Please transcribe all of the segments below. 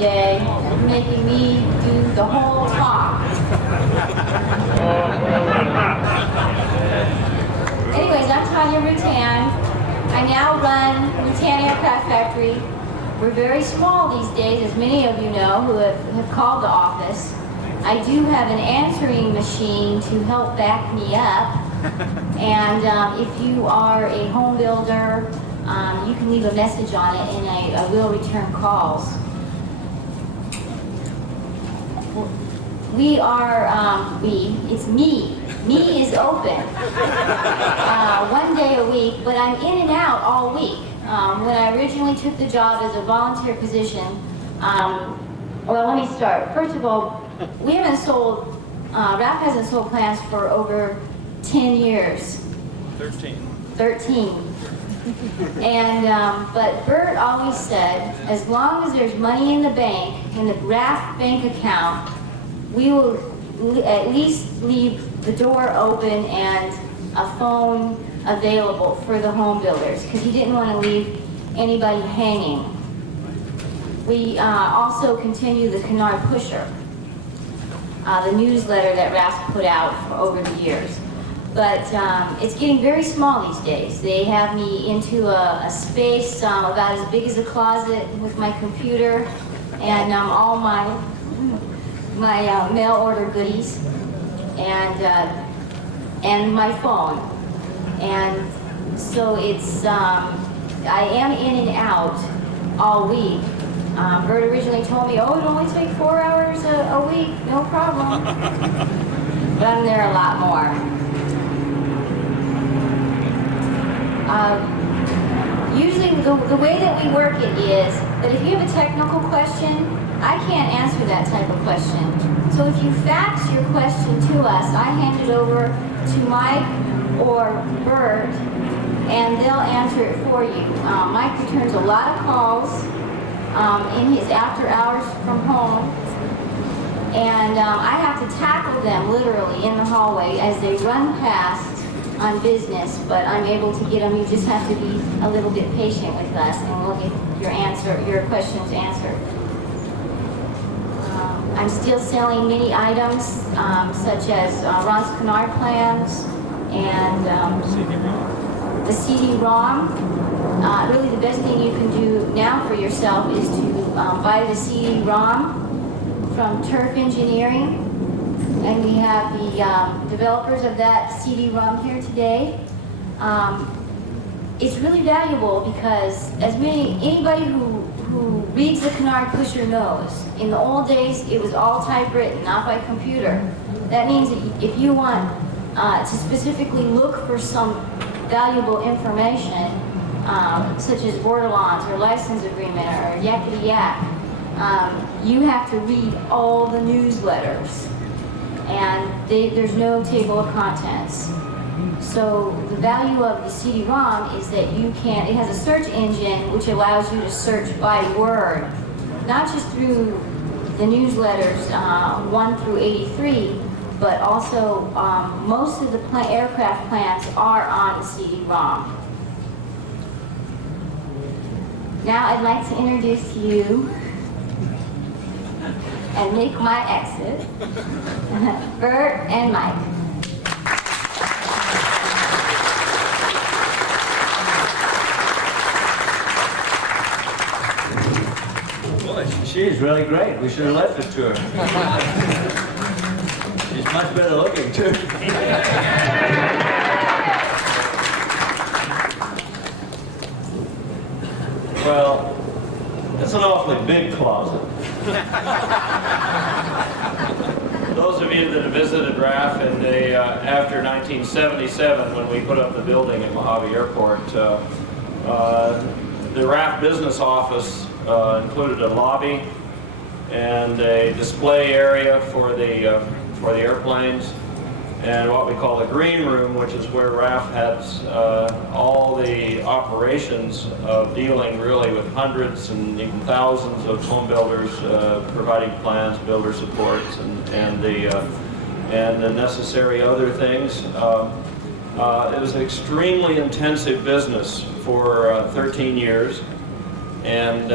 today, making me do the whole talk. Anyways, I'm Burt Rutan. I now run Rutan Aircraft Factory. We're very small these days, as many of you know who have called the office. I do have an answering machine to help back me up. And if you are a home builder, you can leave a message on it and I will return calls. We are, it's me. Me is open 1 day a week, but I'm in and out all week. When I originally took the job as a volunteer position, well, let me start. First of all, we haven't sold, RAF hasn't sold plans for over 10 years. 13. And, but Burt always said, as long as there's money in the bank, in the RAF bank account, we will at least leave the door open and a phone available for the home builders, because he didn't want to leave anybody hanging. We also continue the Canard pusher, the newsletter that RAF put out for over the years. But it's getting very small these days. They have me into a space about as big as a closet with my computer and all my mail order goodies and my phone. And so it's, I am in and out all week. Burt originally told me, oh, it only takes 4 hours a week, no problem. But I'm there a lot more. Usually the way that we work it is that if you have a technical question, I can't answer that type of question. So if you fax your question to us, I hand it over to Mike or Burt, and they'll answer it for you. Mike returns a lot of calls in his after hours from home, and I have to tackle them literally in the hallway as they run past on business, but I'm able to get them. You just have to be a little bit patient with us, and we'll get your questions answered. I'm still selling many items, such as Ron's Canard plans and the CD-ROM. Really, the best thing you can do now for yourself is to buy the CD-ROM from Turf Engineering. And we have the developers of that CD-ROM here today. It's really valuable because anybody who reads the Canard pusher knows, in the old days it was all typewritten, not by computer. That means that if you want to specifically look for some valuable information, such as borderlands or license agreement or yakety yak, you have to read all the newsletters. And there's no table of contents. So the value of the CD-ROM is that it has a search engine which allows you to search by word, not just through the newsletters 1 through 83, but also most of the aircraft plans are on the CD-ROM. Now I'd like to introduce to you and make my exit, Burt and Mike. Boy, she's really great. We should have left it to her. She's much better looking, too. Well, it's an awfully big closet. Those of you that have visited RAF after 1977, when we put up the building at Mojave Airport, the RAF business office included a lobby and a display area for the airplanes, and what we call the green room, which is where RAF has all the operations of dealing really with hundreds and even thousands of home builders, providing plans, builder supports, and the necessary other things. It was an extremely intensive business for 13 years. And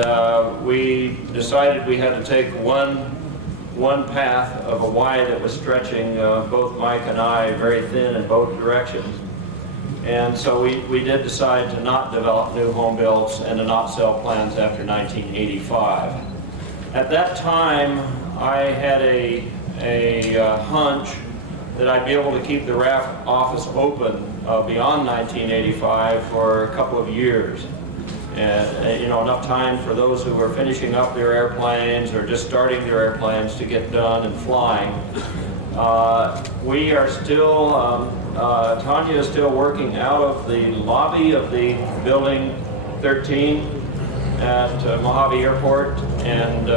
we decided we had to take one path of a Y that was stretching both Mike and I very thin in both directions. And so we did decide to not develop new home builds and to not sell plans after 1985. At that time, I had a hunch that I'd be able to keep the RAF office open beyond 1985 for a couple of years. And you know, enough time for those who were finishing up their airplanes or just starting their airplanes to get done and flying. We are still, Tanya is still working out of the lobby of the building 13 at Mojave Airport, and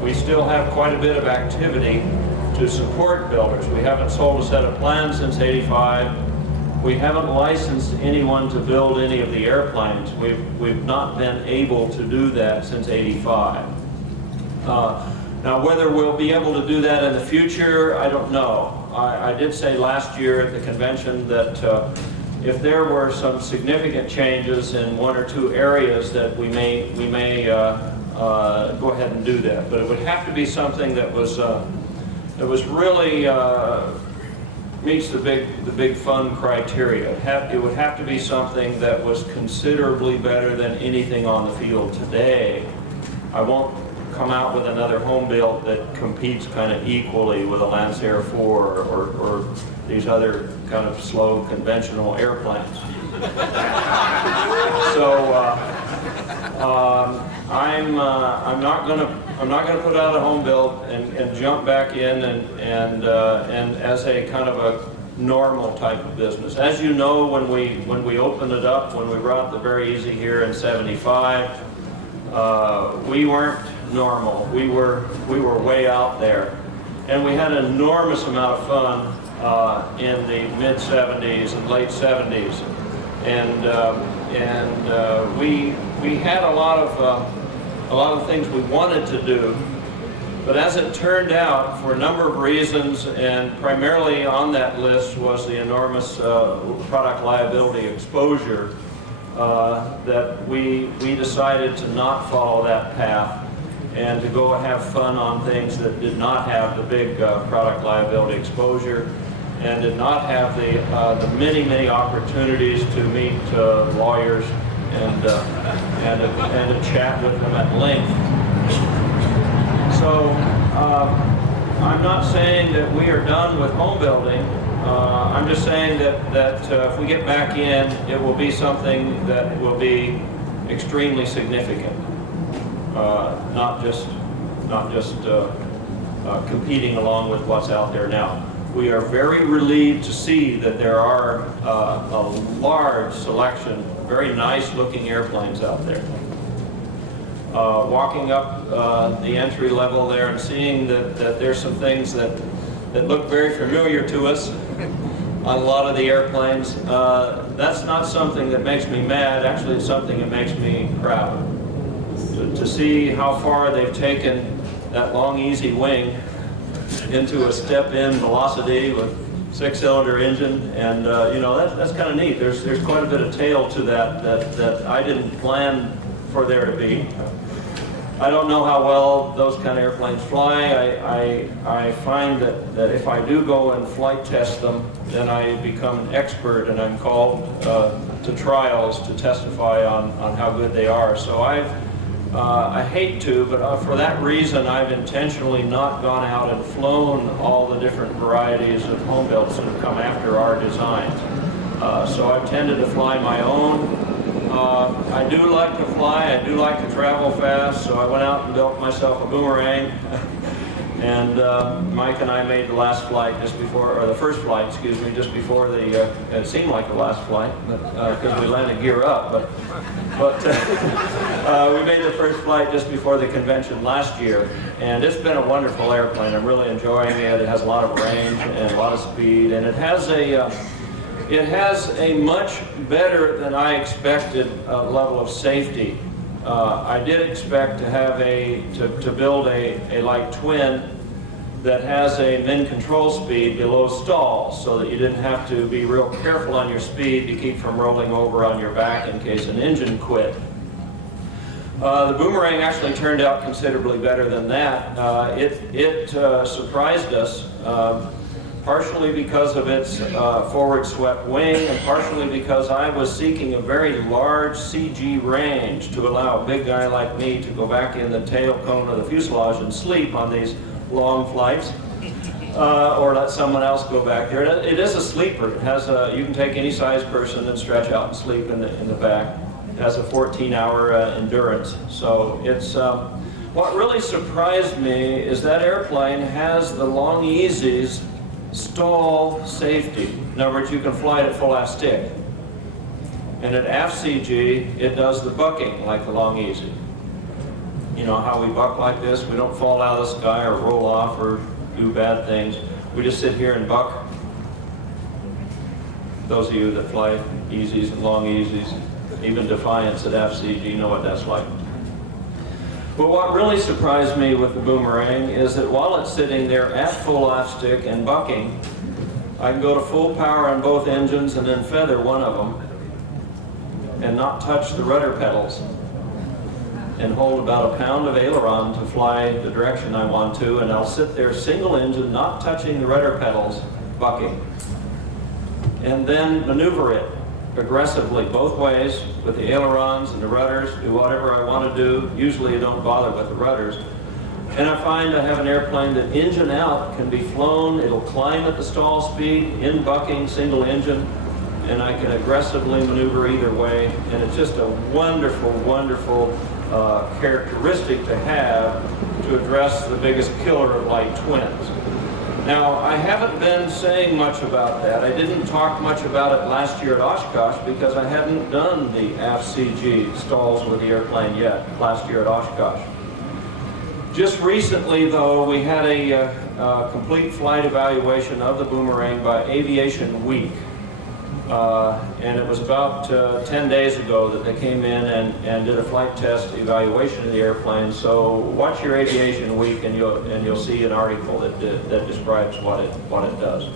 we still have quite a bit of activity to support builders. We haven't sold a set of plans since '85. We haven't licensed anyone to build any of the airplanes. We've not been able to do that since '85. Now, whether we'll be able to do that in the future, I don't know. I did say last year at the convention that if there were some significant changes in one or two areas, that we may go ahead and do that. But it would have to be something that was really meets the big fun criteria. It would have to be something that was considerably better than anything on the field today. I won't come out with another home built that competes kind of equally with a Lancer 4 or these other kind of slow conventional airplanes. So I'm not going to put out a home build and jump back in and as a kind of a normal type of business. As you know, when we opened it up, when we brought the Very Easy here in '75, we weren't normal. We were way out there, and we had an enormous amount of fun in the mid '70s and late '70s, and we had a lot of things we wanted to do, but as it turned out, for a number of reasons, and primarily on that list was the enormous product liability exposure, that we decided to not follow that path and to go and have fun on things that did not have the big product liability exposure and did not have the many opportunities to meet lawyers and to chat with them at length. So I'm not saying that we are done with home building. I'm just saying that if we get back in, it will be something that will be extremely significant. Not just competing along with what's out there now. We are very relieved to see that there are a large selection, very nice looking airplanes out there. Walking up the entry level there and seeing that there's some things that look very familiar to us on a lot of the airplanes, that's not something that makes me mad. Actually, it's something that makes me proud. To see how far they've taken that long, easy wing into a step-in velocity with 6-cylinder engine, and you know, that's kind of neat. There's quite a bit of tail to that I didn't plan for there to be. I don't know how well those kind of airplanes fly. I find that if I do go and flight test them, then I become an expert and I'm called to trials to testify on how good they are. So I hate to, but for that reason, I've intentionally not gone out and flown all the different varieties of home builds that have come after our designs. So I've tended to fly my own. I do like to fly, I do like to travel fast, so I went out and built myself a boomerang. And Mike and I made the last flight just before, or the first flight, excuse me, just before it seemed like the last flight, because we landed gear up, but we made the first flight just before the convention last year, and it's been a wonderful airplane. I'm really enjoying it. It has a lot of range and a lot of speed, and it has a much better than I expected level of safety. I did expect to have to build a light twin that has a min control speed below stall, so that you didn't have to be real careful on your speed to keep from rolling over on your back in case an engine quit. The Boomerang actually turned out considerably better than that. It surprised us, partially because of its forward swept wing, and partially because I was seeking a very large CG range to allow a big guy like me to go back in the tail cone of the fuselage and sleep on these long flights, or let someone else go back there. It is a sleeper. It has you can take any size person and stretch out and sleep in the back. It has a 14-hour endurance. So it's what really surprised me is that airplane has the Long Easy's stall safety. In other words, you can fly it at full aft stick. And at aft CG, it does the bucking like the Long Easy. You know how we buck like this? We don't fall out of the sky or roll off or do bad things. We just sit here and buck. Those of you that fly Easies and Long Easies, even Defiance at aft CG, know what that's like. But what really surprised me with the Boomerang is that while it's sitting there at full aft stick and bucking, I can go to full power on both engines and then feather one of them and not touch the rudder pedals and hold about a pound of aileron to fly the direction I want to, and I'll sit there single engine, not touching the rudder pedals, bucking, and then maneuver it aggressively both ways with the ailerons and the rudders, do whatever I want to do. Usually I don't bother with the rudders. And I find I have an airplane that engine out can be flown. It'll climb at the stall speed, in bucking, single engine, and I can aggressively maneuver either way. And it's just a wonderful, wonderful characteristic to have to address the biggest killer of light twins. Now, I haven't been saying much about that. I didn't talk much about it last year at Oshkosh because I hadn't done the aft CG stalls with the airplane yet last year at Oshkosh. Just recently, though, we had a complete flight evaluation of the Boomerang by Aviation Week. And it was about 10 days ago that they came in and did a flight test evaluation of the airplane. So watch your Aviation Week and you'll see an article that describes what it does.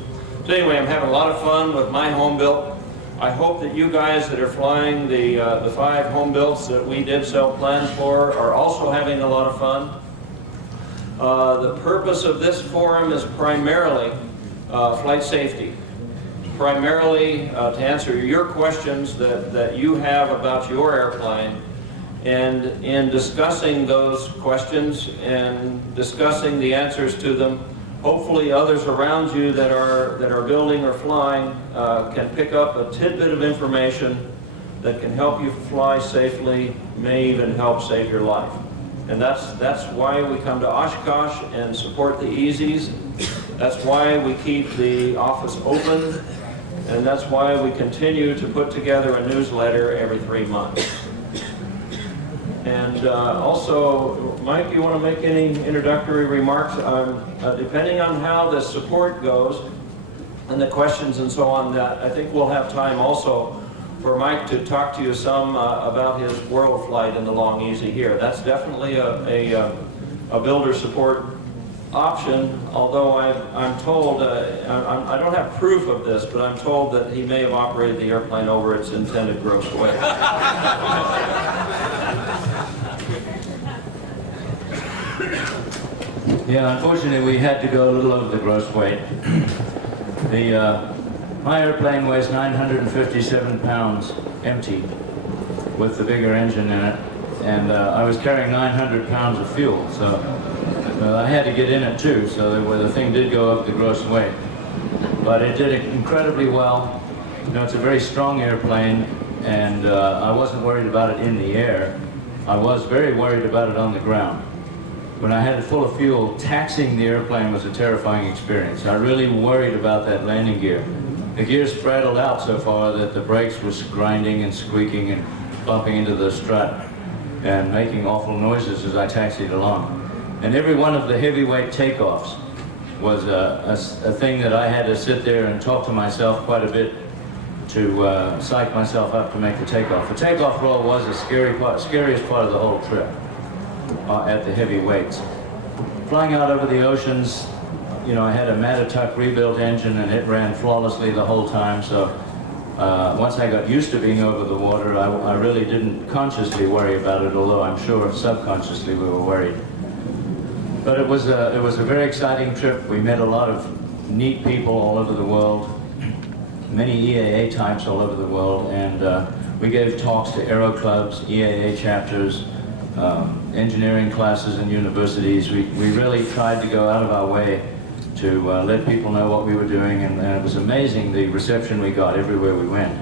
So anyway, I'm having a lot of fun with my home built. I hope that you guys that are flying the 5 home builds that we did sell plans for are also having a lot of fun. The purpose of this forum is primarily flight safety. Primarily to answer your questions that you have about your airplane, and in discussing those questions and discussing the answers to them, hopefully others around you that are building or flying can pick up a tidbit of information that can help you fly safely, may even help save your life. And that's why we come to Oshkosh and support the Easies. That's why we keep the office open. And that's why we continue to put together a newsletter every 3 months. And also, Mike, you want to make any introductory remarks? Depending on how the support goes and the questions and so on, that I think we'll have time also for Mike to talk to you some about his world flight in the Long Easy here. That's definitely a builder support option, although I'm told, I don't have proof of this, but I'm told that he may have operated the airplane over its intended gross weight. Yeah, unfortunately we had to go a little over the gross weight. My airplane weighs 957 pounds empty with the bigger engine in it, and I was carrying 900 pounds of fuel, so I had to get in it too, so the thing did go up the gross weight. But it did incredibly well. You know, it's a very strong airplane, and I wasn't worried about it in the air. I was very worried about it on the ground. When I had it full of fuel, taxiing the airplane was a terrifying experience. I really worried about that landing gear. The gear spraddled out so far that the brakes was grinding and squeaking and bumping into the strut and making awful noises as I taxied along. And every one of the heavyweight takeoffs was a thing that I had to sit there and talk to myself quite a bit to psych myself up to make the takeoff. The takeoff roll was the scariest part of the whole trip at the heavy weights. Flying out over the oceans, you know, I had a Matatuck rebuilt engine and it ran flawlessly the whole time, so Once I got used to being over the water, I really didn't consciously worry about it, although I'm sure subconsciously we were worried. But it was a very exciting trip. We met a lot of neat people all over the world, many EAA types all over the world, and we gave talks to aero clubs, EAA chapters, engineering classes in universities. We really tried to go out of our way to let people know what we were doing, and it was amazing the reception we got everywhere we went.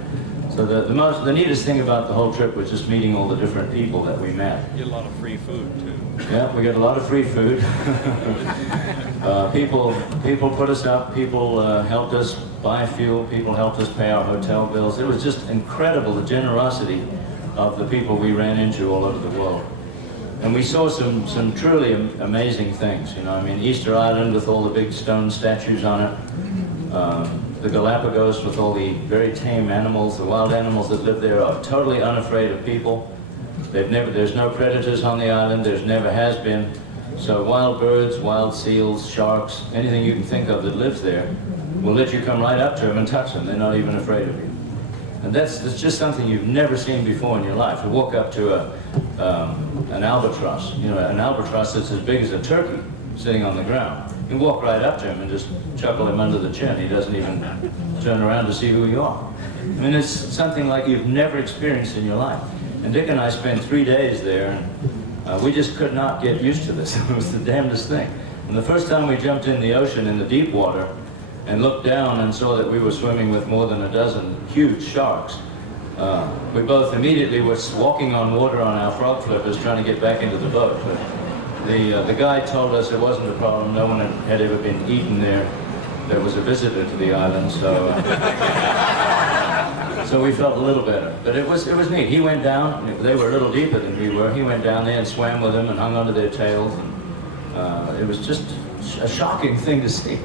So the neatest thing about the whole trip was just meeting all the different people that we met. You get a lot of free food too. Yeah, we got a lot of free food. People put us up, people helped us buy fuel, people helped us pay our hotel bills. It was just incredible, the generosity of the people we ran into all over the world. And we saw some truly amazing things, you know. I mean, Easter Island with all the big stone statues on it, the Galapagos with all the very tame animals, the wild animals that live there are totally unafraid of people. There's no predators on the island, there's never has been. So wild birds, wild seals, sharks, anything you can think of that lives there will let you come right up to them and touch them. They're not even afraid of you. And that's just something you've never seen before in your life. To walk up to an albatross, you know, an albatross that's as big as a turkey sitting on the ground. You walk right up to him and just chuckle him under the chin. He doesn't even turn around to see who you are. I mean, it's something like you've never experienced in your life. And Dick and I spent 3 days there, and we just could not get used to this. It was the damnedest thing. And the first time we jumped in the ocean in the deep water and looked down and saw that we were swimming with more than a dozen huge sharks, we both immediately were walking on water on our frog flippers trying to get back into the boat. But the guide told us it wasn't a problem. No one had ever been eaten there. There was a visitor to the island, so so we felt a little better. But it was neat. He went down. They were a little deeper than we were. He went down there and swam with them and hung onto their tails. And, it was just a shocking thing to see.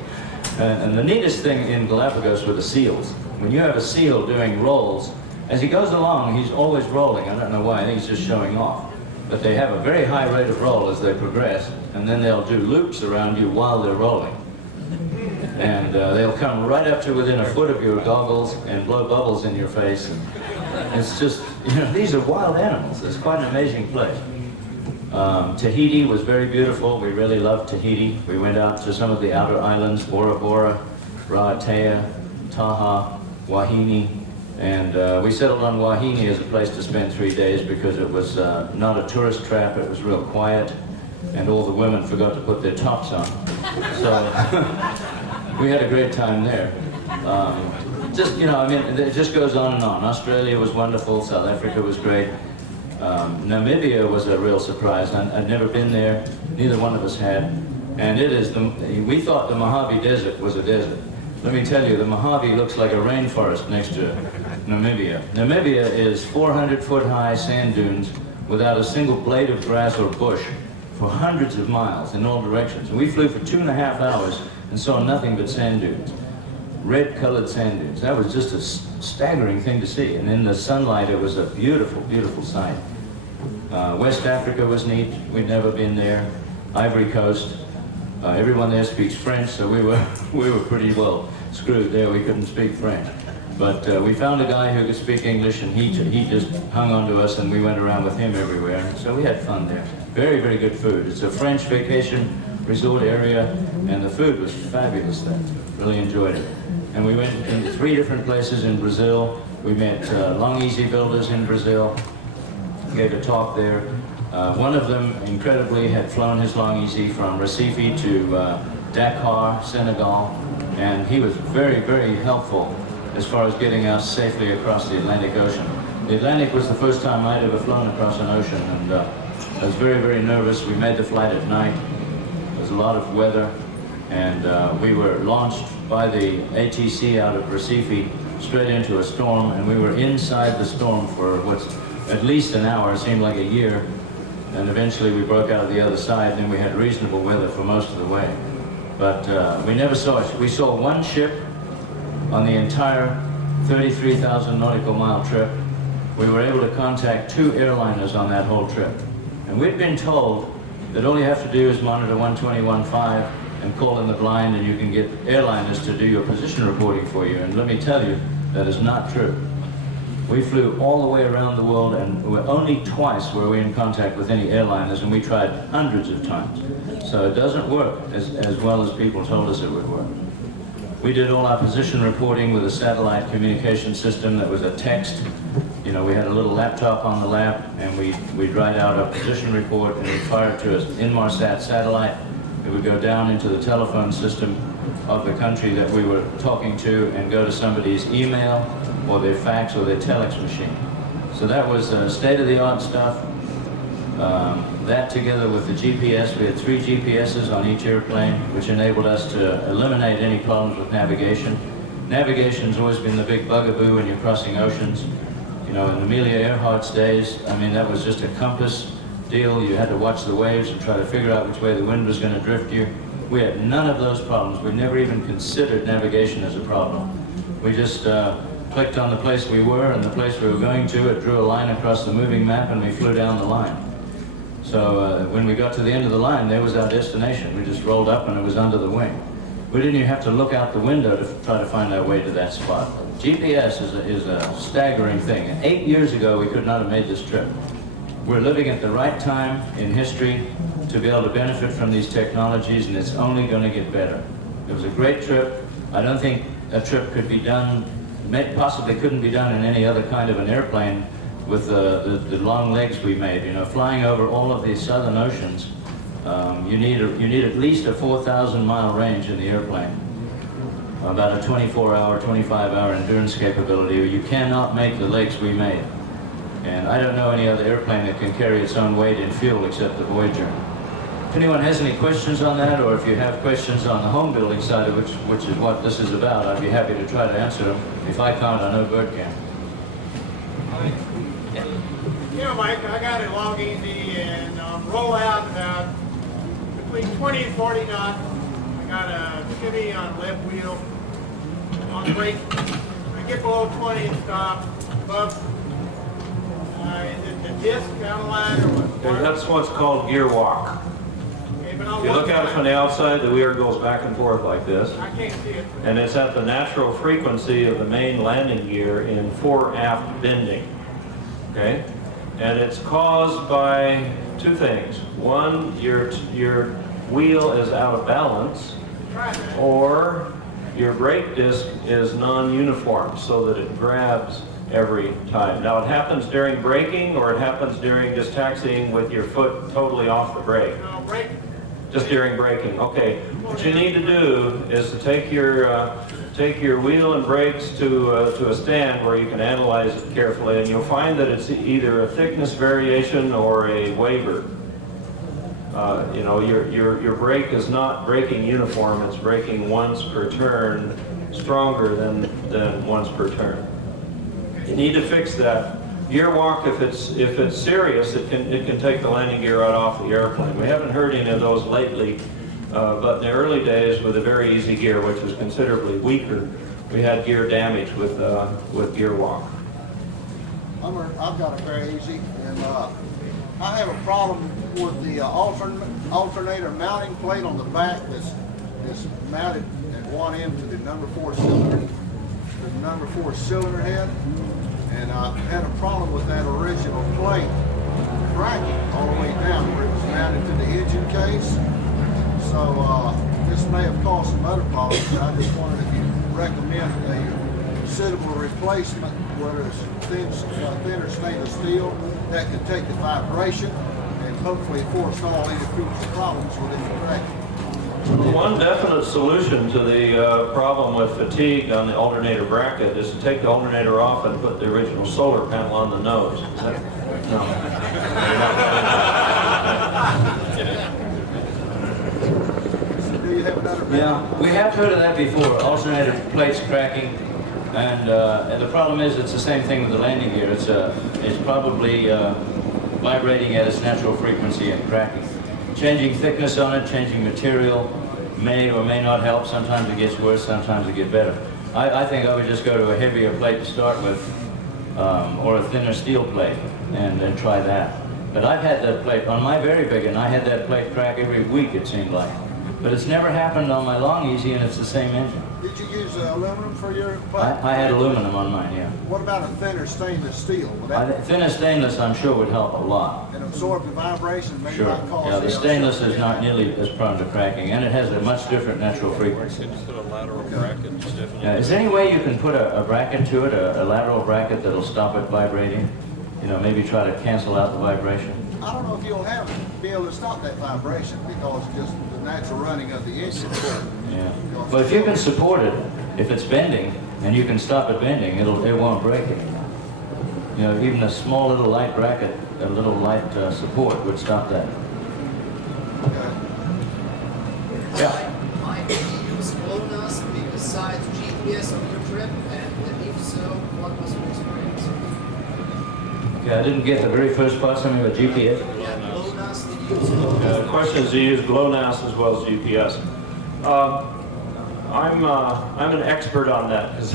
And the neatest thing in Galapagos were the seals. When you have a seal doing rolls, as he goes along, he's always rolling. I don't know why. I think he's just showing off. But they have a very high rate of roll as they progress, and then they'll do loops around you while they're rolling. And they'll come right up to within a foot of your goggles and blow bubbles in your face. And it's just, you know, these are wild animals. It's quite an amazing place. Tahiti was very beautiful. We really loved Tahiti. We went out to some of the outer islands, Bora Bora, Raiatea, Taha, Wahine. And we settled on Wahine as a place to spend 3 days because it was not a tourist trap. It was real quiet. And all the women forgot to put their tops on. So we had a great time there. Just, you know, I mean, it just goes on and on. Australia was wonderful. South Africa was great. Namibia was a real surprise. I'd never been there. Neither one of us had. And it is, we thought the Mojave Desert was a desert. Let me tell you, the Mojave looks like a rainforest next to Namibia. Namibia is 400-foot-high sand dunes without a single blade of grass or bush for hundreds of miles in all directions. And we flew for 2.5 hours and saw nothing but sand dunes, red-colored sand dunes. That was just a staggering thing to see. And in the sunlight, it was a beautiful, beautiful sight. West Africa was neat. We'd never been there. Ivory Coast. Everyone there speaks French, so we were pretty well screwed there. We couldn't speak French. But we found a guy who could speak English, and he just hung on to us, and we went around with him everywhere. So we had fun there. Very, very good food. It's a French vacation resort area, and the food was fabulous there. Really enjoyed it. And we went in 3 different places in Brazil. We met Long Easy builders in Brazil. Gave a talk there. One of them, incredibly, had flown his Long Easy from Recife to Dakar, Senegal, and he was very, very helpful as far as getting us safely across the Atlantic Ocean. The Atlantic was the first time I'd ever flown across an ocean, and I was very, very nervous. We made the flight at night. There was a lot of weather, and we were launched by the ATC out of Recife straight into a storm, and we were inside the storm for what's at least an hour. It seemed like a year. And eventually we broke out of the other side, and then we had reasonable weather for most of the way. But we never saw it. We saw one ship on the entire 33,000 nautical mile trip. We were able to contact 2 airliners on that whole trip. And we'd been told that all you have to do is monitor 121.5 and call in the blind, and you can get airliners to do your position reporting for you. And let me tell you, That is not true. We flew all the way around the world, and only twice were we in contact with any airliners, and we tried hundreds of times. So it doesn't work as well as people told us it would work. We did all our position reporting with a satellite communication system that was a text. You know, we had a little laptop on the lap, and we'd write out a position report, and we'd fire it to an Inmarsat satellite. It would go down into the telephone system of the country that we were talking to and go to somebody's email or their fax or their telex machine. So that was state-of-the-art stuff. That together with the GPS, we had 3 GPSs on each airplane, which enabled us to eliminate any problems with navigation. Navigation's always been the big bugaboo when you're crossing oceans. You know, in Amelia Earhart's days, I mean, that was just a compass deal. You had to watch the waves and try to figure out which way the wind was going to drift you. We had none of those problems. We never even considered navigation as a problem. We just clicked on the place we were and the place we were going to. It drew a line across the moving map, and we flew down the line. So when we got to the end of the line, there was our destination. We just rolled up and it was under the wing. We didn't even have to look out the window to try to find our way to that spot. GPS is a staggering thing. And 8 years ago, we could not have made this trip. We're living at the right time in history to be able to benefit from these technologies, and it's only going to get better. It was a great trip. I don't think a trip could be done, possibly couldn't be done in any other kind of an airplane with the long legs we made. You know, flying over all of these southern oceans, you need at least a 4,000-mile range in the airplane, about a 24-hour, 25-hour endurance capability, or you cannot make the legs we made. And I don't know any other airplane that can carry its own weight in fuel except the Voyager. If anyone has any questions on that, or if you have questions on the home building side of which is what this is about, I'd be happy to try to answer them. If I can't, I know Burt can. Yeah, Mike, I got it long easy and roll out about between 20 and 40 knots. I got a skivvy on left wheel, on brake. I get below 20 and stop. Above, is it the disc down the line or what? That's what's called gear walk. Okay, but If you look at it from the outside, the wheel goes back and forth like this. I can't see it. And it's at the natural frequency of the main landing gear in fore-aft bending. Okay? And it's caused by 2 things. One, your wheel is out of balance, Try that. or your brake disc is non-uniform so that it grabs every time. Now it happens during braking, or it happens during just taxiing with your foot totally off the brake. No, brake. Just during braking. Okay. What you need to do is to take your wheel and brakes to a stand where you can analyze it carefully, and you'll find that it's either a thickness variation or a waver. You know, your brake is not braking uniform. It's braking once per turn, stronger than once per turn. You need to fix that. Gear walk, if it's serious, it can take the landing gear right off the airplane. We haven't heard any of those lately, but in the early days with a very easy gear, which was considerably weaker, we had gear damage with gear walk. I've got it very easy, and I have a problem with the alternator mounting plate on the back that's mounted at one end to the number 4 cylinder, head, and I had a problem with that original plate cracking all the way down where it was mounted to the engine case. So this may have caused some other problems, but I just wondered if you recommend a suitable replacement, whether it's thinner stainless steel that can take the vibration and hopefully forestall any future problems with it cracking. One definite solution to the problem with fatigue on the alternator bracket is to take the alternator off and put the original solar panel on the nose. No. Do you have another? Yeah, we have heard of that before, alternator plates cracking, and the problem is it's the same thing with the landing gear. It's probably vibrating at its natural frequency and cracking. Changing thickness on it, changing material may or may not help. Sometimes it gets worse, sometimes it gets better. I think I would just go to a heavier plate to start with, or a thinner steel plate, and then try that. But I've had that plate, on my very big one, I had that plate crack every week, it seemed like. But it's never happened on my long easy, and it's the same engine. Did you use aluminum for your plate? I had aluminum on mine, yeah. What about a thinner stainless steel? Would that Thinner stainless, I'm sure, would help a lot. and absorb the vibration, maybe Sure. not cause Yeah, the stainless is not nearly as prone to cracking, and it has a much different natural frequency. Put a lateral bracket, definitely. Yeah, is there any way you can put a bracket to it, a lateral bracket that'll stop it vibrating? You know, maybe try to cancel out the vibration? I don't know if you'll be able to stop that vibration because just the natural running of the engine. Yeah. Well, if you can support it, if it's bending, and you can stop it bending, it won't break it. You know, even a small little light bracket, a little light support would stop that. Okay. Yeah. Mike, did you use GLONASS besides GPS on your trip? And if so, what was your experience? Okay, I didn't get the very first part, something about GPS. Yeah, GLONASS, did you use GLONASS? The question is, do you use GLONASS as well as GPS? I'm an expert on that because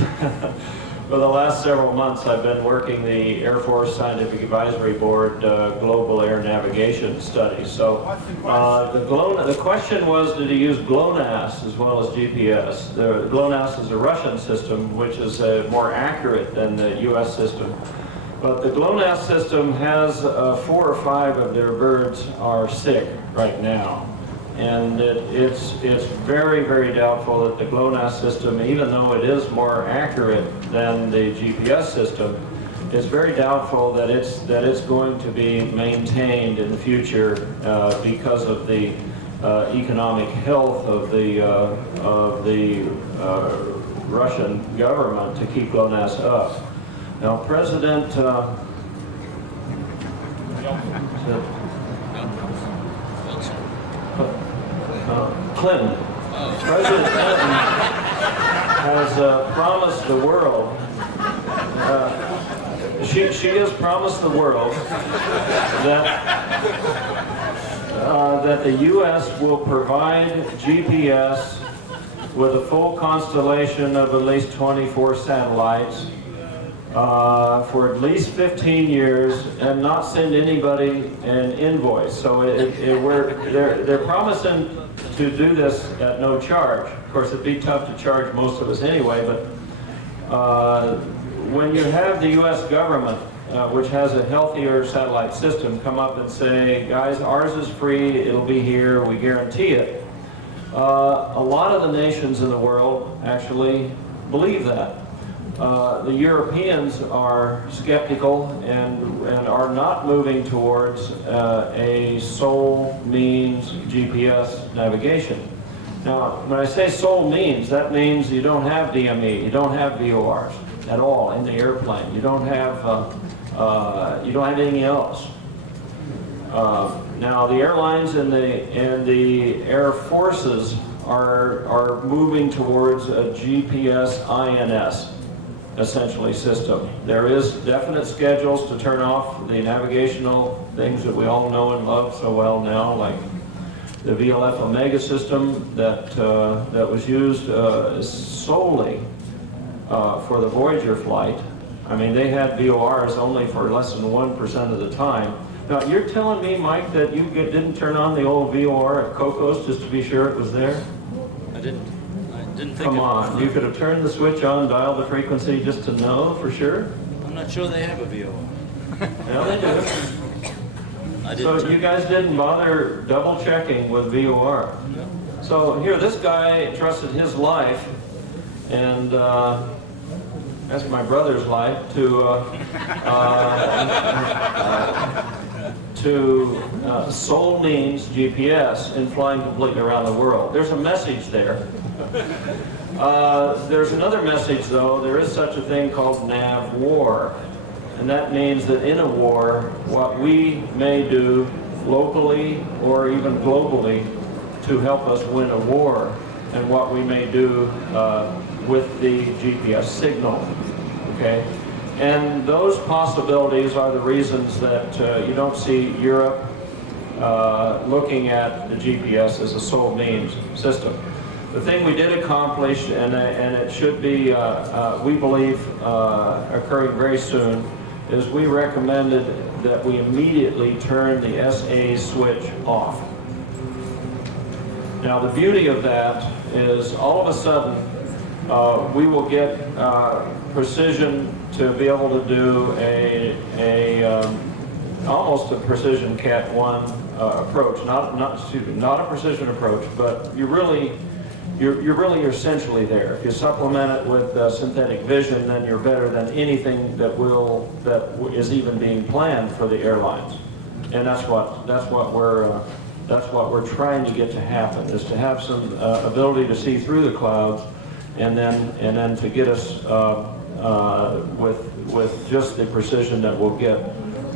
for the last several months I've been working the Air Force Scientific Advisory Board Global Air Navigation Study. So the question was, did he use GLONASS as well as GPS? The GLONASS is a Russian system which is more accurate than the US system. But the GLONASS system has 4 or 5 of their birds are sick right now. And it's very, very doubtful that the GLONASS system, even though it is more accurate than the GPS system, it's very doubtful that it's going to be maintained in the future because of the economic health of the Russian government to keep GLONASS up. Now, President Clinton. President Clinton has promised the world, she has promised the world that the U.S. will provide GPS with a full constellation of at least 24 satellites for at least 15 years and not send anybody an invoice. So they're promising to do this at no charge. Of course, it'd be tough to charge most of us anyway, but when you have the U.S. government, which has a healthier satellite system, come up and say, guys, ours is free, it'll be here, we guarantee it. A lot of the nations in the world actually believe that. The Europeans are skeptical and are not moving towards a sole means GPS navigation. Now, when I say sole means, that means you don't have DME, you don't have VORs at all in the airplane. You don't have anything else. Now, the airlines and the air forces are moving towards a GPS INS. Essentially system. There is definite schedules to turn off the navigational things that we all know and love so well now, like the VLF Omega system that was used solely for the Voyager flight. I mean, they had VORs only for less than 1% of the time. Now, you're telling me, Mike, that you didn't turn on the old VOR at Cocos just to be sure it was there? I didn't think Come on, you could have turned the switch on, dialed the frequency just to know for sure? I'm not sure they have a VOR. Yeah, they do. So you guys didn't bother double checking with VOR. So here, this guy trusted his life, and that's my brother's life, to sole means GPS in flying completely around the world. There's a message there. There's another message, though. There is such a thing called nav war. And that means that in a war, what we may do locally or even globally to help us win a war, and what we may do with the GPS signal, okay? And those possibilities are the reasons that you don't see Europe looking at the GPS as a sole means system. The thing we did accomplish, and it should be, we believe, occurring very soon, is we recommended that we immediately turn the SA switch off. Now, the beauty of that is all of a sudden, we will get precision to be able to do almost a precision Cat 1 approach, not a precision approach, but you're really essentially there. If you supplement it with synthetic vision, then you're better than anything that is even being planned for the airlines. And that's what we're trying to get to happen, is to have some ability to see through the clouds, and then to get us with just the precision that we'll get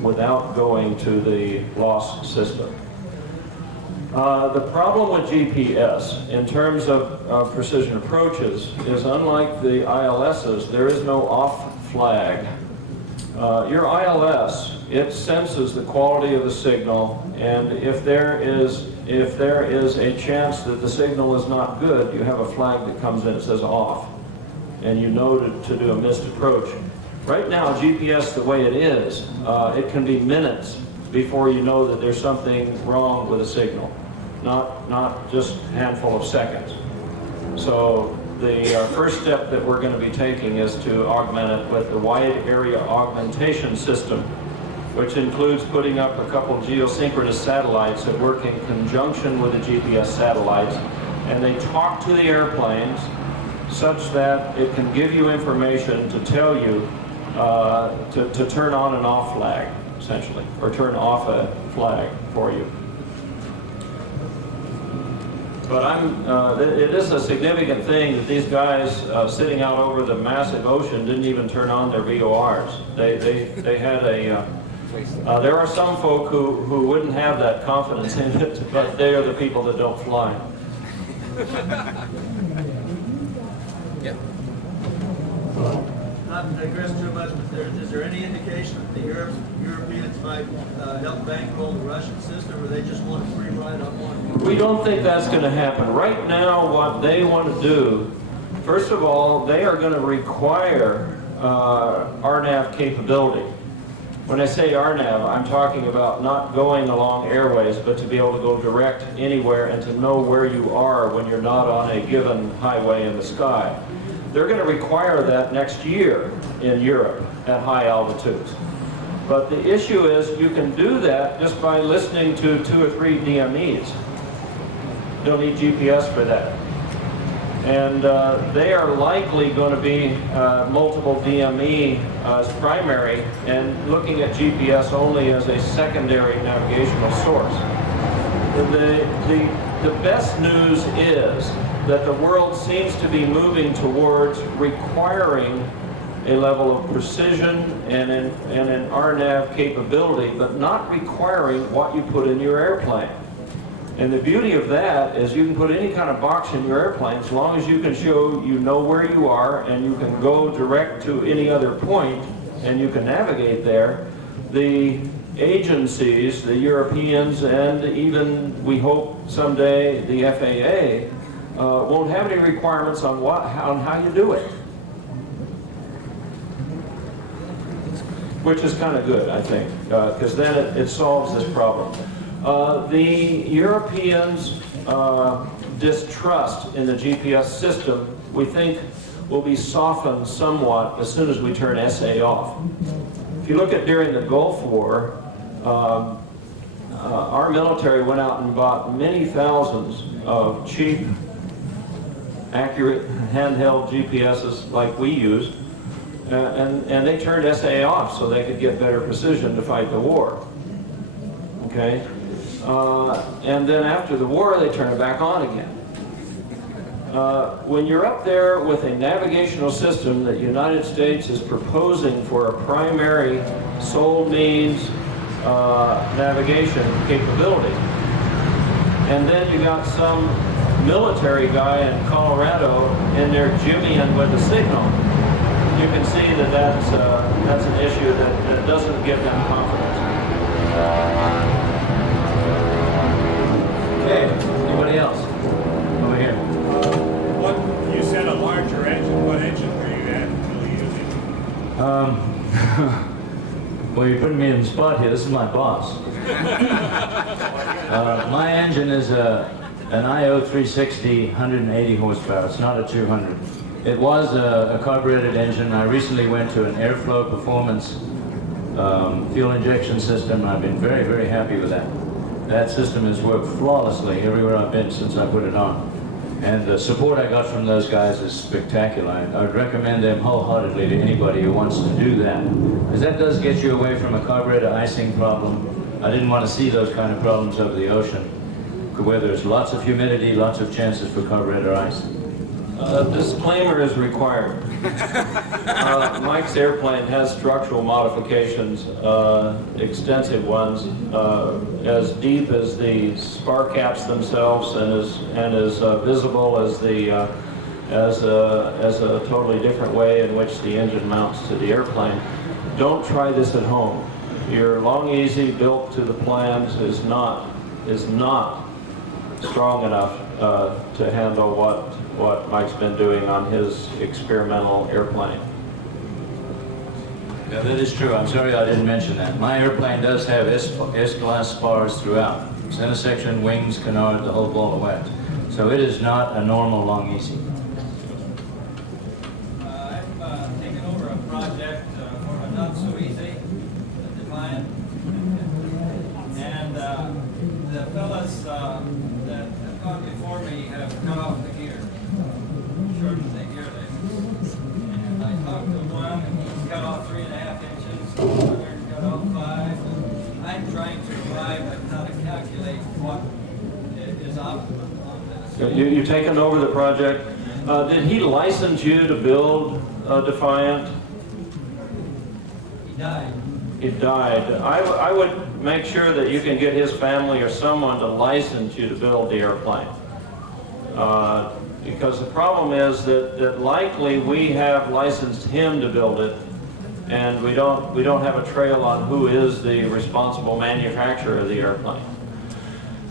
without going to the loss system. The problem with GPS in terms of precision approaches is, unlike the ILSs, there is no off flag. Your ILS, it senses the quality of the signal, and if there is a chance that the signal is not good, you have a flag that comes in that says off, and you know to do a missed approach. Right now, GPS, the way it is, it can be minutes before you know that there's something wrong with a signal, not just a handful of seconds. So the first step that we're going to be taking is to augment it with the wide area augmentation system, which includes putting up a couple of geosynchronous satellites that work in conjunction with the GPS satellites, and they talk to the airplanes such that it can give you information to tell you to turn on an off flag, essentially, or turn off a flag for you. But it is a significant thing that these guys sitting out over the massive ocean didn't even turn on their VORs. They had a, there are some folk who wouldn't have that confidence in it, but they are the people that don't fly. Yep. Not to digress too much, but is there any indication that the Europeans might help bankroll the Russian system, or they just want a free ride on one? We don't think that's going to happen. Right now, what they want to do, first of all, they are going to require RNAV capability. When I say RNAV, I'm talking about not going along airways, but to be able to go direct anywhere and to know where you are when you're not on a given highway in the sky. They're going to require that next year in Europe at high altitudes. But the issue is you can do that just by listening to 2 or 3 DMEs. You don't need GPS for that. And they are likely going to be multiple DME as primary, and looking at GPS only as a secondary navigational source. The best news is that the world seems to be moving towards requiring a level of precision and an RNAV capability, but not requiring what you put in your airplane. And the beauty of that is you can put any kind of box in your airplane as long as you can show you know where you are and you can go direct to any other point and you can navigate there. The agencies, the Europeans, and even, we hope someday, the FAA, won't have any requirements on how you do it. Which is kind of good, I think, because then it solves this problem. The Europeans' distrust in the GPS system, we think, will be softened somewhat as soon as we turn SA off. If you look at during the Gulf War, our military went out and bought many thousands of cheap, accurate handheld GPSs like we used, and they turned SA off so they could get better precision to fight the war. Okay? And then after the war, they turned it back on again. When you're up there with a navigational system that the United States is proposing for a primary sole means navigation capability, and then you got some military guy in Colorado in there jimmying with the signal, you can see that that's an issue that doesn't give them confidence. Okay, anybody else? Over here. What you said a larger engine. What engine were you actually using? Well, you're putting me in the spot here. This is my boss. My engine is an IO 360, 180 horsepower. It's not a 200. It was a carbureted engine. I recently went to an airflow performance fuel injection system. I've been very, very happy with that. That system has worked flawlessly everywhere I've been since I put it on. And the support I got from those guys is spectacular. I would recommend them wholeheartedly to anybody who wants to do that. Because that does get you away from a carburetor icing problem. I didn't want to see those kind of problems over the ocean, where there's lots of humidity, lots of chances for carburetor ice. Disclaimer is required. Mike's airplane has structural modifications, extensive ones, as deep as the spar caps themselves, and as visible as a totally different way in which the engine mounts to the airplane. Don't try this at home. Your long easy built to the plans is not strong enough to handle what Mike's been doing on his experimental airplane. Yeah, that is true. I'm sorry I didn't mention that. My airplane does have S-class spars throughout. Center section, wings, canard, the whole ball of wax. So it is not a normal long easy. I've taken over a project for a not so easy Defiant, and the fellas that have gone before me have cut off the gear, shortened the gear length. And I talked to one, and he cut off 3.5 inches, another cut off 5. I'm trying to arrive at how to calculate what is optimum on this. You've taken over the project. Did he license you to build Defiant? He died. He died. I would make sure that you can get his family or someone to license you to build the airplane. Because the problem is that likely we have licensed him to build it, and we don't have a trail on who is the responsible manufacturer of the airplane.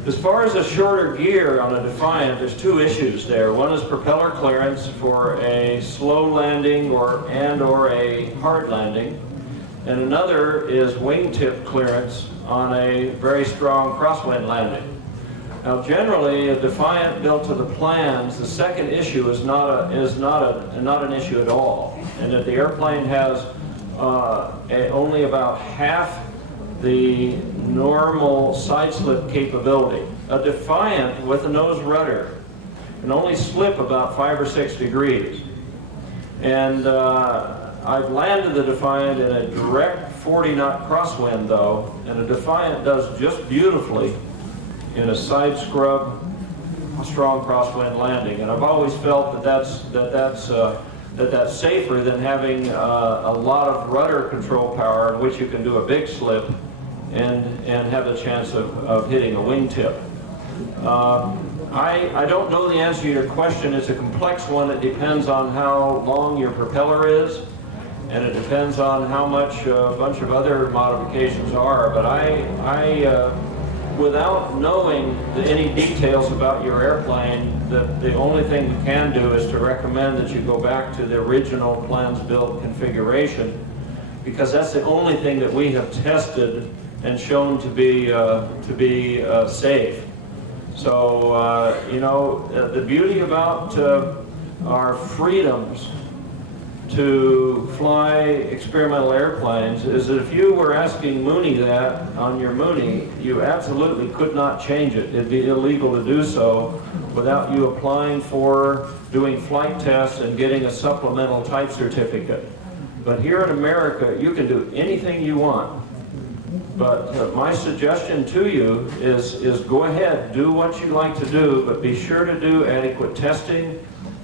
As far as a shorter gear on a Defiant, there's two issues there. One is propeller clearance for a slow landing or a hard landing, and another is wingtip clearance on a very strong crosswind landing. Now, generally, a Defiant built to the plans, the second issue is not an issue at all, and that the airplane has only about half the normal side slip capability. A Defiant with a nose rudder can only slip about 5 or 6 degrees. And I've landed the Defiant in a direct 40-knot crosswind though, and a Defiant does just beautifully in a side scrub, strong crosswind landing. And I've always felt that's safer than having a lot of rudder control power in which you can do a big slip and have the chance of hitting a wingtip. I don't know the answer to your question. It's a complex one. It depends on how long your propeller is, and it depends on how much a bunch of other modifications are. But without knowing any details about your airplane, the only thing we can do is to recommend that you go back to the original plans built configuration, because that's the only thing that we have tested and shown to be safe. So the beauty about our freedoms to fly experimental airplanes is that if you were asking Mooney that on your Mooney, you absolutely could not change it. It'd be illegal to do so without you applying for, doing flight tests, and getting a supplemental type certificate. But here in America, you can do anything you want. But my suggestion to you is go ahead, do what you like to do, but be sure to do adequate testing,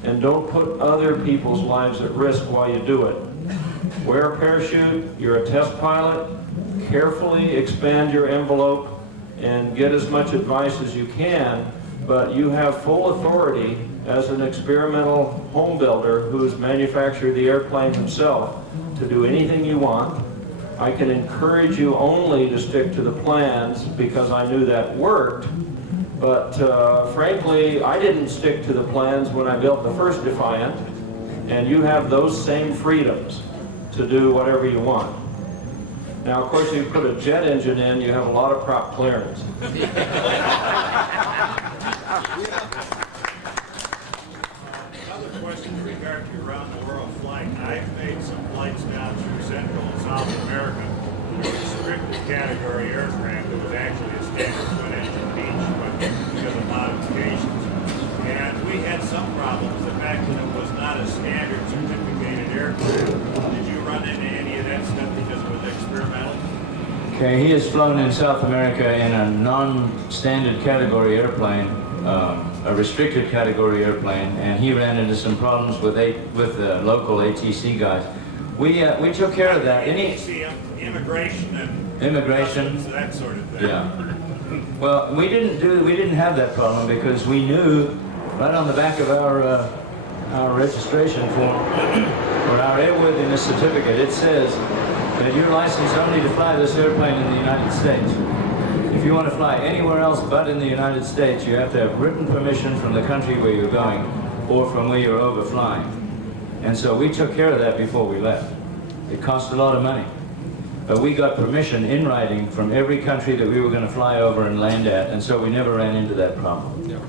and don't put other people's lives at risk while you do it. Wear a parachute, you're a test pilot, carefully expand your envelope and get as much advice as you can, but you have full authority as an experimental home builder who's manufactured the airplane himself to do anything you want. I can encourage you only to stick to the plans because I knew that worked. But frankly, I didn't stick to the plans when I built the first Defiant, and you have those same freedoms to do whatever you want. Now, of course, if you put a jet engine in, you have a lot of prop clearance. Another question in regard to your Central and South America, there was a restricted category aircraft that was actually a standard twin engine Beech, but because of modifications. And we had some problems. The fact that it was not a standard certificated aircraft. Did you run into any of that stuff because it was experimental? Okay, he has flown in South America in a non-standard category airplane, a restricted category airplane, and he ran into some problems with the local ATC guys. We took care of that. Immigration and immigration, customs, that sort of thing. Yeah. Well, we didn't have that problem because we knew right on the back of our registration form or our airworthiness certificate, it says that you're licensed only to fly this airplane in the United States. If you want to fly anywhere else but in the United States, you have to have written permission from the country where you're going or from where you're overflying. And so we took care of that before we left. It cost a lot of money. But we got permission in writing from every country that we were going to fly over and land at, and so we never ran into that problem. Yeah.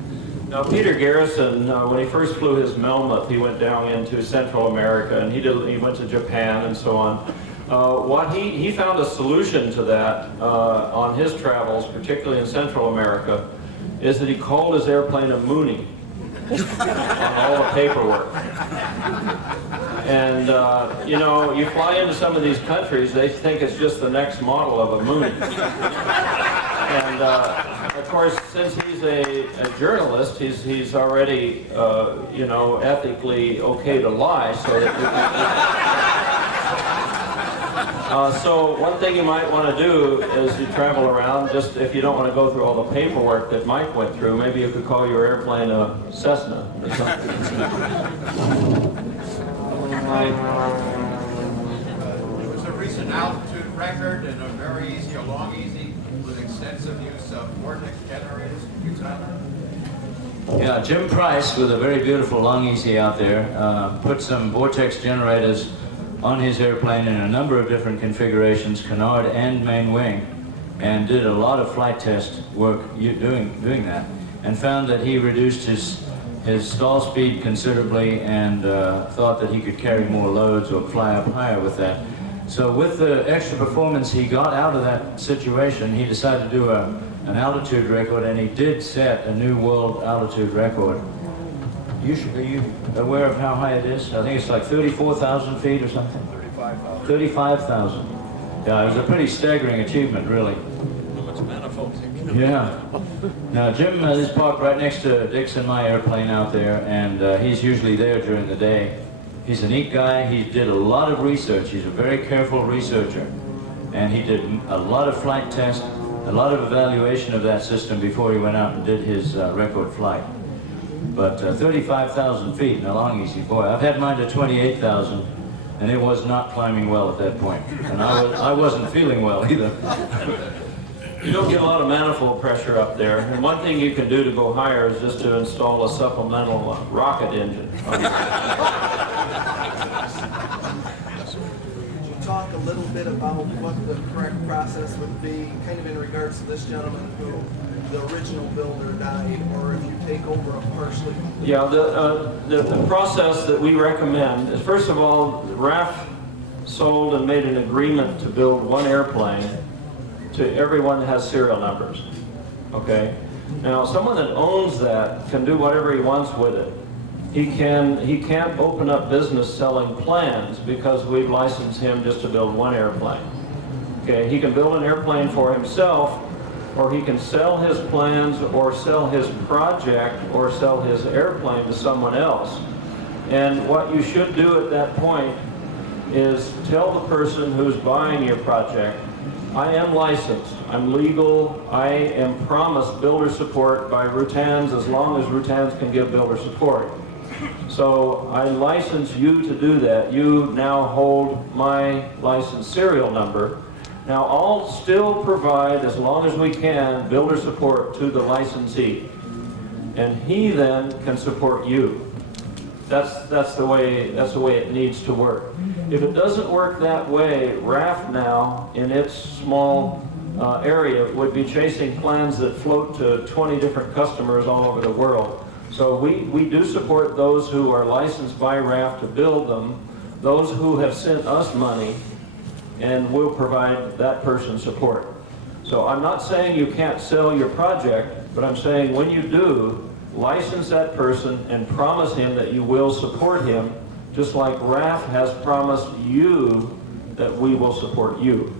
Now, Peter Garrison, when he first flew his Melmoth, he went down into Central America, and he went to Japan and so on. He found a solution to that on his travels, particularly in Central America, is that he called his airplane a Mooney on all the paperwork. And, you know, you fly into some of these countries, they think it's just the next model of a Mooney. And, of course, since he's a journalist, he's already, you know, ethically okay to lie, so that so one thing you might want to do is you travel around, just if you don't want to go through all the paperwork that Mike went through, maybe you could call your airplane a Cessna or something. There was a recent altitude record and a very easy, a long easy, with extensive use of vortex generators. Can you tell me? Yeah, Jim Price, with a very beautiful long easy out there, put some vortex generators on his airplane in a number of different configurations, canard and main wing, and did a lot of flight test work doing that, and found that he reduced his stall speed considerably and thought that he could carry more loads or fly up higher with that. So with the extra performance he got out of that situation, he decided to do an altitude record, and he did set a new world altitude record. Are you aware of how high it is? I think it's like 34,000 feet or something. 35,000. 35,000. Yeah, it was a pretty staggering achievement, really. It's manifold. Yeah. Now, Jim is parked right next to Dick's and my airplane out there, and he's usually there during the day. He's a neat guy. He did a lot of research. He's a very careful researcher. And he did a lot of flight tests, a lot of evaluation of that system before he went out and did his record flight. But 35,000 feet in a long easy, boy, I've had mine to 28,000, and it was not climbing well at that point. And I wasn't feeling well either. You don't get a lot of manifold pressure up there. And one thing you can do to go higher is just to install a supplemental rocket engine. Could you talk a little bit about what the correct process would be, kind of in regards to this gentleman who the original builder died, or if you take over a partially? Yeah, the process that we recommend is, first of all, RAF sold and made an agreement to build one airplane to everyone that has serial numbers. Okay? Now, someone that owns that can do whatever he wants with it. He can't open up business selling plans because we've licensed him just to build one airplane. Okay? He can build an airplane for himself, or he can sell his plans or sell his project or sell his airplane to someone else. And what you should do at that point is tell the person who's buying your project, I am licensed, I'm legal, I am promised builder support by Rutans as long as Rutans can give builder support. So I license you to do that. You now hold my license serial number. Now, I'll still provide, as long as we can, builder support to the licensee. And he then can support you. That's the way it needs to work. If it doesn't work that way, RAF now, in its small area, would be chasing plans that float to 20 different customers all over the world. So we do support those who are licensed by RAF to build them, those who have sent us money, and we'll provide that person support. So I'm not saying you can't sell your project, but I'm saying when you do, license that person and promise him that you will support him, just like RAF has promised you that we will support you.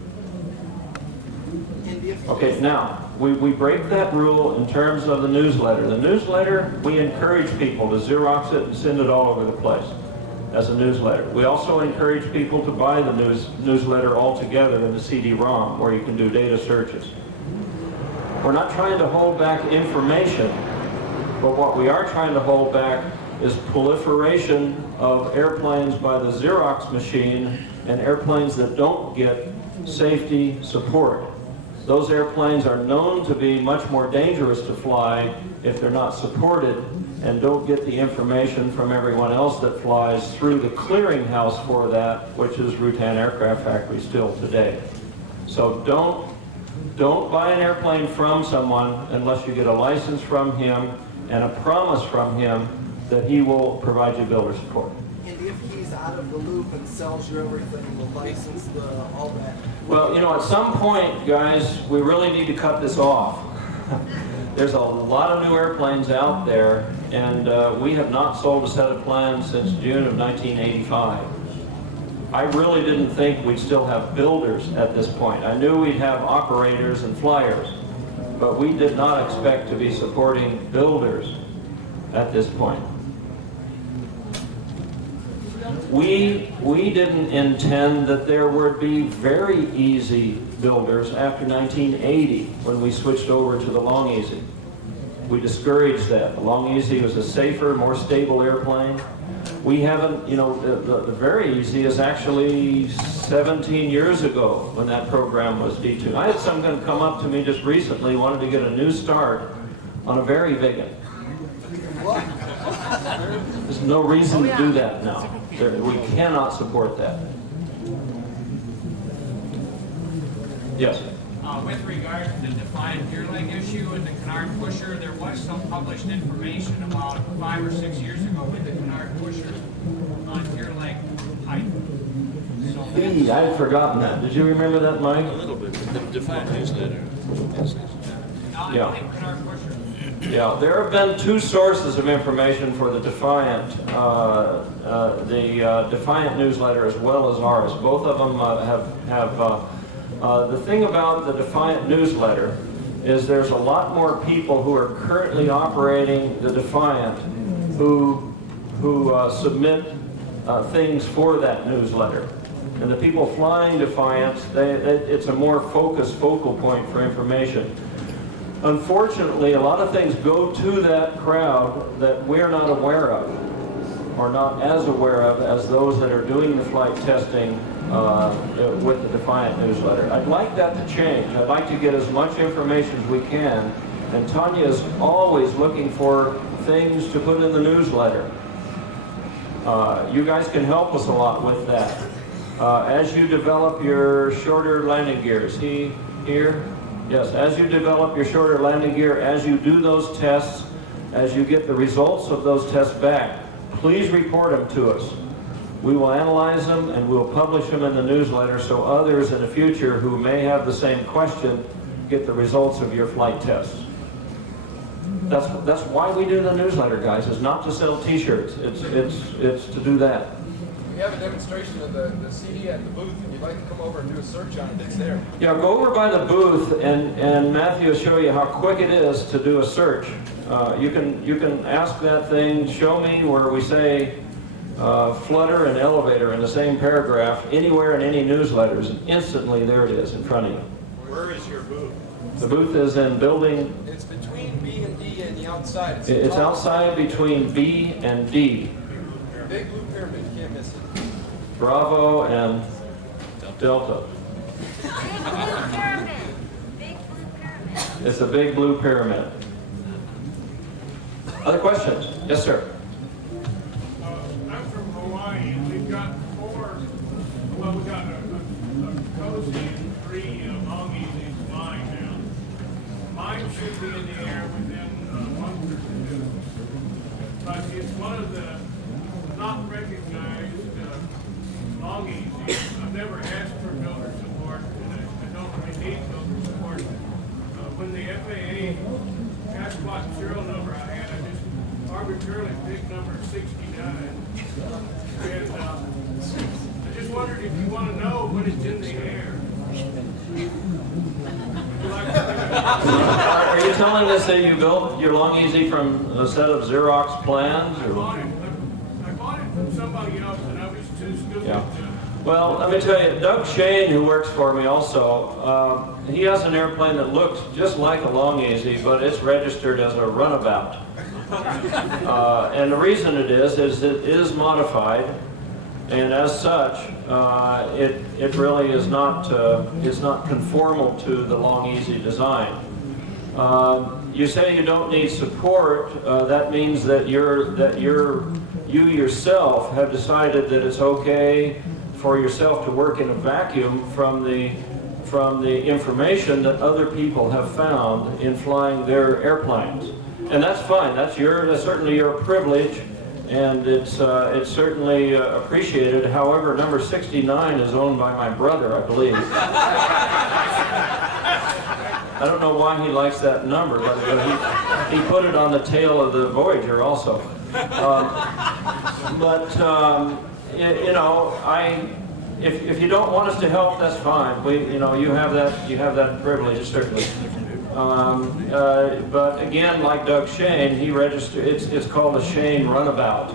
Okay, now, we break that rule in terms of the newsletter. The newsletter, we encourage people to Xerox it and send it all over the place as a newsletter. We also encourage people to buy the newsletter altogether in the CD-ROM, where you can do data searches. We're not trying to hold back information, but what we are trying to hold back is proliferation of airplanes by the Xerox machine and airplanes that don't get safety support. Those airplanes are known to be much more dangerous to fly if they're not supported and don't get the information from everyone else that flies through the clearinghouse for that, which is Rutan Aircraft Factory still today. So don't buy an airplane from someone unless you get a license from him and a promise from him that he will provide you builder support. And if he's out of the loop and sells you everything, the license, all that. Well, you know, at some point, guys, we really need to cut this off. There's a lot of new airplanes out there, and we have not sold a set of plans since June of 1985. I really didn't think we'd still have builders at this point. I knew we'd have operators and flyers, but we did not expect to be supporting builders at this point. We didn't intend that there would be very easy builders after 1980 when we switched over to the Long Easy. We discouraged that. The Long Easy was a safer, more stable airplane. We haven't, you know, the very easy is actually 17 years ago when that program was D2. I had someone come up to me just recently, wanted to get a new start on a very big one. There's no reason to do that now. We cannot support that. Yes? With regard to the defiant gear leg issue and the Canard pusher, there was some published information about 5 or 6 years ago with the Canard pusher on gear leg height. So I had forgotten that. Did you remember that, Mike? A little bit. The Defiant newsletter. Yeah. Canard pusher. Yeah, there have been two sources of information for the Defiant, Defiant newsletter as well as ours. Both of them the thing about the Defiant newsletter is there's a lot more people who are currently operating the Defiant who submit things for that newsletter. And the people flying Defiant, it's a more focused focal point for information. Unfortunately, a lot of things go to that crowd that we're not aware of, or not as aware of as those that are doing the flight testing with the Defiant newsletter. I'd like that to change. I'd like to get as much information as we can, and Tanya is always looking for things to put in the newsletter. You guys can help us a lot with that. As you develop your shorter landing gears, here? Yes, as you develop your shorter landing gear, as you do those tests, as you get the results of those tests back, please report them to us. We will analyze them and we'll publish them in the newsletter so others in the future who may have the same question get the results of your flight tests. That's why we do the newsletter, guys. It's not to sell t-shirts. It's to do that. We have a demonstration of the CD at the booth, and you'd like to come over and do a search on it, it's there. Yeah, go over by the booth, and Matthew will show you how quick it is to do a search. You can ask that thing, show me where we say flutter and elevator in the same paragraph, anywhere in any newsletters, and instantly there it is in front of you. Where is your booth? The booth is in building... It's between B and D and the outside. It's outside between B and D. Big blue pyramid, you can't miss it. Bravo and Delta. Big blue pyramid. Big blue pyramid. It's a big blue pyramid. Other questions? Yes, sir. I'm from Hawaii, and we've got we got a cozy and 3 Long Easies flying now. Mine should be in the air within 1 or 2. But it's one of the not recognized Long Easies. I've never asked for builder support, and I don't really need builder support. When the FAA asked what serial number I had, I just arbitrarily picked number 69. And I just wondered if you want to know what is in the air. Would you like to Are you telling us that you built your Long Easy from a set of Xerox plans? I bought it from somebody else, and I was too stupid Yeah. to. Well, let me tell you, Doug Shane, who works for me also, he has an airplane that looks just like a Long Easy, but it's registered as a runabout. And the reason it is it is modified, and as such, it really is not conformal to the Long Easy design. You say you don't need support. That means that you yourself have decided that it's okay for yourself to work in a vacuum from the information that other people have found in flying their airplanes, and that's fine. That's certainly your privilege, and it's certainly appreciated. However, number 69 is owned by my brother, I believe. I don't know why he likes that number, but he put it on the tail of the Voyager also. If you don't want us to help, that's fine. You have that privilege, certainly. But again, like Doug Shane, he registered. It's called a Shane runabout.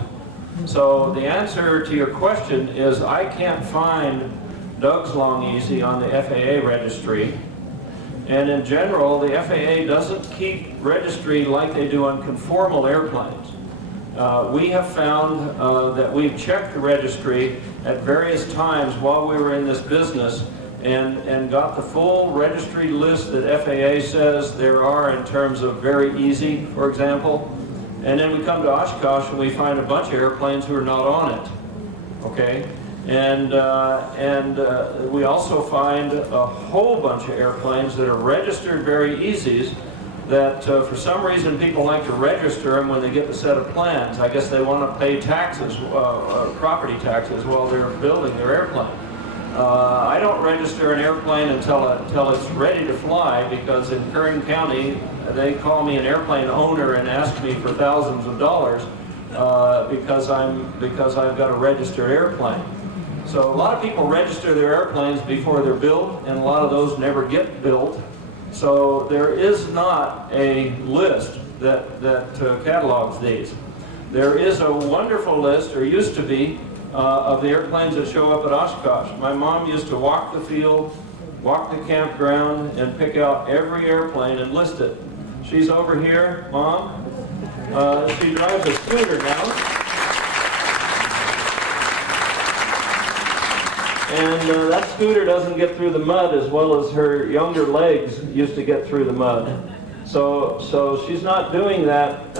So the answer to your question is I can't find Doug's Long Easy on the FAA registry. And in general, the FAA doesn't keep registry like they do on conformal airplanes. We have found that we've checked the registry at various times while we were in this business and got the full registry list that FAA says there are in terms of very easy, for example. And then we come to Oshkosh and we find a bunch of airplanes who are not on it, okay? And we also find a whole bunch of airplanes that are registered very easies that for some reason people like to register them when they get the set of plans. I guess they want to pay taxes, property taxes, while they're building their airplane. I don't register an airplane until it's ready to fly, because in Kern County they call me an airplane owner and ask me for thousands of dollars because I've got a registered airplane. So a lot of people register their airplanes before they're built, and a lot of those never get built. So there is not a list that catalogs these. There is a wonderful list, or used to be, of the airplanes that show up at Oshkosh. My mom used to walk the field, walk the campground, and pick out every airplane and list it. She's over here, Mom. She drives a scooter now. And that scooter doesn't get through the mud as well as her younger legs used to get through the mud. So she's not doing that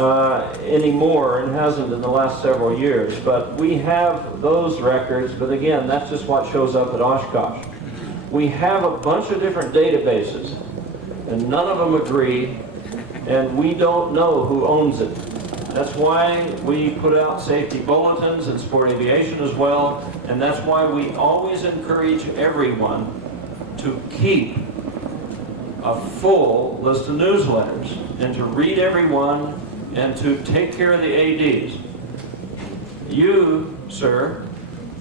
anymore, and hasn't in the last several years. But we have those records, but again, that's just what shows up at Oshkosh. We have a bunch of different databases, and none of them agree, and we don't know who owns it. That's why we put out safety bulletins and Sport Aviation as well, and that's why we always encourage everyone to keep a full list of newsletters and to read every one and to take care of the ADs. You, sir,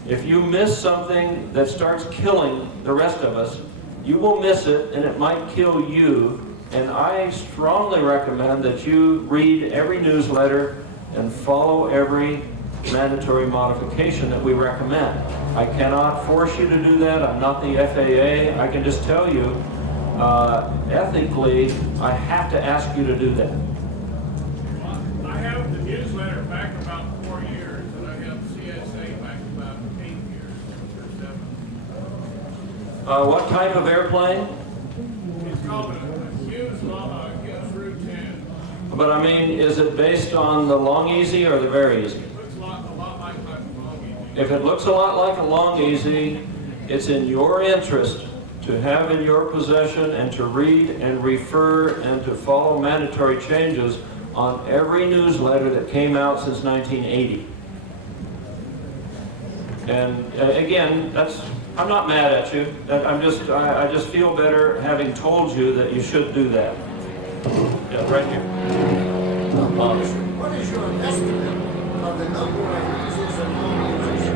if you miss something that starts killing the rest of us, you will miss it and it might kill you. And I strongly recommend that you read every newsletter and follow every mandatory modification that we recommend. I cannot force you to do that. I'm not the FAA. I can just tell you, ethically, I have to ask you to do that. I have the newsletter back about 4 years, and I have CSA back about 8 years or 7. What type of airplane? It's called a Buzz Rutan. But I mean, is it based on the Long Easy or the Very Easy? It looks a lot like a Long Easy. If it looks a lot like a Long Easy, it's in your interest to have in your possession and to read and refer and to follow mandatory changes on every newsletter that came out since 1980. And again, I'm not mad at you. I just feel better having told you that you should do that. Yeah, right here. What is your estimate of the number of users and long-users?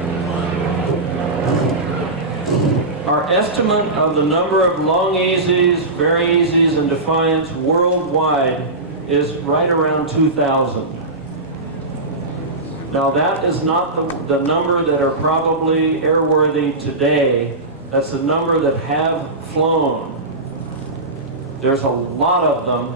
Our estimate of the number of long easies, very easies, and Defiants worldwide is right around 2,000. Now that is not the number that are probably airworthy today. That's the number that have flown. There's a lot of them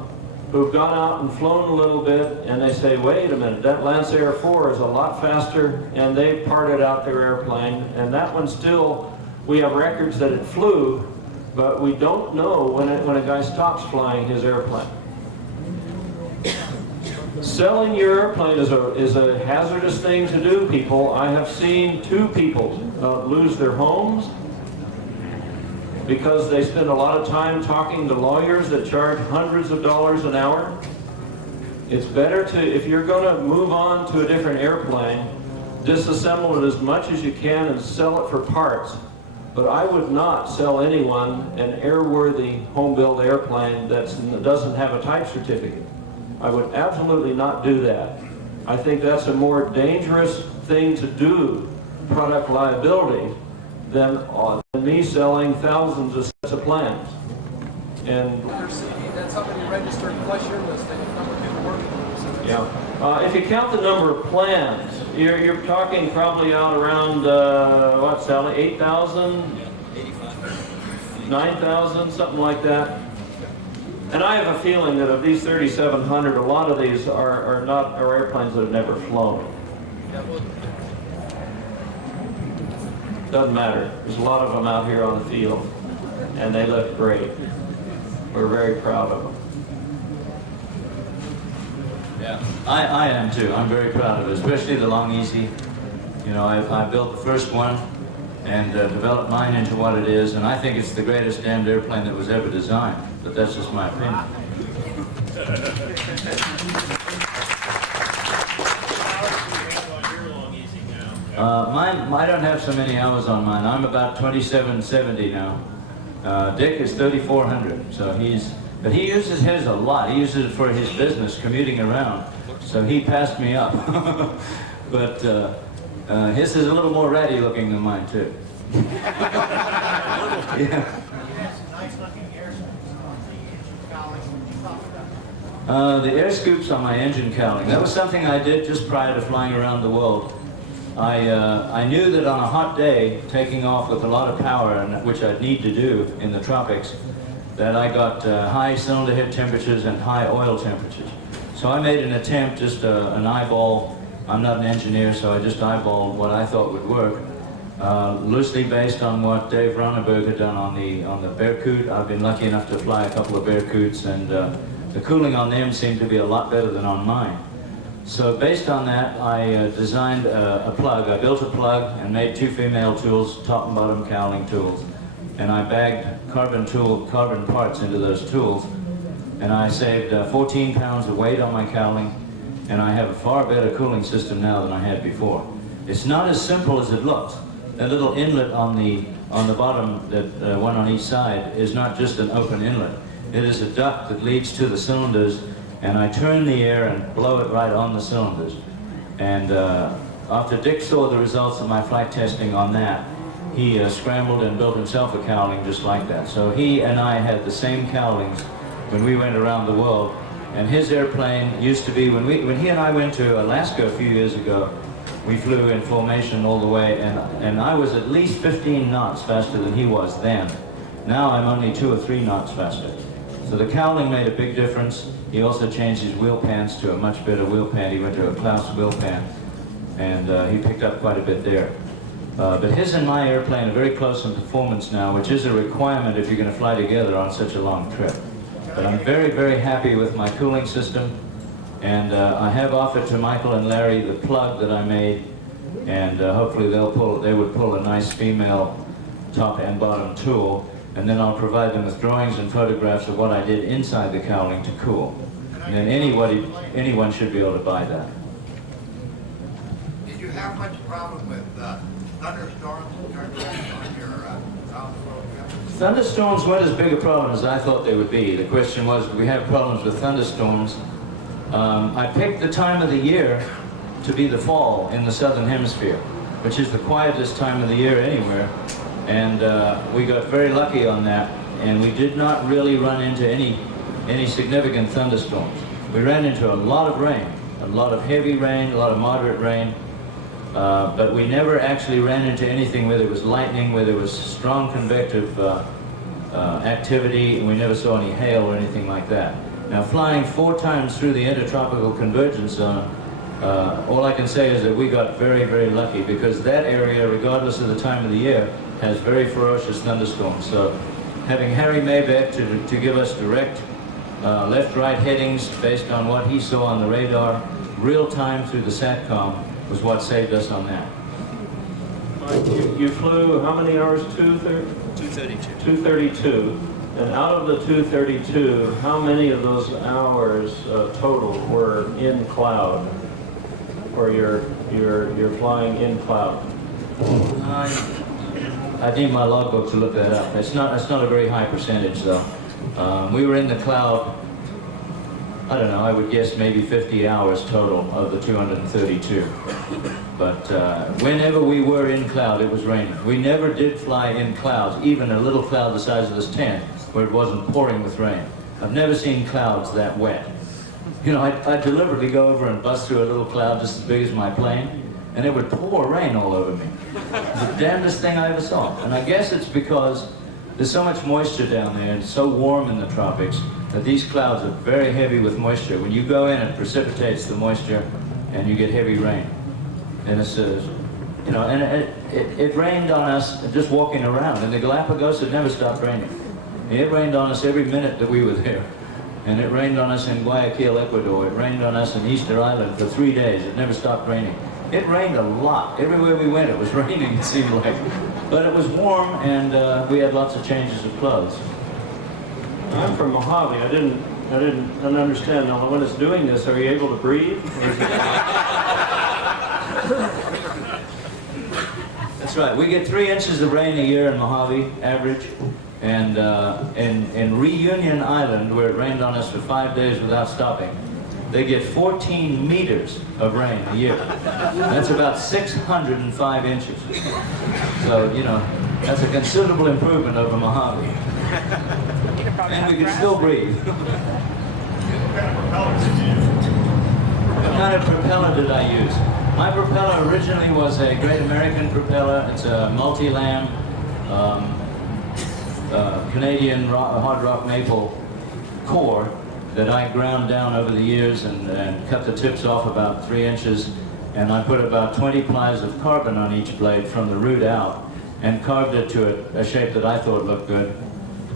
who've gone out and flown a little bit, and they say, wait a minute, that Lancer 4 is a lot faster, and they parted out their airplane, and that one still, we have records that it flew, but we don't know when a guy stops flying his airplane. Selling your airplane is a hazardous thing to do, people. I have seen 2 people lose their homes because they spend a lot of time talking to lawyers that charge hundreds of dollars an hour. It's better to, if you're going to move on to a different airplane, disassemble it as much as you can and sell it for parts. But I would not sell anyone an airworthy home-built airplane that doesn't have a type certificate. I would absolutely not do that. I think that's a more dangerous thing to do, product liability, than me selling thousands of sets of plans. And That's how many registered flight share listing, number of people working on this. yeah, if you count the number of plans, you're talking probably out around what, Sally, 8,000, 9,000, something like that. And I have a feeling that of these 3,700, a lot of these are airplanes that have never flown. Doesn't matter. There's a lot of them out here on the field, and they look great. We're very proud of them. Yeah, I am too. I'm very proud of it, especially the Long Easy. You know, I built the first one and developed mine into what it is, and I think it's the greatest damned airplane that was ever designed. But that's just my opinion. I don't have so many hours on mine. I'm about 2770 now. Dick is 3,400, so but he uses his a lot. He uses it for his business, commuting around. So he passed me up. But his is a little more ratty looking than mine too. Yeah. The air scoops on my engine cowling. That was something I did just prior to flying around the world. I knew that on a hot day, taking off with a lot of power, and which I'd need to do in the tropics, that I got high cylinder head temperatures and high oil temperatures. So I made an attempt, just an eyeball. I'm not an engineer, so I just eyeballed what I thought would work. Loosely based on what Dave Ronneberg had done on the Bearcoot. I've been lucky enough to fly a couple of Bearcoots, and the cooling on them seemed to be a lot better than on mine. So based on that, I designed a plug. I built a plug and made 2 female tools, top and bottom cowling tools. And I bagged carbon parts into those tools. And I saved 14 pounds of weight on my cowling. And I have a far better cooling system now than I had before. It's not as simple as it looks. That little inlet on the bottom, that one on each side, is not just an open inlet. It is a duct that leads to the cylinders, and I turn the air and blow it right on the cylinders. And after Dick saw the results of my flight testing on that, he scrambled and built himself a cowling just like that. So he and I had the same cowlings when we went around the world. And his airplane used to be, when he and I went to Alaska a few years ago, we flew in formation all the way, and I was at least 15 knots faster than he was then. Now I'm only 2 or 3 knots faster. So the cowling made a big difference. He also changed his wheel pans to a much better wheel pan. He went to a Klaus wheel pan, and he picked up quite a bit there. But his and my airplane are very close in performance now, which is a requirement if you're going to fly together on such a long trip. But I'm very, very happy with my cooling system, and I have offered to Michael and Larry the plug that I made, and hopefully they would pull a nice female top and bottom tool, and then I'll provide them with drawings and photographs of what I did inside the cowling to cool. And then anyone should be able to buy that. Did you have much problem with thunderstorms on your Thunderstorms weren't as big a problem as I thought they would be. The question was, do we have problems with thunderstorms? I picked the time of the year to be the fall in the southern hemisphere, which is the quietest time of the year anywhere. And we got very lucky on that, and we did not really run into any significant thunderstorms. We ran into a lot of rain, a lot of heavy rain, a lot of moderate rain, but we never actually ran into anything where there was lightning, where there was strong convective activity, and we never saw any hail or anything like that. Now, flying 4 times through the intertropical convergence zone, all I can say is that we got very, very lucky, because that area, regardless of the time of the year, has very ferocious thunderstorms. So having Harry Maybeck to give us direct left-right headings based on what he saw on the radar, real time through the SATCOM, was what saved us on that. You flew how many hours? 232. 232. And out of the 232, how many of those hours total were in cloud, or you're flying in cloud? I need my logbook to look that up. It's not a very high percentage though. We were in the cloud, I don't know, I would guess maybe 50 hours total of the 232. But whenever we were in cloud, it was raining. We never did fly in clouds, even a little cloud the size of this tent, where it wasn't pouring with rain. I've never seen clouds that wet. You know, I'd deliberately go over and bust through a little cloud just as big as my plane, and it would pour rain all over me. It's the damnedest thing I ever saw. And I guess it's because there's so much moisture down there, and it's so warm in the tropics, that these clouds are very heavy with moisture. When you go in, it precipitates the moisture, and you get heavy rain. And it's, you know, and it rained on us just walking around. In the Galapagos, it never stopped raining. It rained on us every minute that we were there. And it rained on us in Guayaquil, Ecuador. It rained on us in Easter Island for 3 days. It never stopped raining. It rained a lot. Everywhere we went, it was raining, it seemed like. But it was warm, and we had lots of changes of clothes. I'm from Mojave. I didn't understand. Now, when it's doing this, are you able to breathe? That's right. We get 3 inches of rain a year in Mojave, average. And in Reunion Island, where it rained on us for 5 days without stopping, they get 14 meters of rain a year. That's about 605 inches. So, you know, that's a considerable improvement over Mojave. And we can still breathe. What kind of propeller did I use? My propeller originally was a Great American propeller. It's a multi-lam Canadian hard rock maple core that I ground down over the years and cut the tips off about 3 inches, and I put about 20 plies of carbon on each blade from the root out and carved it to a shape that I thought looked good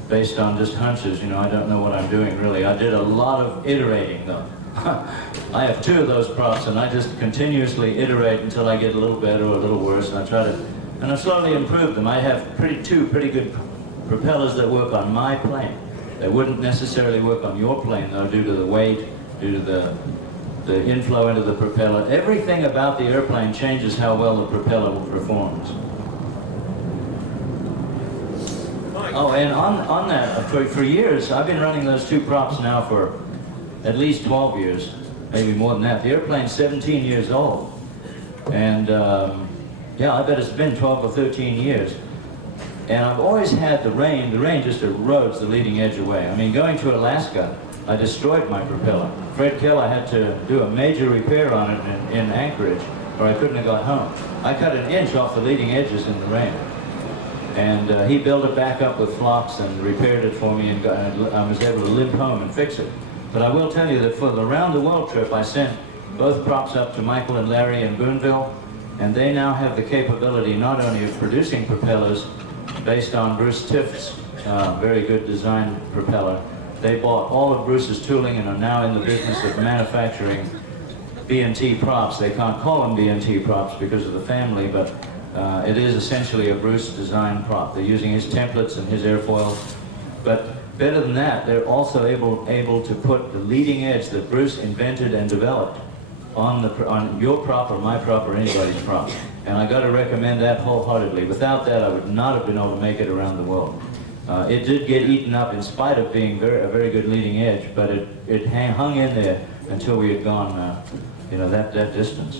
based on just hunches. You know, I don't know what I'm doing really. I did a lot of iterating though. I have 2 of those props, and I just continuously iterate until I get a little better or a little worse, and I try to, and I slowly improve them. I have 2 pretty good propellers that work on my plane. They wouldn't necessarily work on your plane though, due to the weight, due to the inflow into the propeller. Everything about the airplane changes how well the propeller performs. Oh, and on that, for years, I've been running those 2 props now for at least 12 years, maybe more than that. The airplane's 17 years old. And yeah, I bet it's been 12 or 13 years. And I've always had the rain just erodes the leading edge away. I mean, going to Alaska, I destroyed my propeller. Fred Keller had to do a major repair on it in Anchorage, or I couldn't have got home. I cut 1 inch off the leading edges in the rain. And he built it back up with flocks and repaired it for me, and I was able to limp home and fix it. But I will tell you that for the round-the-world trip, I sent both props up to Michael and Larry in Boonville, and they now have the capability not only of producing propellers based on Bruce Tiff's very good design propeller. They bought all of Bruce's tooling and are now in the business of manufacturing B&T props. They can't call them B&T props because of the family, but it is essentially a Bruce design prop. They're using his templates and his airfoils. But better than that, they're also able to put the leading edge that Bruce invented and developed on your prop or my prop or anybody's prop. And I got to recommend that wholeheartedly. Without that, I would not have been able to make it around the world. It did get eaten up in spite of being a very good leading edge, but it hung in there until we had gone, that distance.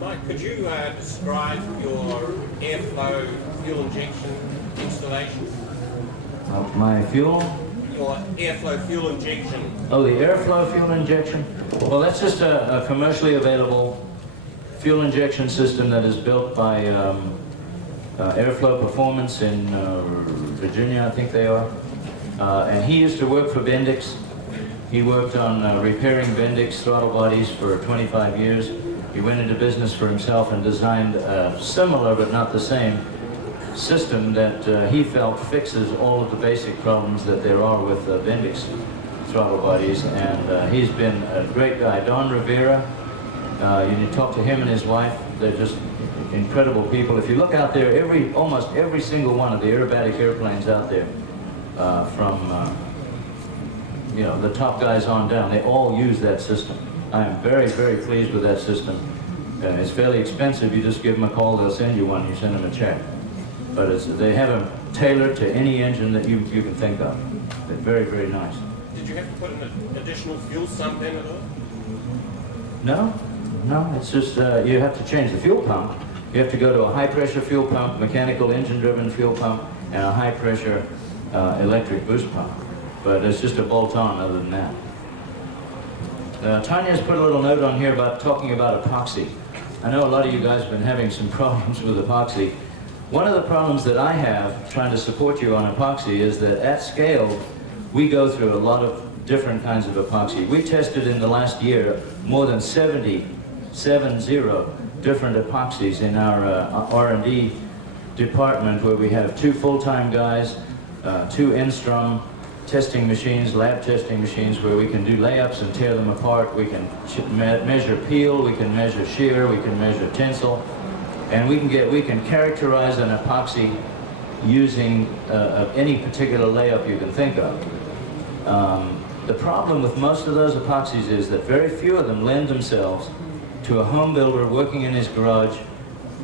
Mike, could you describe your airflow fuel injection installation? My fuel? Your airflow fuel injection. Oh, the airflow fuel injection? Well, that's just a commercially available fuel injection system that is built by Airflow Performance in Virginia, I think they are. And he used to work for Bendix. He worked on repairing Bendix throttle bodies for 25 years. He went into business for himself and designed a similar but not the same system that he felt fixes all of the basic problems that there are with Bendix throttle bodies. And he's been a great guy. Don Rivera, you talk to him and his wife, they're just incredible people. If you look out there, almost every single one of the aerobatic airplanes out there, from the top guys on down, they all use that system. I am very, very pleased with that system. It's fairly expensive. You just give them a call, they'll send you one, you send them a check. But they have them tailored to any engine that you can think of. They're very, very nice. Did you have to put an additional fuel sump in at all? No, it's just you have to change the fuel pump. You have to go to a high-pressure fuel pump, mechanical engine-driven fuel pump, and a high-pressure electric boost pump. But it's just a bolt-on other than that. Tanya's put a little note on here about talking about epoxy. I know a lot of you guys have been having some problems with epoxy. One of the problems that I have trying to support you on epoxy is that at scale, we go through a lot of different kinds of epoxy. We tested in the last year more than 70 different epoxies in our R&D department, where we have 2 full-time guys, 2 Enstrom testing machines, lab testing machines, where we can do layups and tear them apart. We can measure peel, we can measure shear, we can measure tensile, and we can characterize an epoxy using any particular layup you can think of. The problem with most of those epoxies is that very few of them lend themselves to a home builder working in his garage,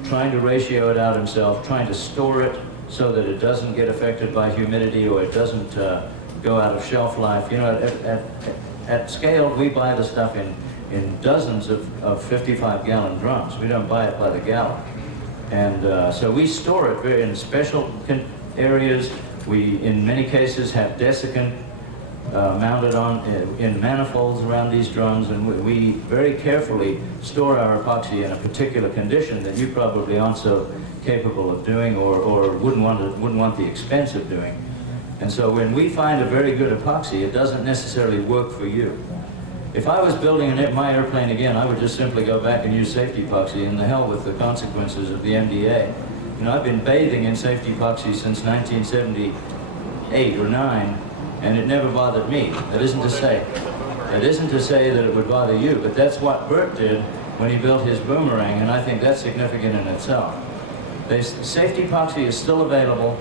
trying to ratio it out himself, trying to store it so that it doesn't get affected by humidity or it doesn't go out of shelf life. At scale, we buy the stuff in dozens of 55-gallon drums. We don't buy it by the gallon. And so we store it in special areas. We, in many cases, have desiccant mounted on in manifolds around these drums, and we very carefully store our epoxy in a particular condition that you probably aren't so capable of doing or wouldn't want the expense of doing. And so when we find a very good epoxy, it doesn't necessarily work for you. If I was building my airplane again, I would just simply go back and use safety epoxy, and the hell with the consequences of the MDA. I've been bathing in safety epoxy since 1978 or 9, and it never bothered me. That isn't to say that it would bother you, but that's what Burt did when he built his boomerang, and I think that's significant in itself. The safety epoxy is still available,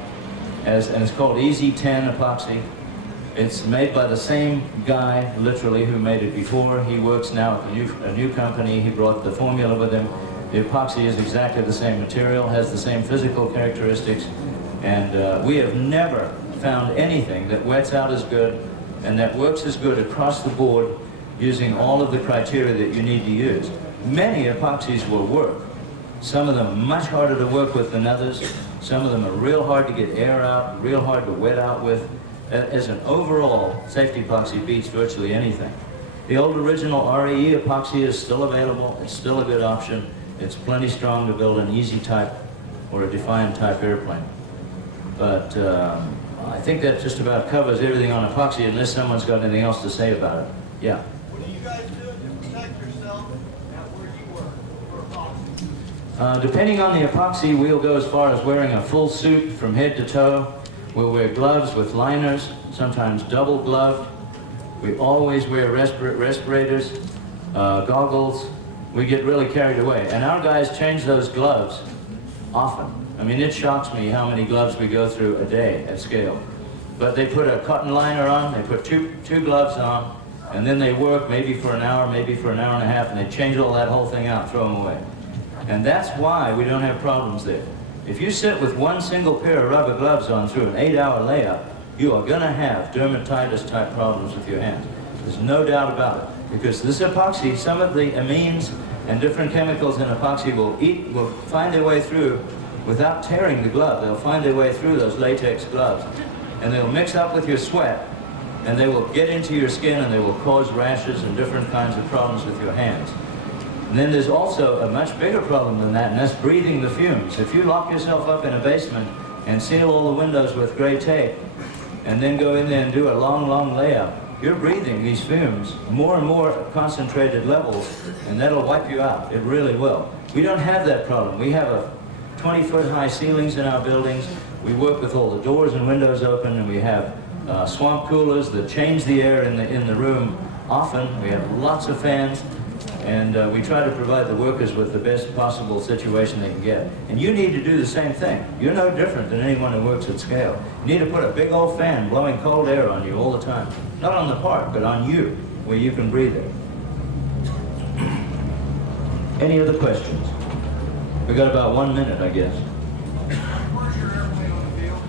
and it's called Easy 10 epoxy. It's made by the same guy, literally, who made it before. He works now at a new company. He brought the formula with him. The epoxy is exactly the same material, has the same physical characteristics, and we have never found anything that wets out as good and that works as good across the board using all of the criteria that you need to use. Many epoxies will work. Some of them much harder to work with than others. Some of them are real hard to get air out, real hard to wet out with. As an overall, safety epoxy beats virtually anything. The old original RAE epoxy is still available. It's still a good option. It's plenty strong to build an easy type or a Defiant type airplane. But I think that just about covers everything on epoxy, unless someone's got anything else to say about it. Yeah. What do you guys do to protect yourself at where you work for epoxy? Depending on the epoxy, we'll go as far as wearing a full suit from head to toe. We'll wear gloves with liners, sometimes double gloved. We always wear respirators, goggles. We get really carried away. And our guys change those gloves often. I mean, it shocks me how many gloves we go through a day at scale. But they put a cotton liner on, they put two gloves on, and then they work maybe for an hour, maybe for an hour and a half, and they change all that whole thing out, throw them away. And that's why we don't have problems there. If you sit with one single pair of rubber gloves on through an 8-hour layup, you are going to have dermatitis type problems with your hands. There's no doubt about it. Because this epoxy, some of the amines and different chemicals in epoxy will find their way through without tearing the glove. They'll find their way through those latex gloves. And they'll mix up with your sweat, and they will get into your skin, and they will cause rashes and different kinds of problems with your hands. And then there's also a much bigger problem than that, and that's breathing the fumes. If you lock yourself up in a basement and seal all the windows with gray tape, and then go in there and do a long, long layup, you're breathing these fumes, more and more concentrated levels, and that'll wipe you out. It really will. We don't have that problem. We have a 20-foot high ceilings in our buildings. We work with all the doors and windows open, and we have swamp coolers that change the air in the room often. We have lots of fans, and we try to provide the workers with the best possible situation they can get. And you need to do the same thing. You're no different than anyone who works at scale. You need to put a big old fan blowing cold air on you all the time. Not on the part, but on you, where you can breathe it. Any other questions? We got about 1 minute, I guess. Where's your airplane on the field?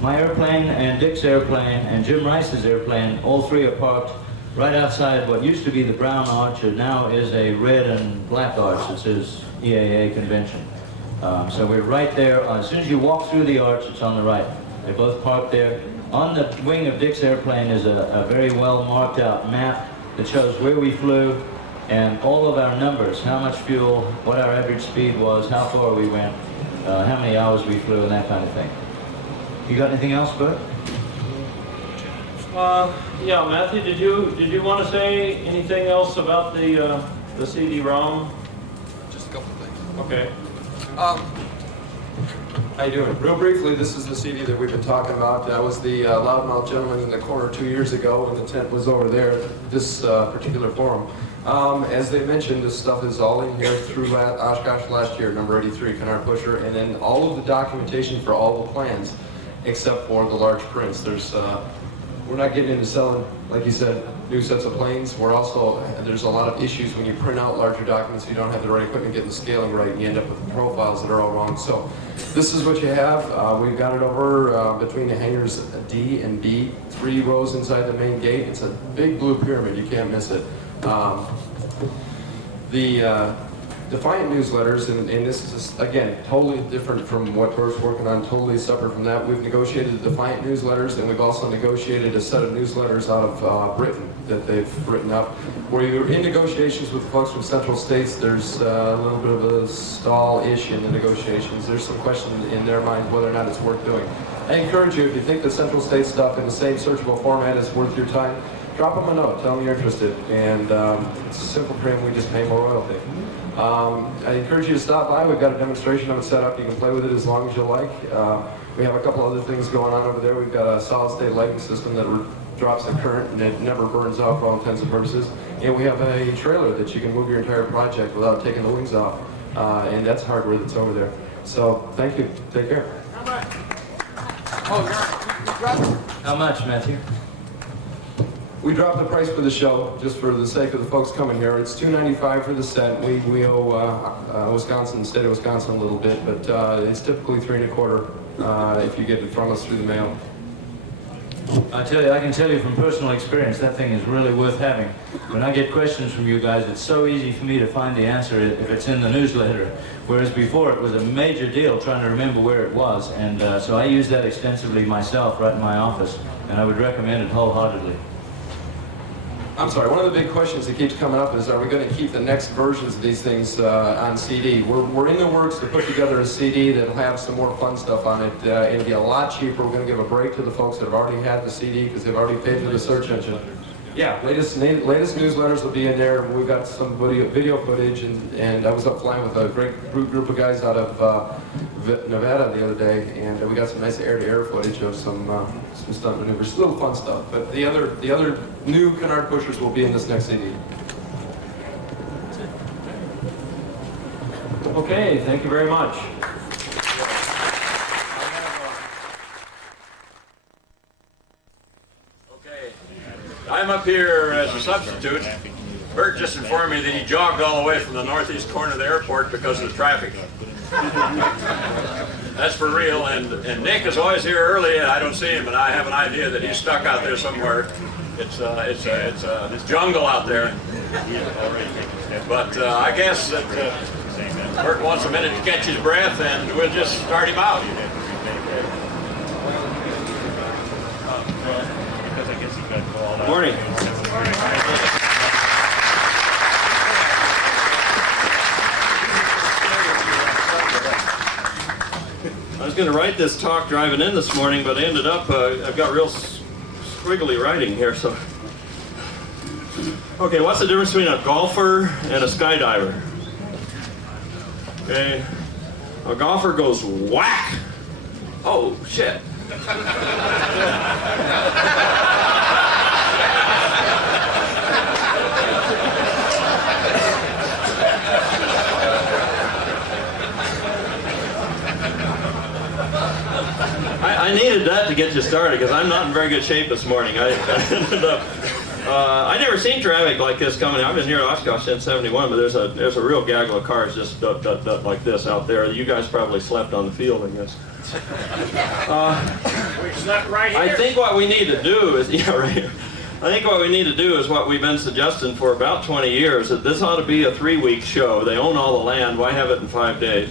My airplane and Dick's airplane and Jim Rice's airplane, all three are parked right outside what used to be the brown arch, and now is a red and black arch that says EAA convention. So we're right there. As soon as you walk through the arch, it's on the right. They're both parked there. On the wing of Dick's airplane is a very well marked out map that shows where we flew and all of our numbers, how much fuel, what our average speed was, how far we went, how many hours we flew, and that kind of thing. You got anything else, Burt? Yeah, Matthew, did you want to say anything else about the CD-ROM? Just a couple of things. Okay. How you doing? Real briefly, this is the CD that we've been talking about. That was the loudmouth gentleman in the corner 2 years ago when the tent was over there, this particular forum. As they mentioned, this stuff is all in here through Oshkosh last year, number 83, Canard Pusher, and then all of the documentation for all the plans, except for the large prints. We're not getting into selling, like you said, new sets of planes. There's a lot of issues when you print out larger documents, you don't have the right equipment, getting the scaling right, and you end up with profiles that are all wrong. So this is what you have. We've got it over between the hangars D and B, 3 rows inside the main gate. It's a big blue pyramid, you can't miss it. The Defiant newsletters, and this is, again, totally different from what Burt's working on, totally separate from that. We've negotiated the Defiant newsletters, and we've also negotiated a set of newsletters out of Britain that they've written up. We're in negotiations with folks from Central States. There's a little bit of a stall-ish in the negotiations. There's some question in their mind whether or not it's worth doing. I encourage you, if you think the Central States stuff in the same searchable format is worth your time, drop them a note, tell them you're interested, and it's a simple premium, we just pay more royalty. I encourage you to stop by. We've got a demonstration of it set up. You can play with it as long as you like. We have a couple other things going on over there. We've got a solid-state lighting system that drops the current and it never burns off for all intents and purposes. And we have a trailer that you can move your entire project without taking the wings off. And that's hardware that's over there. So thank you. Take care. How much? How much, Matthew? We dropped the price for the show, just for the sake of the folks coming here. It's $2.95 for the set. We owe Wisconsin, the state of Wisconsin, a little bit, but it's typically $3.25 if you get it from us through the mail. I can tell you from personal experience, that thing is really worth having. When I get questions from you guys, it's so easy for me to find the answer if it's in the newsletter. Whereas before, it was a major deal trying to remember where it was. And so I use that extensively myself right in my office, and I would recommend it wholeheartedly. I'm sorry, one of the big questions that keeps coming up is, are we going to keep the next versions of these things on CD? We're in the works to put together a CD that'll have some more fun stuff on it. It'll be a lot cheaper. We're going to give a break to the folks that have already had the CD because they've already paid for the search engine. Yeah, latest newsletters will be in there. We've got some video footage, and I was up flying with a great group of guys out of Nevada the other day, and we got some nice air-to-air footage of some stunt maneuvers, little fun stuff. But the other new Canard pushers will be in this next CD. Okay, thank you very much. I'm up here as a substitute. Burt just informed me that he jogged all the way from the northeast corner of the airport because of the traffic. That's for real. And Nick is always here early, and I don't see him, and I have an idea that he's stuck out there somewhere. It's jungle out there. But I guess that Burt wants a minute to catch his breath, and we'll just start him out. Morning. I was going to write this talk driving in this morning, but I ended up, I've got real squiggly writing here, so. Okay, what's the difference between a golfer and a skydiver? Okay, a golfer goes whack. Oh, shit. I needed that to get you started because I'm not in very good shape this morning. I ended up, I never seen traffic like this coming. I've been here at Oshkosh since '71, but there's a real gaggle of cars just like this out there. You guys probably slept on the field, I guess. We slept right here. I think what we need to do is, yeah, right here. I think what we need to do is what we've been suggesting for about 20 years, that this ought to be a 3-week show. They own all the land. Why have it in 5 days?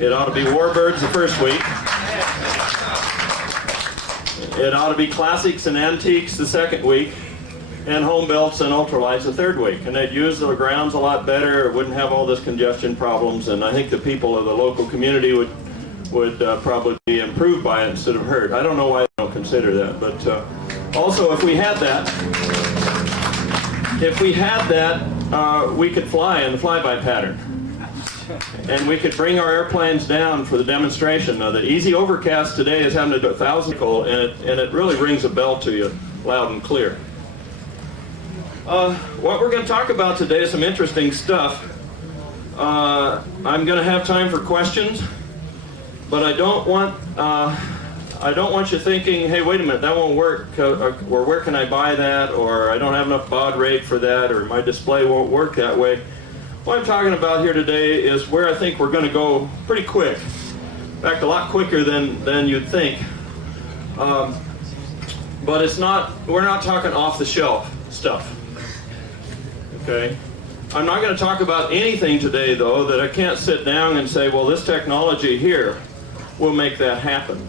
It ought to be Warbirds the first week. It ought to be classics and antiques the second week, and home builds and ultralights the third week. And they'd use the grounds a lot better. It wouldn't have all this congestion problems. And I think the people of the local community would probably be improved by it instead of hurt. I don't know why they don't consider that. But also, if we had that, we could fly in the flyby pattern. And we could bring our airplanes down for the demonstration. Now, the easy overcast today is having to do 1,000, and it really rings a bell to you loud and clear. What we're going to talk about today is some interesting stuff. I'm going to have time for questions, but I don't want you thinking, hey, wait a minute, that won't work, or where can I buy that, or I don't have enough baud rate for that, or my display won't work that way. What I'm talking about here today is where I think we're going to go pretty quick. In fact, a lot quicker than you'd think. But we're not talking off-the-shelf stuff. Okay? I'm not going to talk about anything today, though, that I can't sit down and say, well, this technology here will make that happen.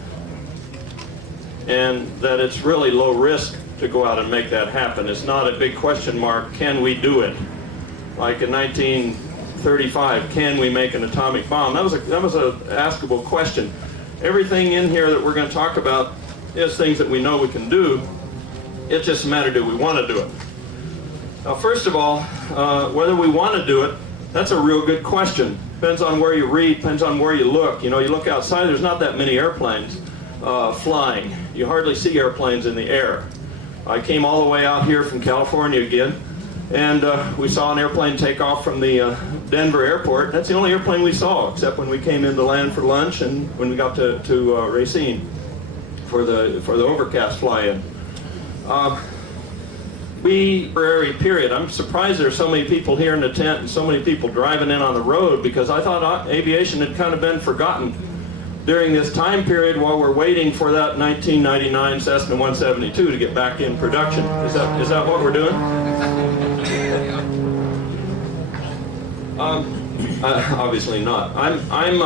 And that it's really low risk to go out and make that happen. It's not a big question mark, can we do it? Like in 1935, can we make an atomic bomb? That was a askable question. Everything in here that we're going to talk about is things that we know we can do. It's just a matter, do we want to do it? Now, first of all, whether we want to do it, that's a real good question. Depends on where you read, depends on where you look. You know, you look outside, there's not that many airplanes flying. You hardly see airplanes in the air. I came all the way out here from California again. And we saw an airplane take off from the Denver airport. That's the only airplane we saw, except when we came in to land for lunch and when we got to Racine for the overcast fly-in. Period. I'm surprised there's so many people here in the tent and so many people driving in on the road, because I thought aviation had kind of been forgotten during this time period while we're waiting for that 1999 Cessna 172 to get back in production. Is that what we're doing? Obviously not. I'm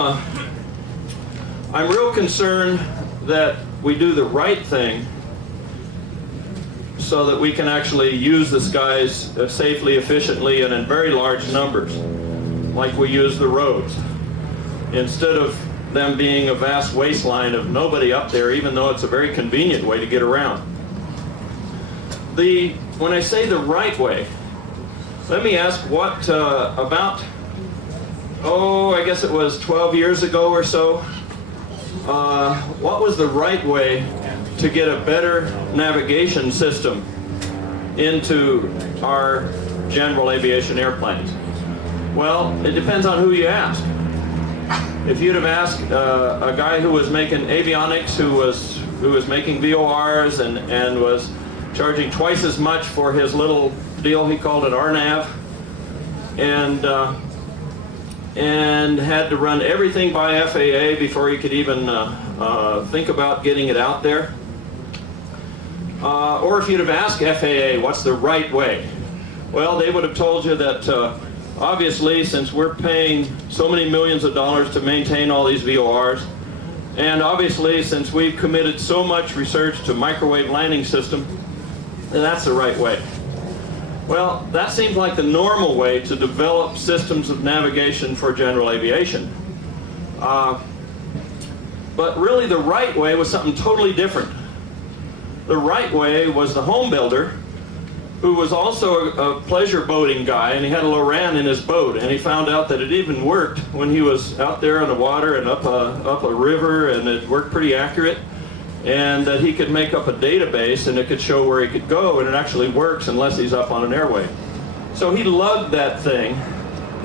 real concerned that we do the right thing so that we can actually use the skies safely, efficiently, and in very large numbers, like we use the roads, instead of them being a vast wasteland of nobody up there, even though it's a very convenient way to get around. When I say the right way, let me ask what I guess it was 12 years ago or so, what was the right way to get a better navigation system into our general aviation airplanes? Well, it depends on who you ask. If you'd have asked a guy who was making avionics, who was making VORs and was charging twice as much for his little deal, he called it RNAV, and and had to run everything by FAA before he could even think about getting it out there. Or if you'd have asked FAA, what's the right way? Well, they would have told you that obviously, since we're paying so many millions of dollars to maintain all these VORs, and obviously since we've committed so much research to microwave landing system, that's the right way. Well, that seems like the normal way to develop systems of navigation for general aviation. But really the right way was something totally different. The right way was the home builder, who was also a pleasure boating guy, and he had a Loran in his boat, and he found out that it even worked when he was out there on the water and up a river, and it worked pretty accurate, and that he could make up a database and it could show where he could go, and it actually works unless he's up on an airway. So he lugged that thing,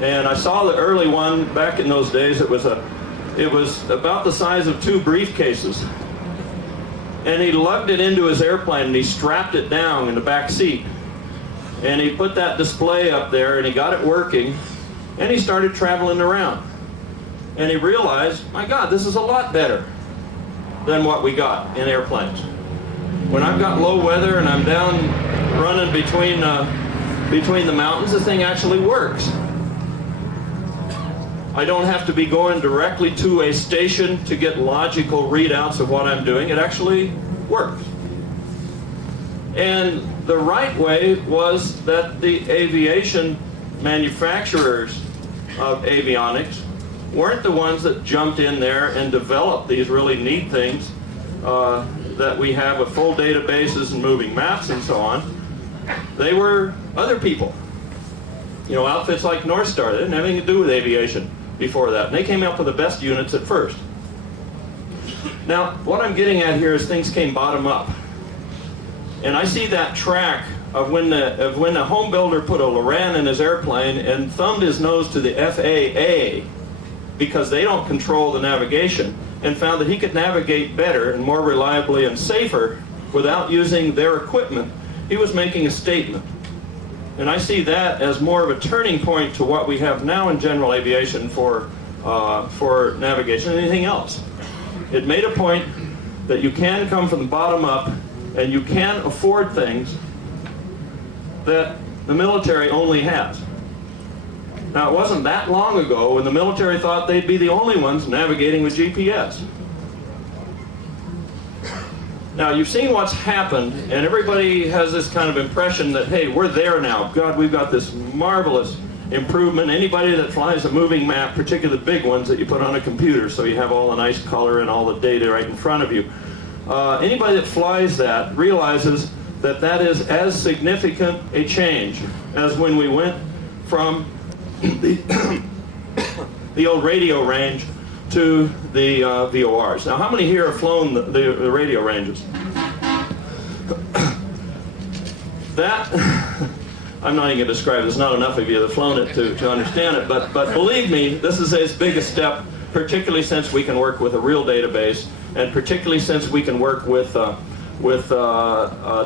and I saw the early one back in those days. It was about the size of 2 briefcases. And he lugged it into his airplane and he strapped it down in the back seat. And he put that display up there and he got it working, and he started traveling around. And he realized, my God, this is a lot better than what we got in airplanes. When I've got low weather and I'm down running between the mountains, the thing actually works. I don't have to be going directly to a station to get logical readouts of what I'm doing. It actually works. And the right way was that the aviation manufacturers of avionics weren't the ones that jumped in there and developed these really neat things that we have with full databases and moving maps and so on. They were other people. You know, outfits like North Star. They didn't have anything to do with aviation before that. And they came up with the best units at first. Now, what I'm getting at here is things came bottom up. And I see that track of when the home builder put a Loran in his airplane and thumbed his nose to the FAA because they don't control the navigation, and found that he could navigate better and more reliably and safer without using their equipment. He was making a statement. And I see that as more of a turning point to what we have now in general aviation for navigation than anything else. It made a point that you can come from the bottom up and you can afford things that the military only has. Now, it wasn't that long ago when the military thought they'd be the only ones navigating with GPS. Now, you've seen what's happened, and everybody has this kind of impression that, hey, we're there now. God, we've got this marvelous improvement. Anybody that flies a moving map, particularly the big ones that you put on a computer so you have all the nice color and all the data right in front of you. Anybody that flies that realizes that that is as significant a change as when we went from the old radio range to the VORs. Now, how many here have flown the radio ranges? That, I'm not even going to describe it. There's not enough of you that have flown it to understand it, but believe me, this is as big a step, particularly since we can work with a real database, and particularly since we can work with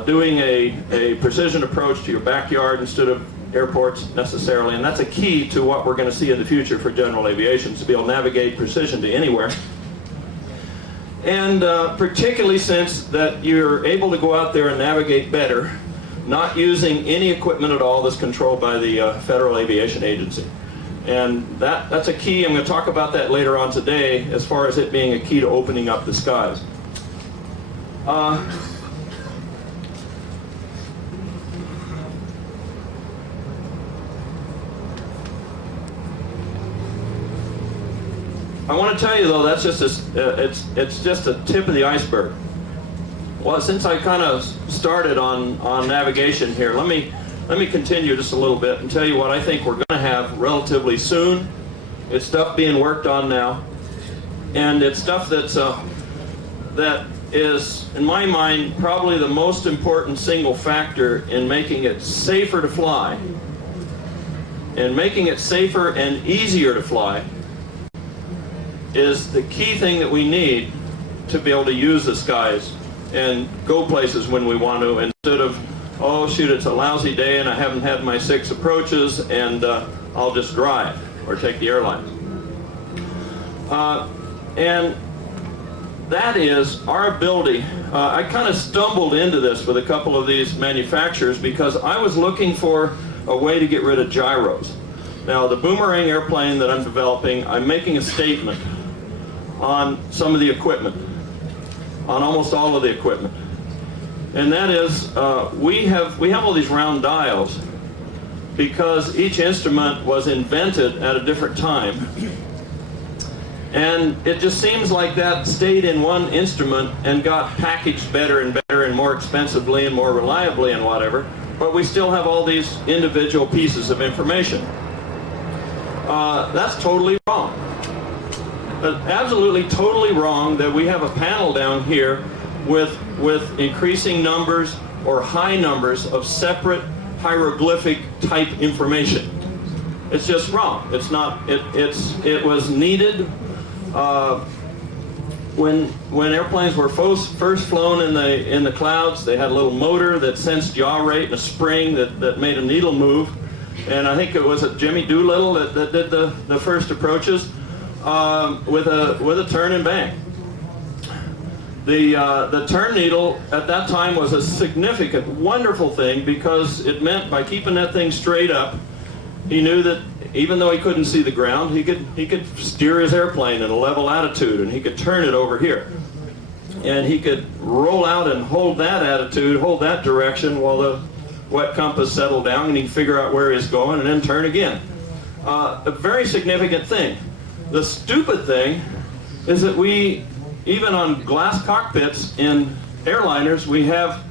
doing a precision approach to your backyard instead of airports necessarily, and that's a key to what we're going to see in the future for general aviation, to be able to navigate precision to anywhere. And particularly since that you're able to go out there and navigate better, not using any equipment at all that's controlled by the Federal Aviation Agency. And that's a key. I'm going to talk about that later on today as far as it being a key to opening up the skies. I want to tell you though, that's just it's just a tip of the iceberg. Well, since I kind of started on navigation here, let me continue just a little bit and tell you what I think we're going to have relatively soon. It's stuff being worked on now, and it's stuff that is, in my mind, probably the most important single factor in making it safer to fly, and making it safer and easier to fly is the key thing that we need to be able to use the skies and go places when we want to, instead of, oh shoot, it's a lousy day and I haven't had my 6 approaches and I'll just drive. or take the airlines. And that is our ability. I kind of stumbled into this with a couple of these manufacturers because I was looking for a way to get rid of gyros. Now, the boomerang airplane that I'm developing, I'm making a statement on some of the equipment, on almost all of the equipment. And that is, we have all these round dials because each instrument was invented at a different time. And it just seems like that stayed in one instrument and got packaged better and more expensively and more reliably and whatever, but we still have all these individual pieces of information. That's totally wrong. Absolutely totally wrong that we have a panel down here with increasing numbers or high numbers of separate hieroglyphic type information. It's just wrong. It's not, it was needed when airplanes were first flown in the clouds. They had a little motor that sensed yaw rate and a spring that made a needle move. And I think it was Jimmy Doolittle that did the first approaches with a turn and bang. The turn needle at that time was a significant, wonderful thing because it meant by keeping that thing straight up, he knew that even though he couldn't see the ground, he could steer his airplane in a level attitude, and he could turn it over here. And he could roll out and hold that attitude, hold that direction while the wet compass settled down, and he could figure out where he's going and then turn again. A very significant thing. The stupid thing is that we, even on glass cockpits in airliners, we have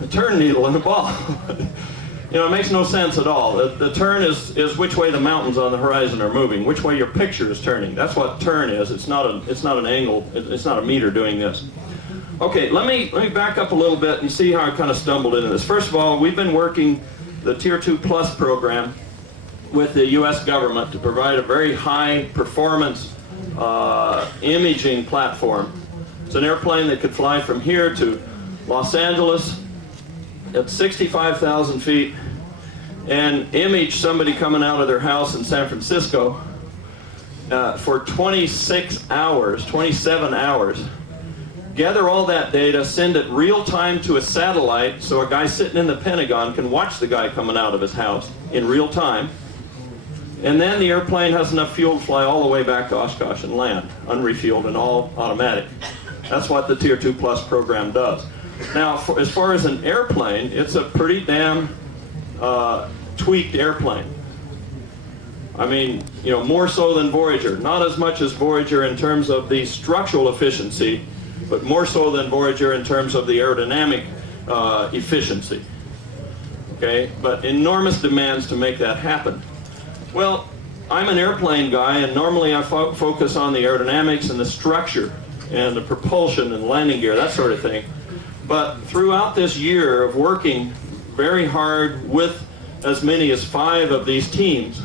a turn needle and a ball. You know, it makes no sense at all. The turn is which way the mountains on the horizon are moving, which way your picture is turning. That's what turn is. It's not an angle. It's not a meter doing this. Okay, let me back up a little bit and see how I kind of stumbled into this. First of all, we've been working the Tier 2 Plus program with the U.S. government to provide a very high performance imaging platform. It's an airplane that could fly from here to Los Angeles at 65,000 feet and image somebody coming out of their house in San Francisco for 26 hours, 27 hours. Gather all that data, send it real time to a satellite so a guy sitting in the Pentagon can watch the guy coming out of his house in real time. And then the airplane has enough fuel to fly all the way back to Oshkosh and land, unrefueled and all automatic. That's what the Tier 2 Plus program does. Now, as far as an airplane, it's a pretty damn tweaked airplane. I mean, you know, more so than Voyager. Not as much as Voyager in terms of the structural efficiency, but more so than Voyager in terms of the aerodynamic efficiency. Okay, but enormous demands to make that happen. Well, I'm an airplane guy, and normally I focus on the aerodynamics and the structure and the propulsion and landing gear, that sort of thing. But throughout this year of working very hard with as many as 5 of these teams,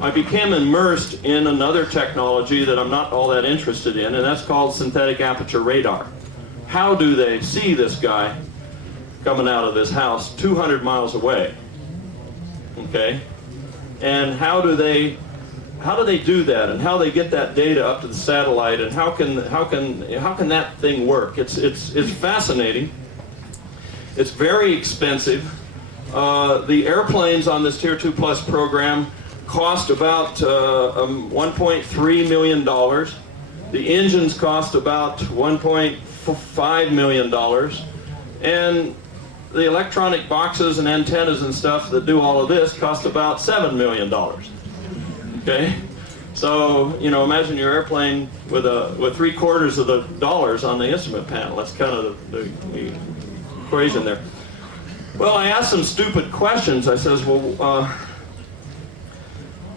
I became immersed in another technology that I'm not all that interested in, and that's called synthetic aperture radar. How do they see this guy coming out of this house 200 miles away? Okay? And how do they do that, and how they get that data up to the satellite, and how can that thing work? It's fascinating. It's very expensive. The airplanes on this Tier 2 Plus program cost about $1.3 million. The engines cost about $1.5 million. And the electronic boxes and antennas and stuff that do all of this cost about $7 million. Okay? So, you know, imagine your airplane with 3/4 of the dollars on the instrument panel. That's kind of the equation there. Well, I asked some stupid questions. I says, well,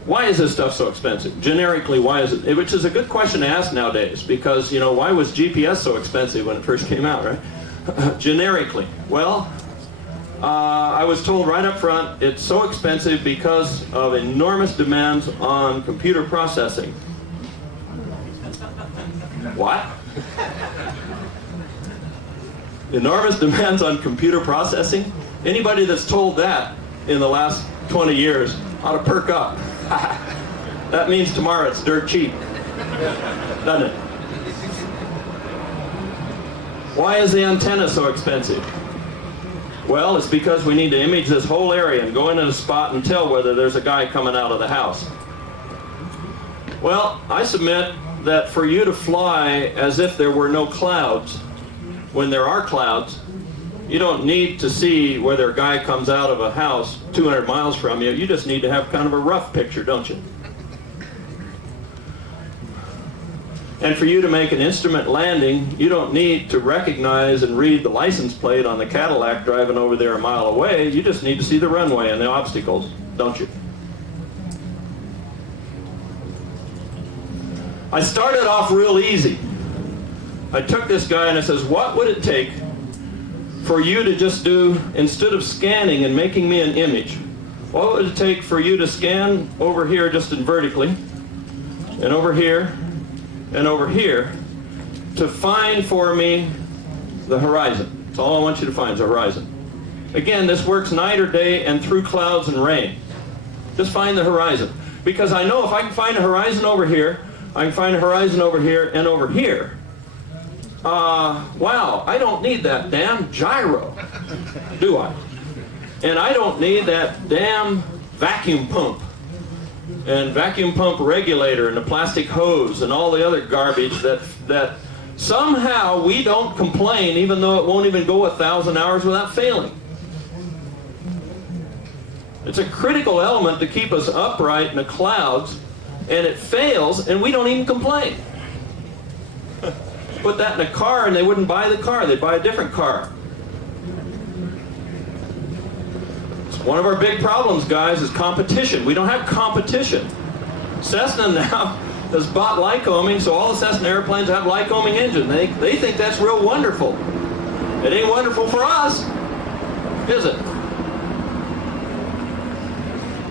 why is this stuff so expensive? Generically, why is it? Which is a good question to ask nowadays, because, you know, why was GPS so expensive when it first came out, right? Generically. Well, I was told right up front, it's so expensive because of enormous demands on computer processing. What? Enormous demands on computer processing? Anybody that's told that in the last 20 years ought to perk up. That means tomorrow it's dirt cheap, doesn't it? Why is the antenna so expensive? Well, it's because we need to image this whole area and go into the spot and tell whether there's a guy coming out of the house. Well, I submit that for you to fly as if there were no clouds, when there are clouds, you don't need to see whether a guy comes out of a house 200 miles from you. You just need to have kind of a rough picture, don't you? And for you to make an instrument landing, you don't need to recognize and read the license plate on the Cadillac driving over there a mile away. You just need to see the runway and the obstacles, don't you? I started off real easy. I took this guy and I says, what would it take for you to just do, instead of scanning and making me an image, what would it take for you to scan over here just in vertically, and over here, and over here, to find for me the horizon. That's all I want you to find is the horizon. Again, this works night or day and through clouds and rain. Just find the horizon. Because I know if I can find a horizon over here, I can find a horizon over here and over here. Wow, I don't need that damn gyro, do I? And I don't need that damn vacuum pump and vacuum pump regulator and the plastic hose and all the other garbage that somehow we don't complain, even though it won't even go 1,000 hours without failing. It's a critical element to keep us upright in the clouds, and it fails and we don't even complain. Put that in a car and they wouldn't buy the car, they'd buy a different car. One of our big problems, guys, is competition. We don't have competition. Cessna now has bought Lycoming, so all the Cessna airplanes have Lycoming engine. They think that's real wonderful. It ain't wonderful for us, is it?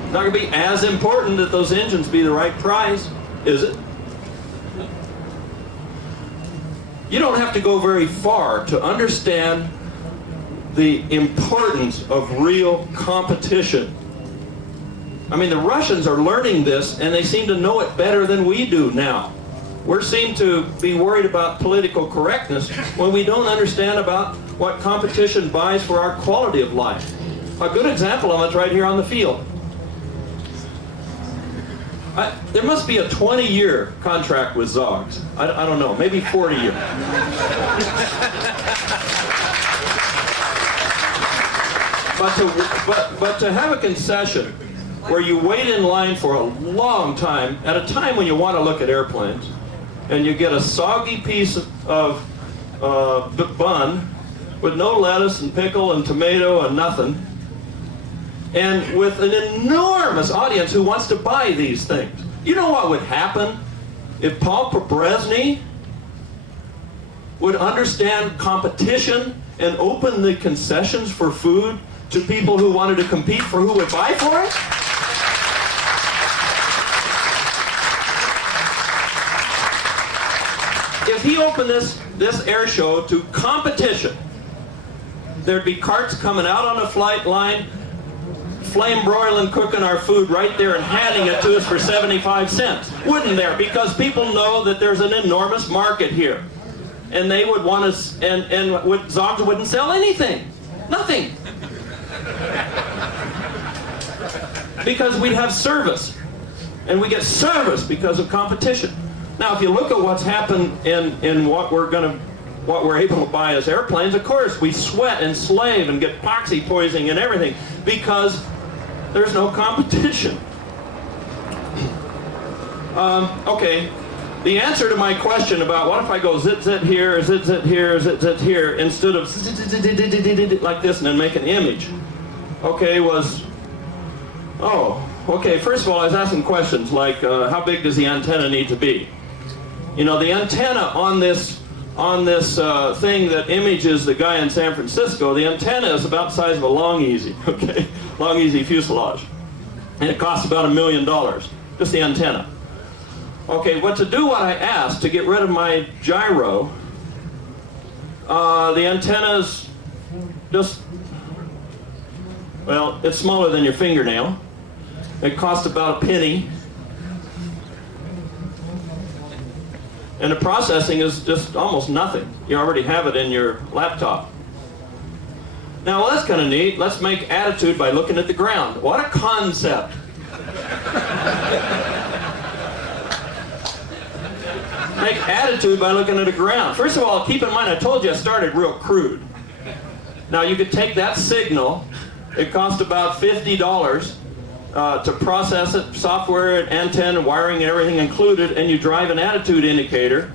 It's not going to be as important that those engines be the right price, is it? You don't have to go very far to understand the importance of real competition. I mean, the Russians are learning this, and they seem to know it better than we do now. We seem to be worried about political correctness when we don't understand about what competition buys for our quality of life. A good example of it's right here on the field. There must be a 20-year contract with Zogs. I don't know, maybe 40 years. But to have a concession where you wait in line for a long time, at a time when you want to look at airplanes, and you get a soggy piece of bun with no lettuce and pickle and tomato and nothing, and with an enormous audience who wants to buy these things. You know what would happen if Paul Pobresny would understand competition and open the concessions for food to people who wanted to compete for who would buy for it? If he opened this air show to competition, there'd be carts coming out on the flight line, flame broiling, cooking our food right there and handing it to us for 75 cents. Wouldn't there? Because people know that there's an enormous market here. And they would want us, and Zogs wouldn't sell anything. Nothing. Because we'd have service. And we get service because of competition. Now, if you look at what's happened in what we're able to buy as airplanes, of course, we sweat and slave and get epoxy poisoning and everything because there's no competition. Okay, the answer to my question about what if I go zit zit here, zit zit here, zit zit here, instead of like this and then make an image, okay, was, okay, first of all, I was asking questions like, how big does the antenna need to be? You know, the antenna on this thing that images the guy in San Francisco, the antenna is about the size of a Long Easy, okay? Long Easy fuselage. And it costs about $1 million, just the antenna. Okay, but to do what I asked, to get rid of my gyro, the antenna's just, well, it's smaller than your fingernail. It costs about a penny. And the processing is just almost nothing. You already have it in your laptop. Now, well, that's kind of neat. Let's make attitude by looking at the ground. What a concept. Make attitude by looking at the ground. First of all, keep in mind, I told you I started real crude. Now, you could take that signal. It cost about $50 to process it, software, antenna, wiring, and everything included, and you drive an attitude indicator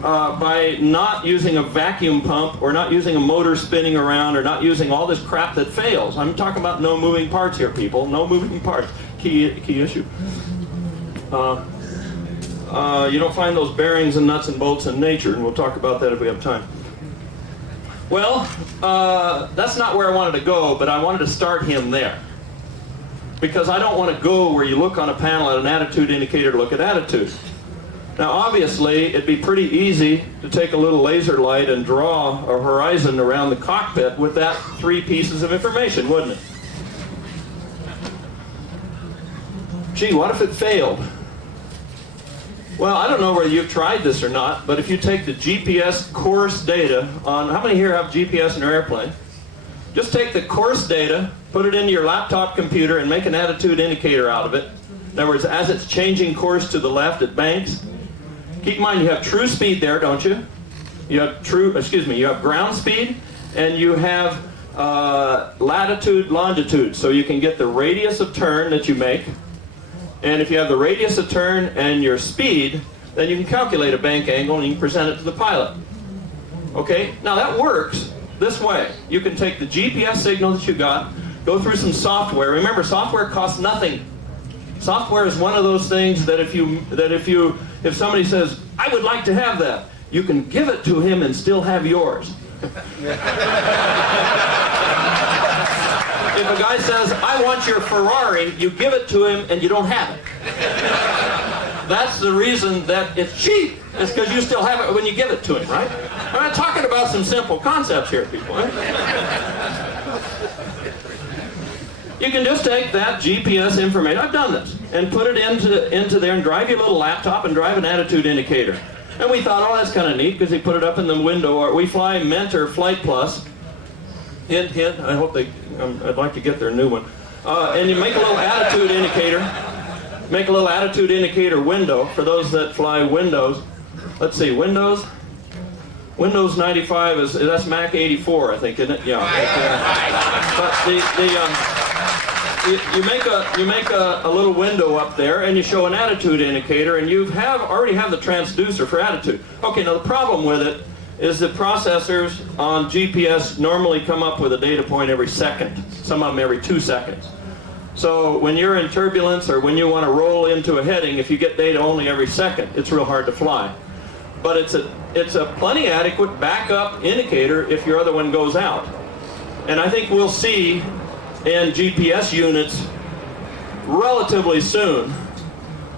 by not using a vacuum pump or not using a motor spinning around or not using all this crap that fails. I'm talking about no moving parts here, people. No moving parts. Key issue. You don't find those bearings and nuts and bolts in nature, and we'll talk about that if we have time. Well, that's not where I wanted to go, but I wanted to start him there. Because I don't want to go where you look on a panel at an attitude indicator to look at attitude. Now, obviously, it'd be pretty easy to take a little laser light and draw a horizon around the cockpit with that 3 pieces of information, wouldn't it? Gee, what if it failed? Well, I don't know whether you've tried this or not, but if you take the GPS course data on, how many here have GPS in their airplane? Just take the course data, put it into your laptop computer, and make an attitude indicator out of it. In other words, as it's changing course to the left, it banks. Keep in mind, you have true speed there, don't you? You have you have ground speed, and you have latitude, longitude, so you can get the radius of turn that you make. And if you have the radius of turn and your speed, then you can calculate a bank angle and you can present it to the pilot. Okay, now that works this way. You can take the GPS signal that you got, go through some software. Remember, software costs nothing. Software is one of those things that if somebody says, I would like to have that, you can give it to him and still have yours. If a guy says, I want your Ferrari, you give it to him and you don't have it. That's the reason that it's cheap. It's because you still have it when you give it to him, right? I'm not talking about some simple concepts here, people. Right? You can just take that GPS information, I've done this, and put it into there and drive your little laptop and drive an attitude indicator. And we thought, oh, that's kind of neat because he put it up in the window. Or we fly Mentor Flight Plus. Hint, hint. I hope I'd like to get their new one. And you make a little attitude indicator. Make a little attitude indicator window for those that fly Windows. Let's see, Windows 95 that's Mac 84, I think, isn't it? Yeah. But you make a little window up there, and you show an attitude indicator, and you already have the transducer for attitude. Okay, now the problem with it is that processors on GPS normally come up with a data point every second, some of them every 2 seconds. So when you're in turbulence or when you want to roll into a heading, if you get data only every second, it's real hard to fly. But it's a plenty adequate backup indicator if your other one goes out. And I think we'll see in GPS units relatively soon,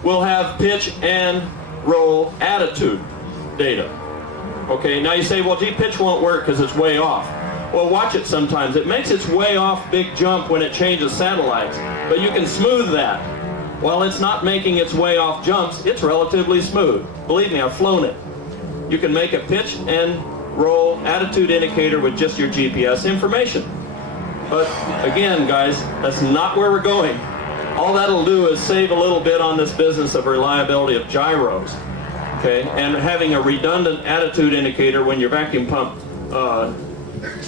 we'll have pitch and roll attitude data. Okay, now you say, well, gee, pitch won't work because it's way off. Well, watch it sometimes. It makes its way off big jump when it changes satellites, but you can smooth that. While it's not making its way off jumps, it's relatively smooth. Believe me, I've flown it. You can make a pitch and roll attitude indicator with just your GPS information. But again, guys, that's not where we're going. All that'll do is save a little bit on this business of reliability of gyros. Okay, and having a redundant attitude indicator when your vacuum pump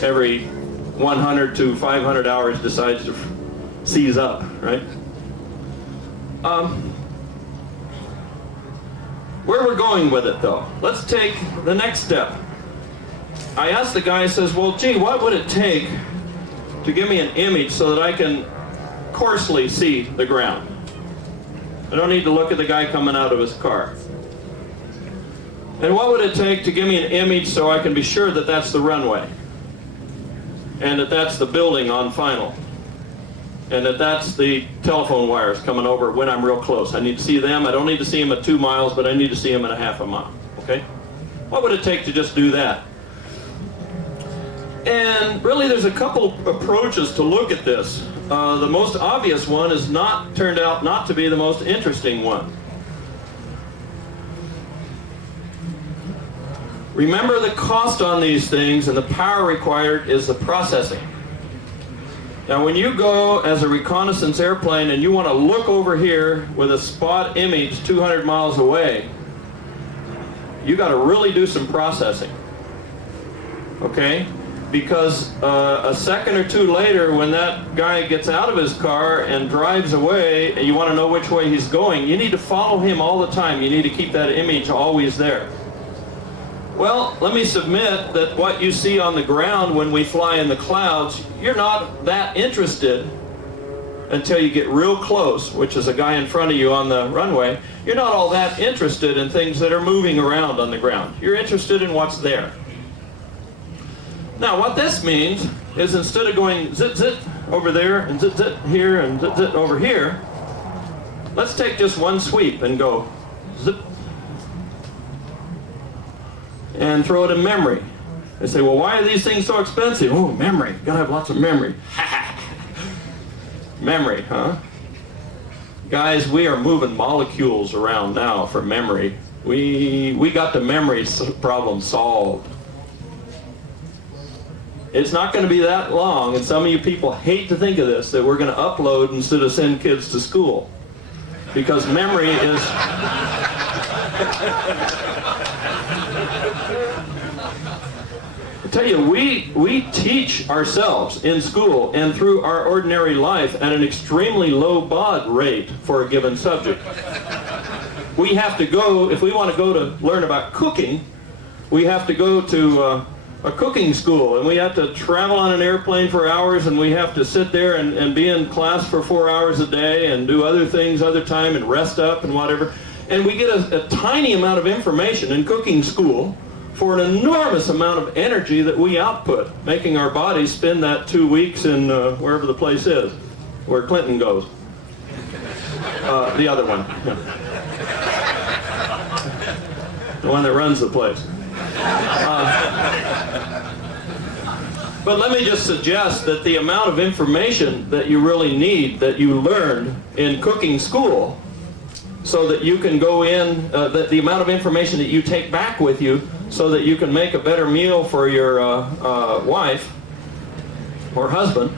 every 100 to 500 hours decides to seize up, right? Where we're going with it, though, let's take the next step. I asked the guy, says, well, gee, what would it take to give me an image so that I can coarsely see the ground? I don't need to look at the guy coming out of his car. And what would it take to give me an image so I can be sure that that's the runway? And that that's the building on final? And that that's the telephone wires coming over when I'm real close? I need to see them. I don't need to see them at 2 miles, but I need to see them at a half a mile. Okay? What would it take to just do that? And really there's a couple approaches to look at this. The most obvious one is turned out not to be the most interesting one. Remember, the cost on these things and the power required is the processing. Now, when you go as a reconnaissance airplane and you want to look over here with a spot image 200 miles away, you got to really do some processing, okay? Because a second or two later, when that guy gets out of his car and drives away, and you want to know which way he's going, you need to follow him all the time. You need to keep that image always there. Well, let me submit that what you see on the ground when we fly in the clouds, you're not that interested until you get real close, which is a guy in front of you on the runway. You're not all that interested in things that are moving around on the ground. You're interested in what's there. Now, what this means is instead of going zit zit over there and zit zit here and zit zit over here, let's take just one sweep and go zip and throw it in memory. They say, well, why are these things so expensive? Oh, memory. Gotta have lots of memory. Memory, huh? Guys, we are moving molecules around now for memory. We got the memory problem solved. It's not going to be that long, and some of you people hate to think of this, that we're going to upload instead of send kids to school. Because memory is... I tell you, we teach ourselves in school and through our ordinary life at an extremely low baud rate for a given subject. We have to go, if we want to go to learn about cooking, we have to go to a cooking school, and we have to travel on an airplane for hours, and we have to sit there and be in class for 4 hours a day and do other things other time and rest up and whatever. And we get a tiny amount of information in cooking school for an enormous amount of energy that we output, making our bodies spend that 2 weeks in wherever the place is, where Clinton goes. The other one. Yeah. The one that runs the place. But let me just suggest that the amount of information that you really need, that you learned in cooking school, so that you can go in, that the amount of information that you take back with you so that you can make a better meal for your wife or husband,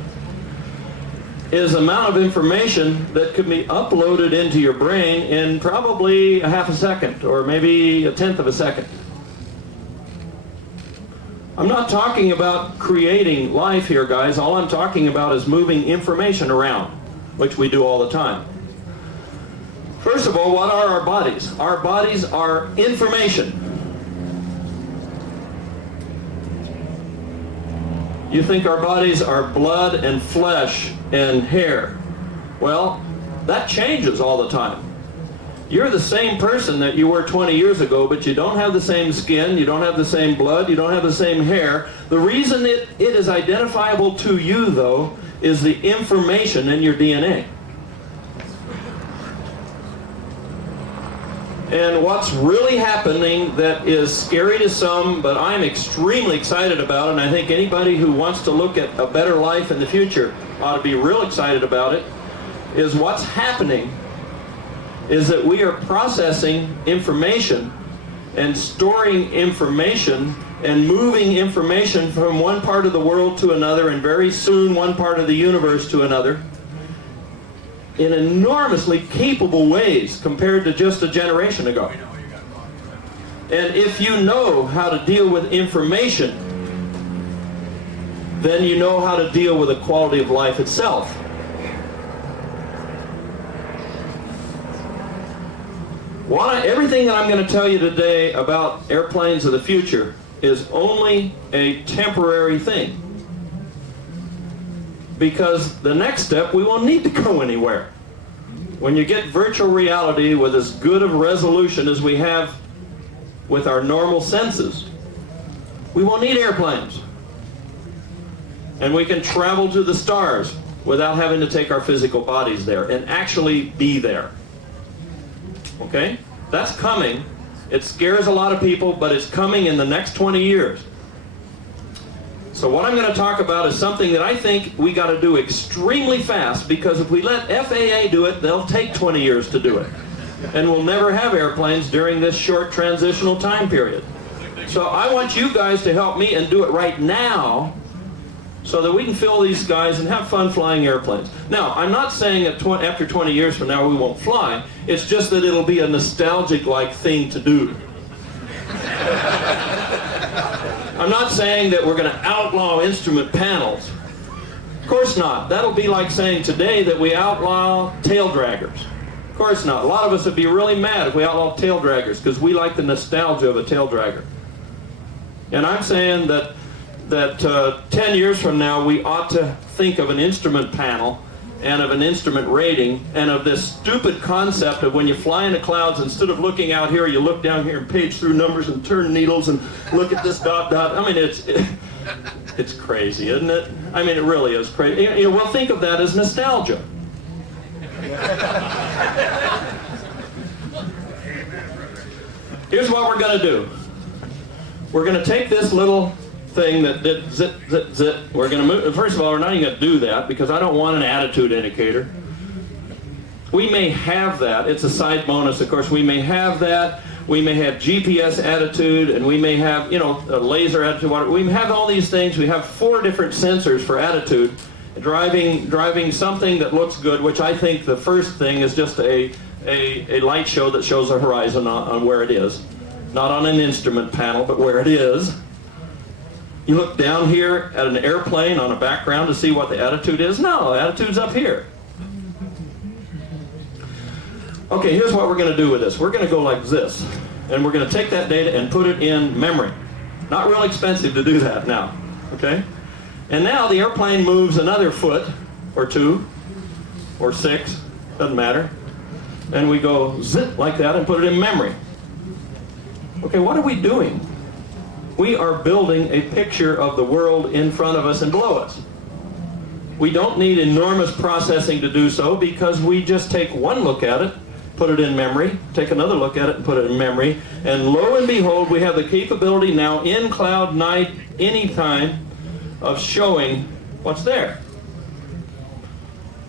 is amount of information that could be uploaded into your brain in probably a half a second or maybe a tenth of a second. I'm not talking about creating life here, guys. All I'm talking about is moving information around, which we do all the time. First of all, what are our bodies? Our bodies are information. You think our bodies are blood and flesh and hair. Well, that changes all the time. You're the same person that you were 20 years ago, but you don't have the same skin, you don't have the same blood, you don't have the same hair. The reason it is identifiable to you, though, is the information in your DNA. And what's really happening that is scary to some, but I'm extremely excited about, and I think anybody who wants to look at a better life in the future ought to be real excited about it, is what's happening is that we are processing information and storing information and moving information from one part of the world to another, and very soon one part of the universe to another, in enormously capable ways compared to just a generation ago. And if you know how to deal with information, then you know how to deal with the quality of life itself. Everything that I'm going to tell you today about airplanes of the future is only a temporary thing. Because the next step, we won't need to go anywhere. When you get virtual reality with as good of resolution as we have with our normal senses, we won't need airplanes. And we can travel to the stars without having to take our physical bodies there and actually be there. Okay? That's coming. It scares a lot of people, but it's coming in the next 20 years. So what I'm going to talk about is something that I think we got to do extremely fast, because if we let FAA do it, they'll take 20 years to do it. And we'll never have airplanes during this short transitional time period. So I want you guys to help me and do it right now so that we can fill these guys and have fun flying airplanes. Now, I'm not saying that after 20 years from now we won't fly. It's just that it'll be a nostalgic-like thing to do. I'm not saying that we're going to outlaw instrument panels. Of course not. That'll be like saying today that we outlaw tail draggers. Of course not. A lot of us would be really mad if we outlaw tail draggers because we like the nostalgia of a tail dragger. And I'm saying that 10 years from now we ought to think of an instrument panel and of an instrument rating and of this stupid concept of when you fly in the clouds, instead of looking out here, you look down here and page through numbers and turn needles and look at this dot dot. I mean, it's crazy, isn't it? I mean, it really is crazy. You know, we'll think of that as nostalgia. Here's what we're going to do. We're going to take this little thing that did zit, zit, zit. We're going to move. First of all, we're not even going to do that because I don't want an attitude indicator. We may have that. It's a side bonus, of course. We may have that. We may have GPS attitude, and we may have, you know, a laser attitude. We have all these things. We have 4 different sensors for attitude. Driving something that looks good, which I think the first thing is just a light show that shows a horizon on where it is. Not on an instrument panel, but where it is. You look down here at an airplane on a background to see what the attitude is. No, the attitude's up here. Okay, here's what we're going to do with this. We're going to go like this. And we're going to take that data and put it in memory. Not real expensive to do that now. Okay? And now the airplane moves another foot or 2 or 6, doesn't matter. And we go zip like that and put it in memory. Okay, what are we doing? We are building a picture of the world in front of us and below us. We don't need enormous processing to do so because we just take one look at it, put it in memory, take another look at it and put it in memory, and lo and behold, we have the capability now in cloud night, anytime, of showing what's there.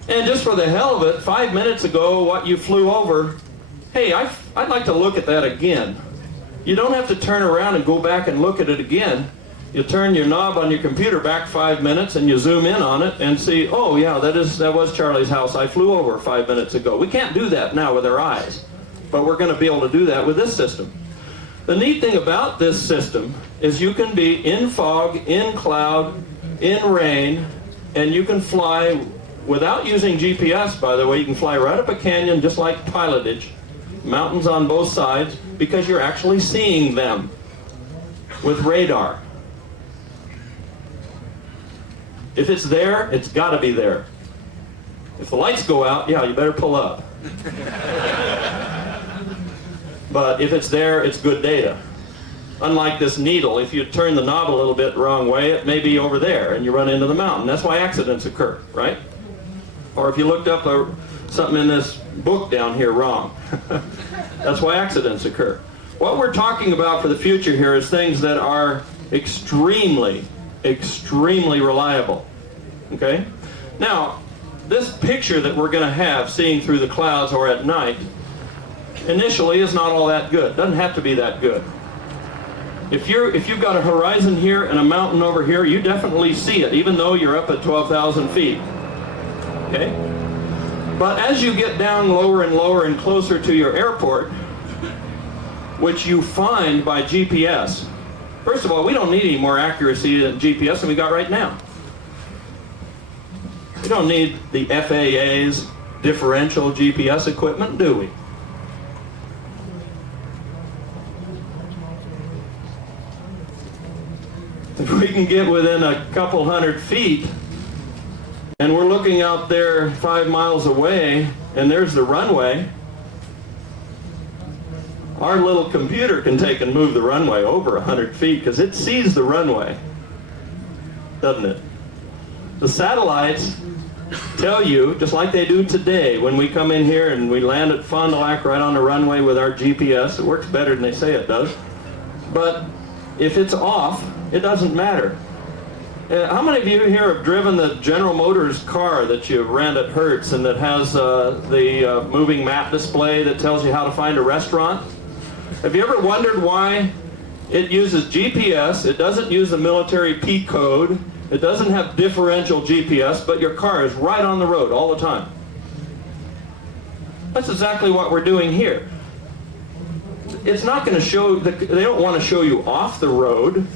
And just for the hell of it, 5 minutes ago, what you flew over, hey, I'd like to look at that again. You don't have to turn around and go back and look at it again. You turn your knob on your computer back 5 minutes and you zoom in on it and see, oh yeah, that was Charlie's house I flew over 5 minutes ago. We can't do that now with our eyes, but we're going to be able to do that with this system. The neat thing about this system is you can be in fog, in cloud, in rain, and you can fly without using GPS, by the way. You can fly right up a canyon just like pilotage, mountains on both sides, because you're actually seeing them with radar. If it's there, it's got to be there. If the lights go out, yeah, you better pull up. But if it's there, it's good data. Unlike this needle, if you turn the knob a little bit the wrong way, it may be over there and you run into the mountain. That's why accidents occur, right? Or if you looked up something in this book down here wrong. That's why accidents occur. What we're talking about for the future here is things that are extremely, extremely reliable. Okay? Now, this picture that we're going to have seeing through the clouds or at night initially is not all that good. Doesn't have to be that good. If you've got a horizon here and a mountain over here, you definitely see it, even though you're up at 12,000 feet. Okay? But as you get down lower and lower and closer to your airport, which you find by GPS, first of all, we don't need any more accuracy than GPS than we got right now. We don't need the FAA's differential GPS equipment, do we? If we can get within a couple hundred feet, and we're looking out there 5 miles away, and there's the runway, our little computer can take and move the runway over 100 feet because it sees the runway, doesn't it? The satellites tell you, just like they do today, when we come in here and we land at Fond du Lac right on the runway with our GPS, it works better than they say it does. But if it's off, it doesn't matter. How many of you here have driven the General Motors car that you rent at Hertz and that has the moving map display that tells you how to find a restaurant? Have you ever wondered why It uses GPS. It doesn't use the military P code. It doesn't have differential GPS, but your car is right on the road all the time. That's exactly what we're doing here. It's not going to show, they don't want to show you off the road,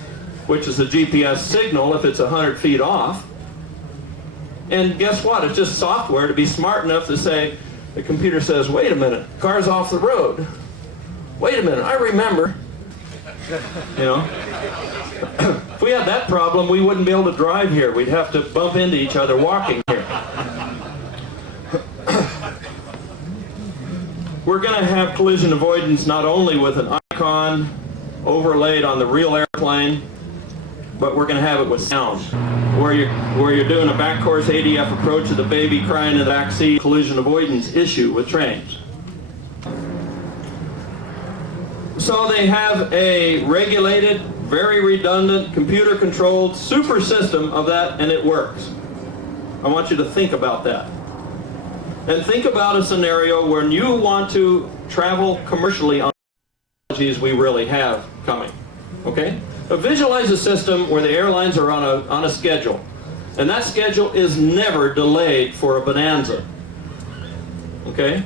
which is a GPS signal if it's 100 feet off. And guess what? It's just software to be smart enough to say, the computer says, wait a minute, car's off the road. Wait a minute, I remember. You know? If we had that problem, we wouldn't be able to drive here. We'd have to bump into each other walking here. We're going to have collision avoidance not only with an icon overlaid on the real airplane, but we're going to have it with sound. Where you're doing a back course ADF approach of the baby crying in the back seat, collision avoidance issue with trains. So they have a regulated, very redundant, computer-controlled super system of that, and it works. I want you to think about that. And think about a scenario where you want to travel commercially on technologies we really have coming. Okay? Now visualize a system where the airlines are on a schedule, and that schedule is never delayed for a bonanza. Okay?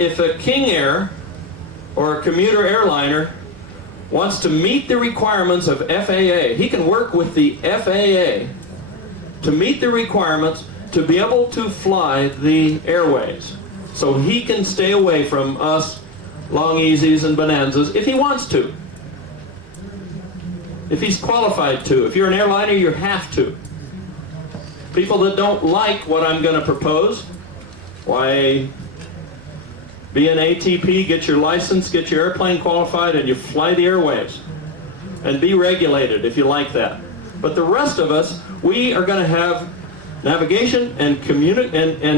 If a King Air or a commuter airliner wants to meet the requirements of FAA, he can work with the FAA to meet the requirements to be able to fly the airways. So he can stay away from us long easies and bonanzas if he wants to. If he's qualified to. If you're an airliner, you have to. People that don't like what I'm going to propose, why, be an ATP, get your license, get your airplane qualified, and you fly the airwaves. And be regulated if you like that. But the rest of us, we are going to have navigation and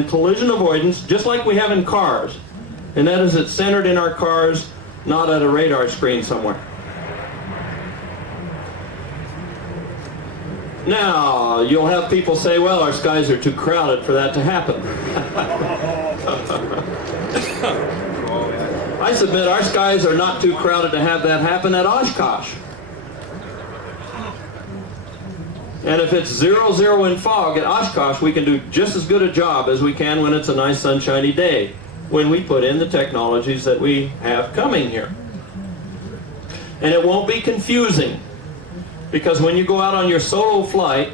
collision avoidance just like we have in cars. And that is, it's centered in our cars, not at a radar screen somewhere. Now, you'll have people say, well, our skies are too crowded for that to happen. I submit our skies are not too crowded to have that happen at Oshkosh. And if it's 0 in fog at Oshkosh, we can do just as good a job as we can when it's a nice sunshiny day, when we put in the technologies that we have coming here. And it won't be confusing, because when you go out on your solo flight,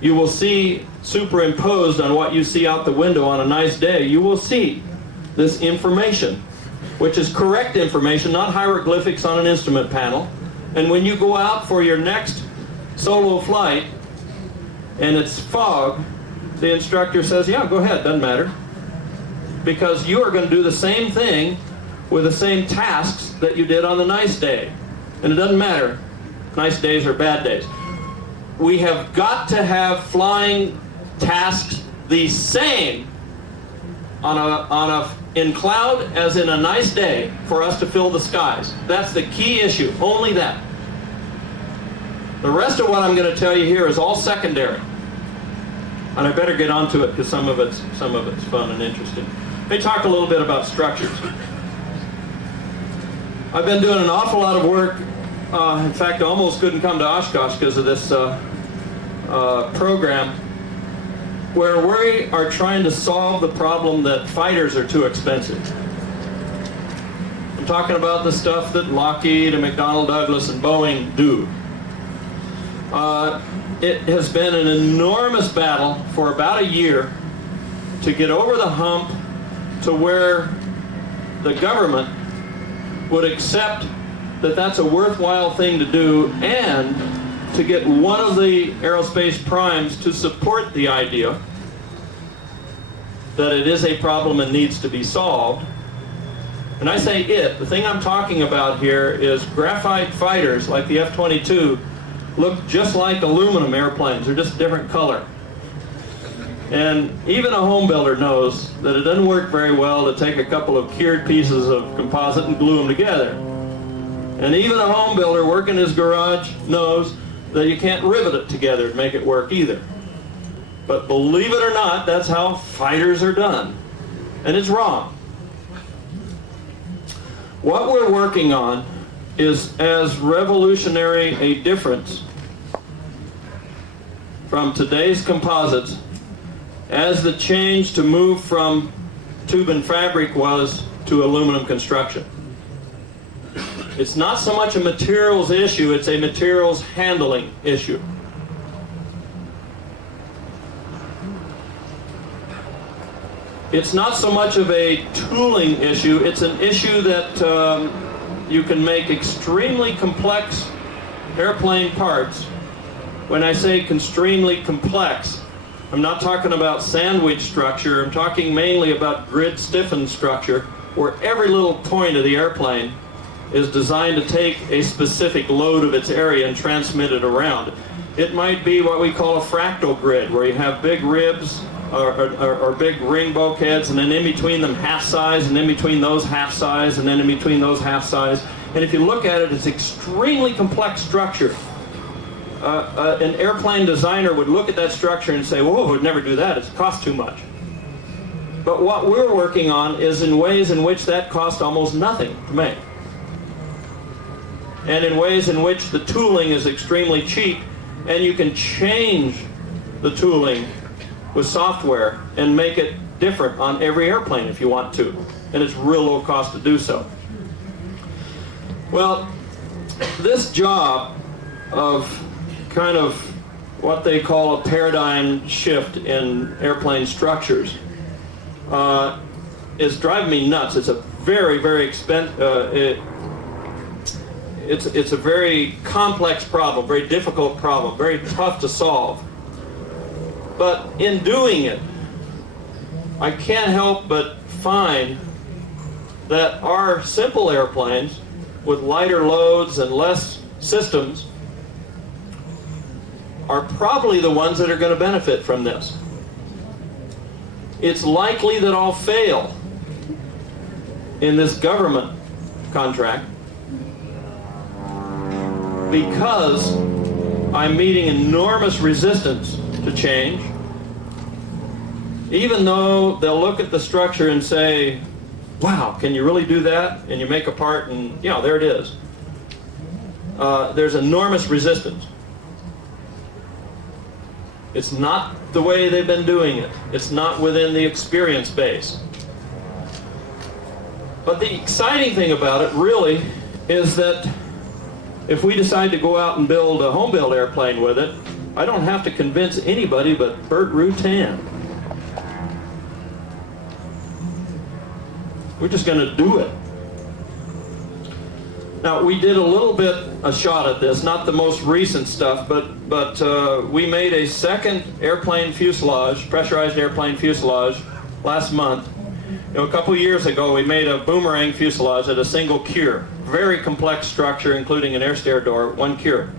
you will see superimposed on what you see out the window on a nice day, you will see this information, which is correct information, not hieroglyphics on an instrument panel. And when you go out for your next solo flight, and it's fog, the instructor says, yeah, go ahead, doesn't matter. Because you are going to do the same thing with the same tasks that you did on the nice day. And it doesn't matter, nice days or bad days. We have got to have flying tasks the same in cloud as in a nice day for us to fill the skies. That's the key issue, only that. The rest of what I'm going to tell you here is all secondary. And I better get onto it because some of it's fun and interesting. Let me talk a little bit about structures. I've been doing an awful lot of work. In fact, I almost couldn't come to Oshkosh because of this program, where we are trying to solve the problem that fighters are too expensive. I'm talking about the stuff that Lockheed and McDonnell Douglas and Boeing do. It has been an enormous battle for about a year to get over the hump to where the government would accept that that's a worthwhile thing to do, and to get one of the aerospace primes to support the idea that it is a problem and needs to be solved. And I say it, the thing I'm talking about here is graphite fighters like the F-22 look just like aluminum airplanes, they're just a different color. And even a home builder knows that it doesn't work very well to take a couple of cured pieces of composite and glue them together. And even a home builder working his garage knows that you can't rivet it together to make it work either. But believe it or not, that's how fighters are done. And it's wrong. What we're working on is as revolutionary a difference from today's composites as the change to move from tube and fabric was to aluminum construction. It's not so much a materials issue, it's a materials handling issue. It's not so much of a tooling issue, it's an issue that you can make extremely complex airplane parts. When I say extremely complex, I'm not talking about sandwich structure, I'm talking mainly about grid stiffened structure, where every little point of the airplane is designed to take a specific load of its area and transmit it around. It might be what we call a fractal grid, where you have big ribs or big ring bulkheads, and then in between them half size, and in between those half size, and then in between those half size. And if you look at it, it's extremely complex structure. An airplane designer would look at that structure and say, whoa, would never do that, it costs too much. But what we're working on is in ways in which that costs almost nothing to make. And in ways in which the tooling is extremely cheap, and you can change the tooling with software and make it different on every airplane if you want to. And it's real low cost to do so. Well, this job of kind of what they call a paradigm shift in airplane structures is driving me nuts. It's a very, very expensive, it's a very complex problem, very difficult problem, very tough to solve. But in doing it, I can't help but find that our simple airplanes with lighter loads and less systems are probably the ones that are going to benefit from this. It's likely that I'll fail in this government contract because I'm meeting enormous resistance to change, even though they'll look at the structure and say, wow, can you really do that? And you make a part and, you know, there it is. There's enormous resistance. It's not the way they've been doing it. It's not within the experience base. But the exciting thing about it really is that if we decide to go out and build a home-built airplane with it, I don't have to convince anybody but Burt Rutan. We're just going to do it. Now, we did a shot at this, not the most recent stuff, but we made a second airplane fuselage, pressurized airplane fuselage, last month. You know, a couple years ago, we made a boomerang fuselage at a single cure. Very complex structure, including an air stair door, one cure.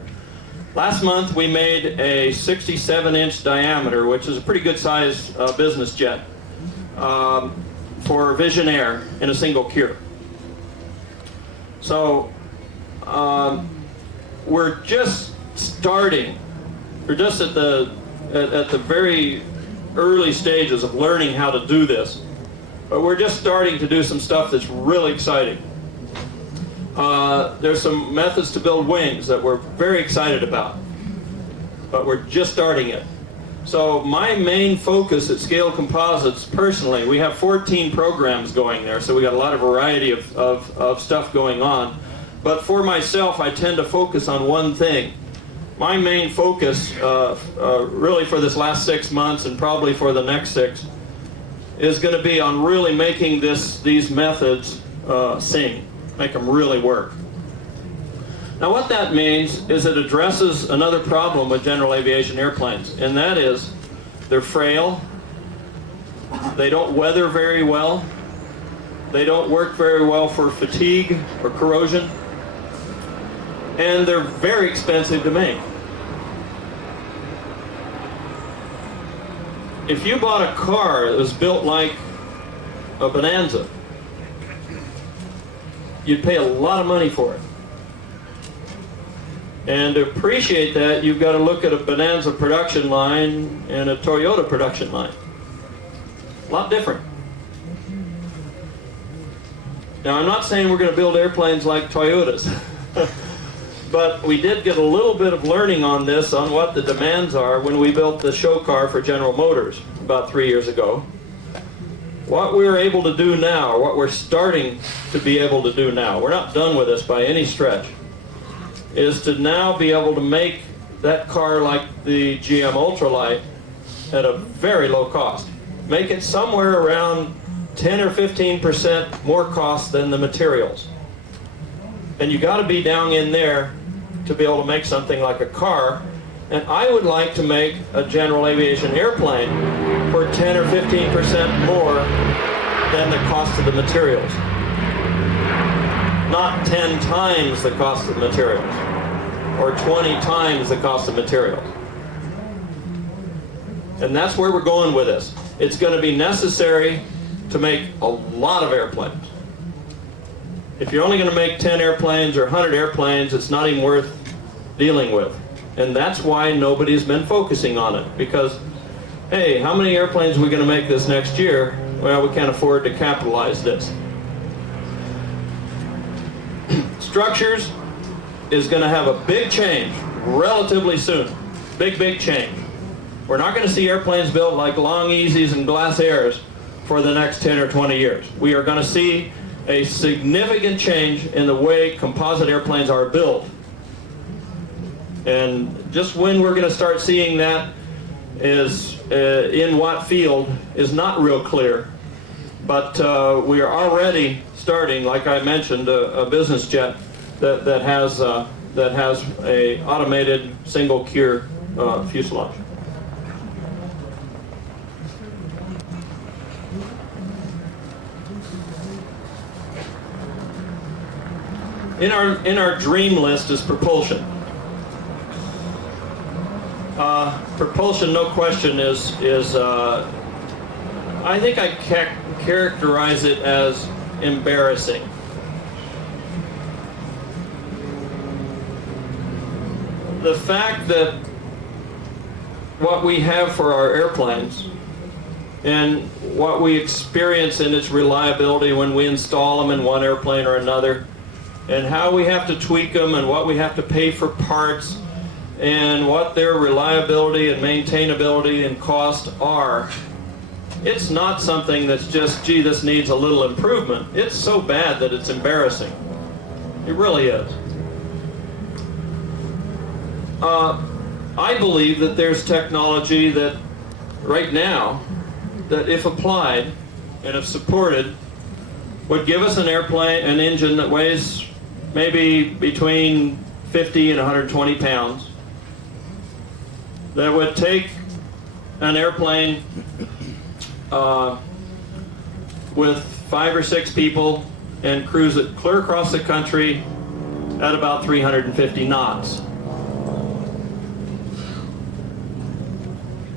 Last month, we made a 67-inch diameter, which is a pretty good size business jet, for Vision Air in a single cure. So we're just starting. We're just at the very early stages of learning how to do this. But we're just starting to do some stuff that's really exciting. There's some methods to build wings that we're very excited about, but we're just starting it. So my main focus at Scale Composites, personally, we have 14 programs going there, so we got a lot of variety of stuff going on. But for myself, I tend to focus on one thing. My main focus, really for this last 6 months and probably for the next 6, is going to be on really making these methods sing, make them really work. Now what that means is it addresses another problem with general aviation airplanes, and that is they're frail, they don't weather very well, they don't work very well for fatigue or corrosion, and they're very expensive to make. If you bought a car that was built like a Bonanza, you'd pay a lot of money for it. And to appreciate that, you've got to look at a Bonanza production line and a Toyota production line. A lot different. Now, I'm not saying we're going to build airplanes like Toyotas. But we did get a little bit of learning on this, on what the demands are when we built the show car for General Motors about 3 years ago. What we're able to do now, or what we're starting to be able to do now, we're not done with this by any stretch, is to now be able to make that car like the GM Ultralight at a very low cost. Make it somewhere around 10 or 15% more cost than the materials. And you got to be down in there to be able to make something like a car. And I would like to make a general aviation airplane for 10 or 15% more than the cost of the materials. Not 10 times the cost of the materials, or 20 times the cost of materials. And that's where we're going with this. It's going to be necessary to make a lot of airplanes. If you're only going to make 10 airplanes or 100 airplanes, it's not even worth dealing with. And that's why nobody's been focusing on it. Because, hey, how many airplanes are we going to make this next year? Well, we can't afford to capitalize this. Structures is going to have a big change relatively soon. Big change. We're not going to see airplanes built like Long Easies and Glass Airs for the next 10 or 20 years. We are going to see a significant change in the way composite airplanes are built. And just when we're going to start seeing that is in what field is not real clear. But we are already starting, like I mentioned, a business jet that has a automated single cure fuselage. In our dream list is propulsion. Propulsion, no question, is I think I characterize it as embarrassing. The fact that what we have for our airplanes and what we experience in its reliability when we install them in one airplane or another, and how we have to tweak them and what we have to pay for parts and what their reliability and maintainability and cost are, it's not something that's just, gee, this needs a little improvement. It's so bad that it's embarrassing. It really is. I believe that there's technology that right now that if applied and if supported would give us an airplane, an engine that weighs maybe between 50 and 120 pounds, that would take an airplane with 5 or 6 people and cruise it clear across the country at about 350 knots.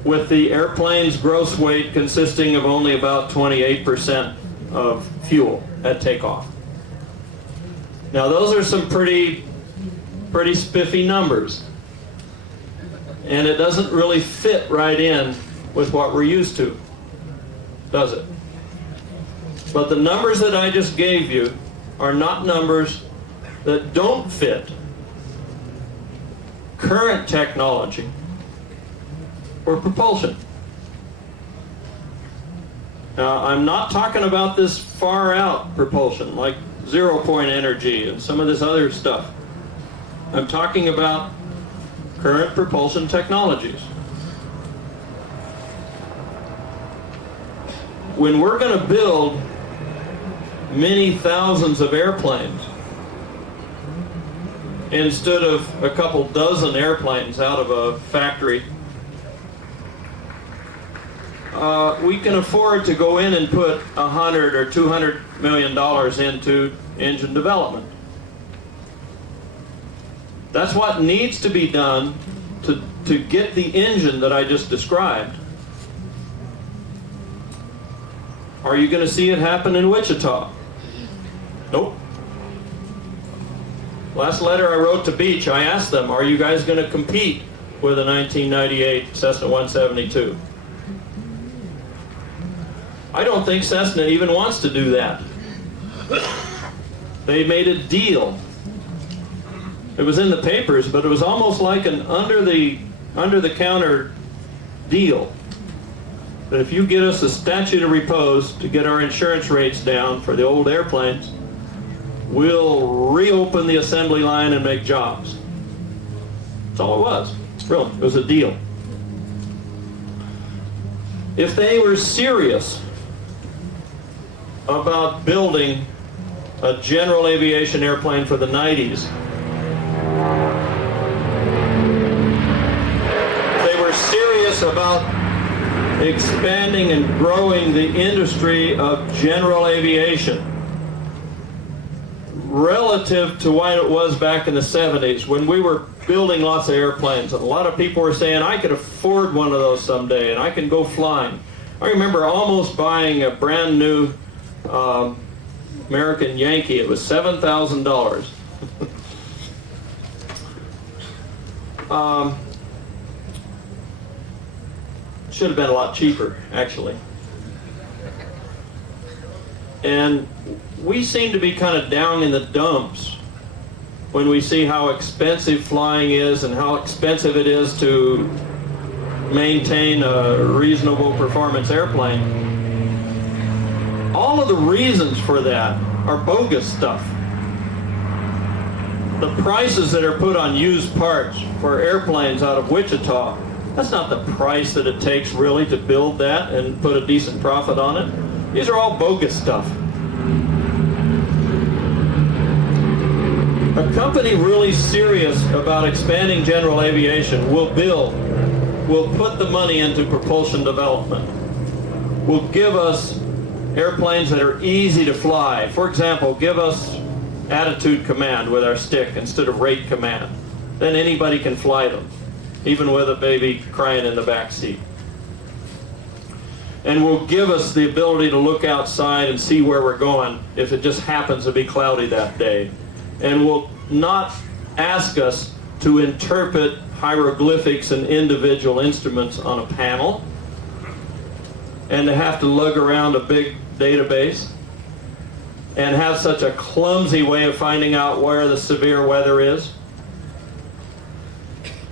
With the airplane's gross weight consisting of only about 28% of fuel at takeoff. Now those are some pretty spiffy numbers. And it doesn't really fit right in with what we're used to, does it? But the numbers that I just gave you are not numbers that don't fit current technology or propulsion. Now, I'm not talking about this far out propulsion, like zero-point energy and some of this other stuff. I'm talking about current propulsion technologies. When we're going to build many thousands of airplanes, instead of a couple dozen airplanes out of a factory, we can afford to go in and put $100 or $200 million into engine development. That's what needs to be done to get the engine that I just described. Are you going to see it happen in Wichita? Nope. Last letter I wrote to Beach, I asked them, are you guys going to compete with a 1998 Cessna 172? I don't think Cessna even wants to do that. They made a deal It was in the papers, but it was almost like an under-the-counter deal. That if you get us a statute of repose to get our insurance rates down for the old airplanes, we'll reopen the assembly line and make jobs. That's all it was. Really, it was a deal. If they were serious about building a general aviation airplane for the 90s, if they were serious about expanding and growing the industry of general aviation relative to what it was back in the 70s when we were building lots of airplanes, and a lot of people were saying, I could afford one of those someday and I can go flying. I remember almost buying a brand new American Yankee. It was $7,000. Should have been a lot cheaper, actually. And we seem to be kind of down in the dumps when we see how expensive flying is and how expensive it is to maintain a reasonable performance airplane. All of the reasons for that are bogus stuff. The prices that are put on used parts for airplanes out of Wichita, that's not the price that it takes really to build that and put a decent profit on it. These are all bogus stuff. A company really serious about expanding general aviation will put the money into propulsion development, will give us airplanes that are easy to fly. For example, give us attitude command with our stick instead of rate command. Then anybody can fly them, even with a baby crying in the back seat. And will give us the ability to look outside and see where we're going if it just happens to be cloudy that day. And will not ask us to interpret hieroglyphics and individual instruments on a panel and to have to lug around a big database and have such a clumsy way of finding out where the severe weather is.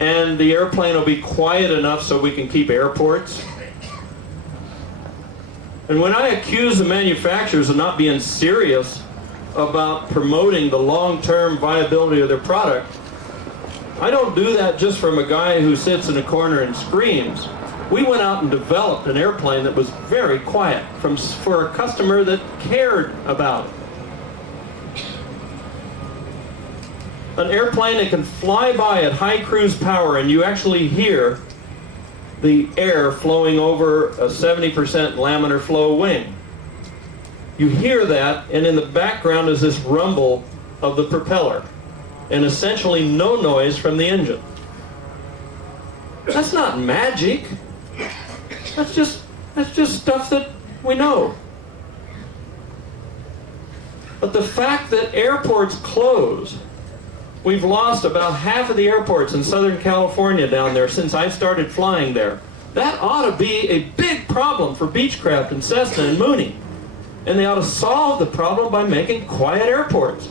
And the airplane will be quiet enough so we can keep airports. And when I accuse the manufacturers of not being serious about promoting the long-term viability of their product, I don't do that just from a guy who sits in a corner and screams. We went out and developed an airplane that was very quiet for a customer that cared about it. An airplane that can fly by at high cruise power and you actually hear the air flowing over a 70% laminar flow wing. You hear that, and in the background is this rumble of the propeller, and essentially no noise from the engine. That's not magic. That's just stuff that we know. But the fact that airports close, we've lost about half of the airports in Southern California down there since I started flying there. That ought to be a big problem for Beechcraft and Cessna and Mooney. And they ought to solve the problem by making quiet airports.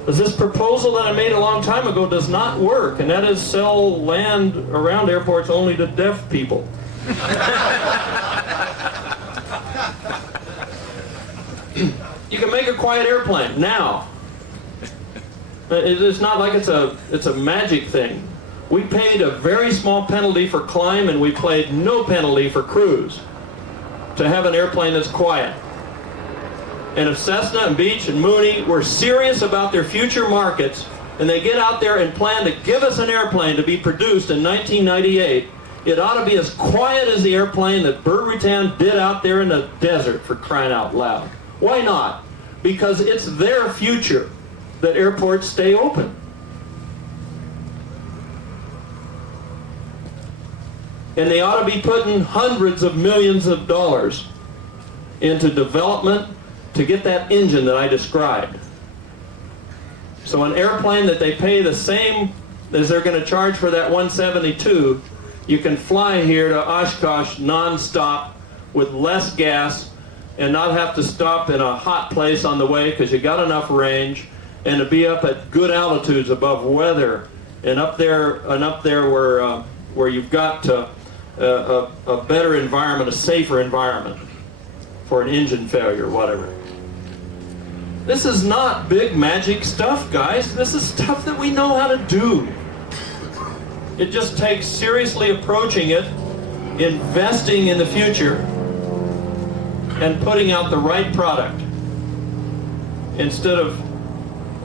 Because this proposal that I made a long time ago does not work, and that is sell land around airports only to deaf people. You can make a quiet airplane now. It's not like it's a magic thing. We paid a very small penalty for climb, and we paid no penalty for cruise to have an airplane that's quiet. And if Cessna and Beech and Mooney were serious about their future markets, and they get out there and plan to give us an airplane to be produced in 1998, it ought to be as quiet as the airplane that Burt Rutan did out there in the desert, for crying out loud. Why not? Because it's their future that airports stay open. And they ought to be putting hundreds of millions of dollars into development to get that engine that I described. So an airplane that they pay the same as they're going to charge for that 172, you can fly here to Oshkosh non-stop with less gas and not have to stop in a hot place on the way because you got enough range, and to be up at good altitudes above weather, and up there where you've got a better environment, a safer environment for an engine failure, whatever. This is not big magic stuff, guys. This is stuff that we know how to do. It just takes seriously approaching it, investing in the future, and putting out the right product instead of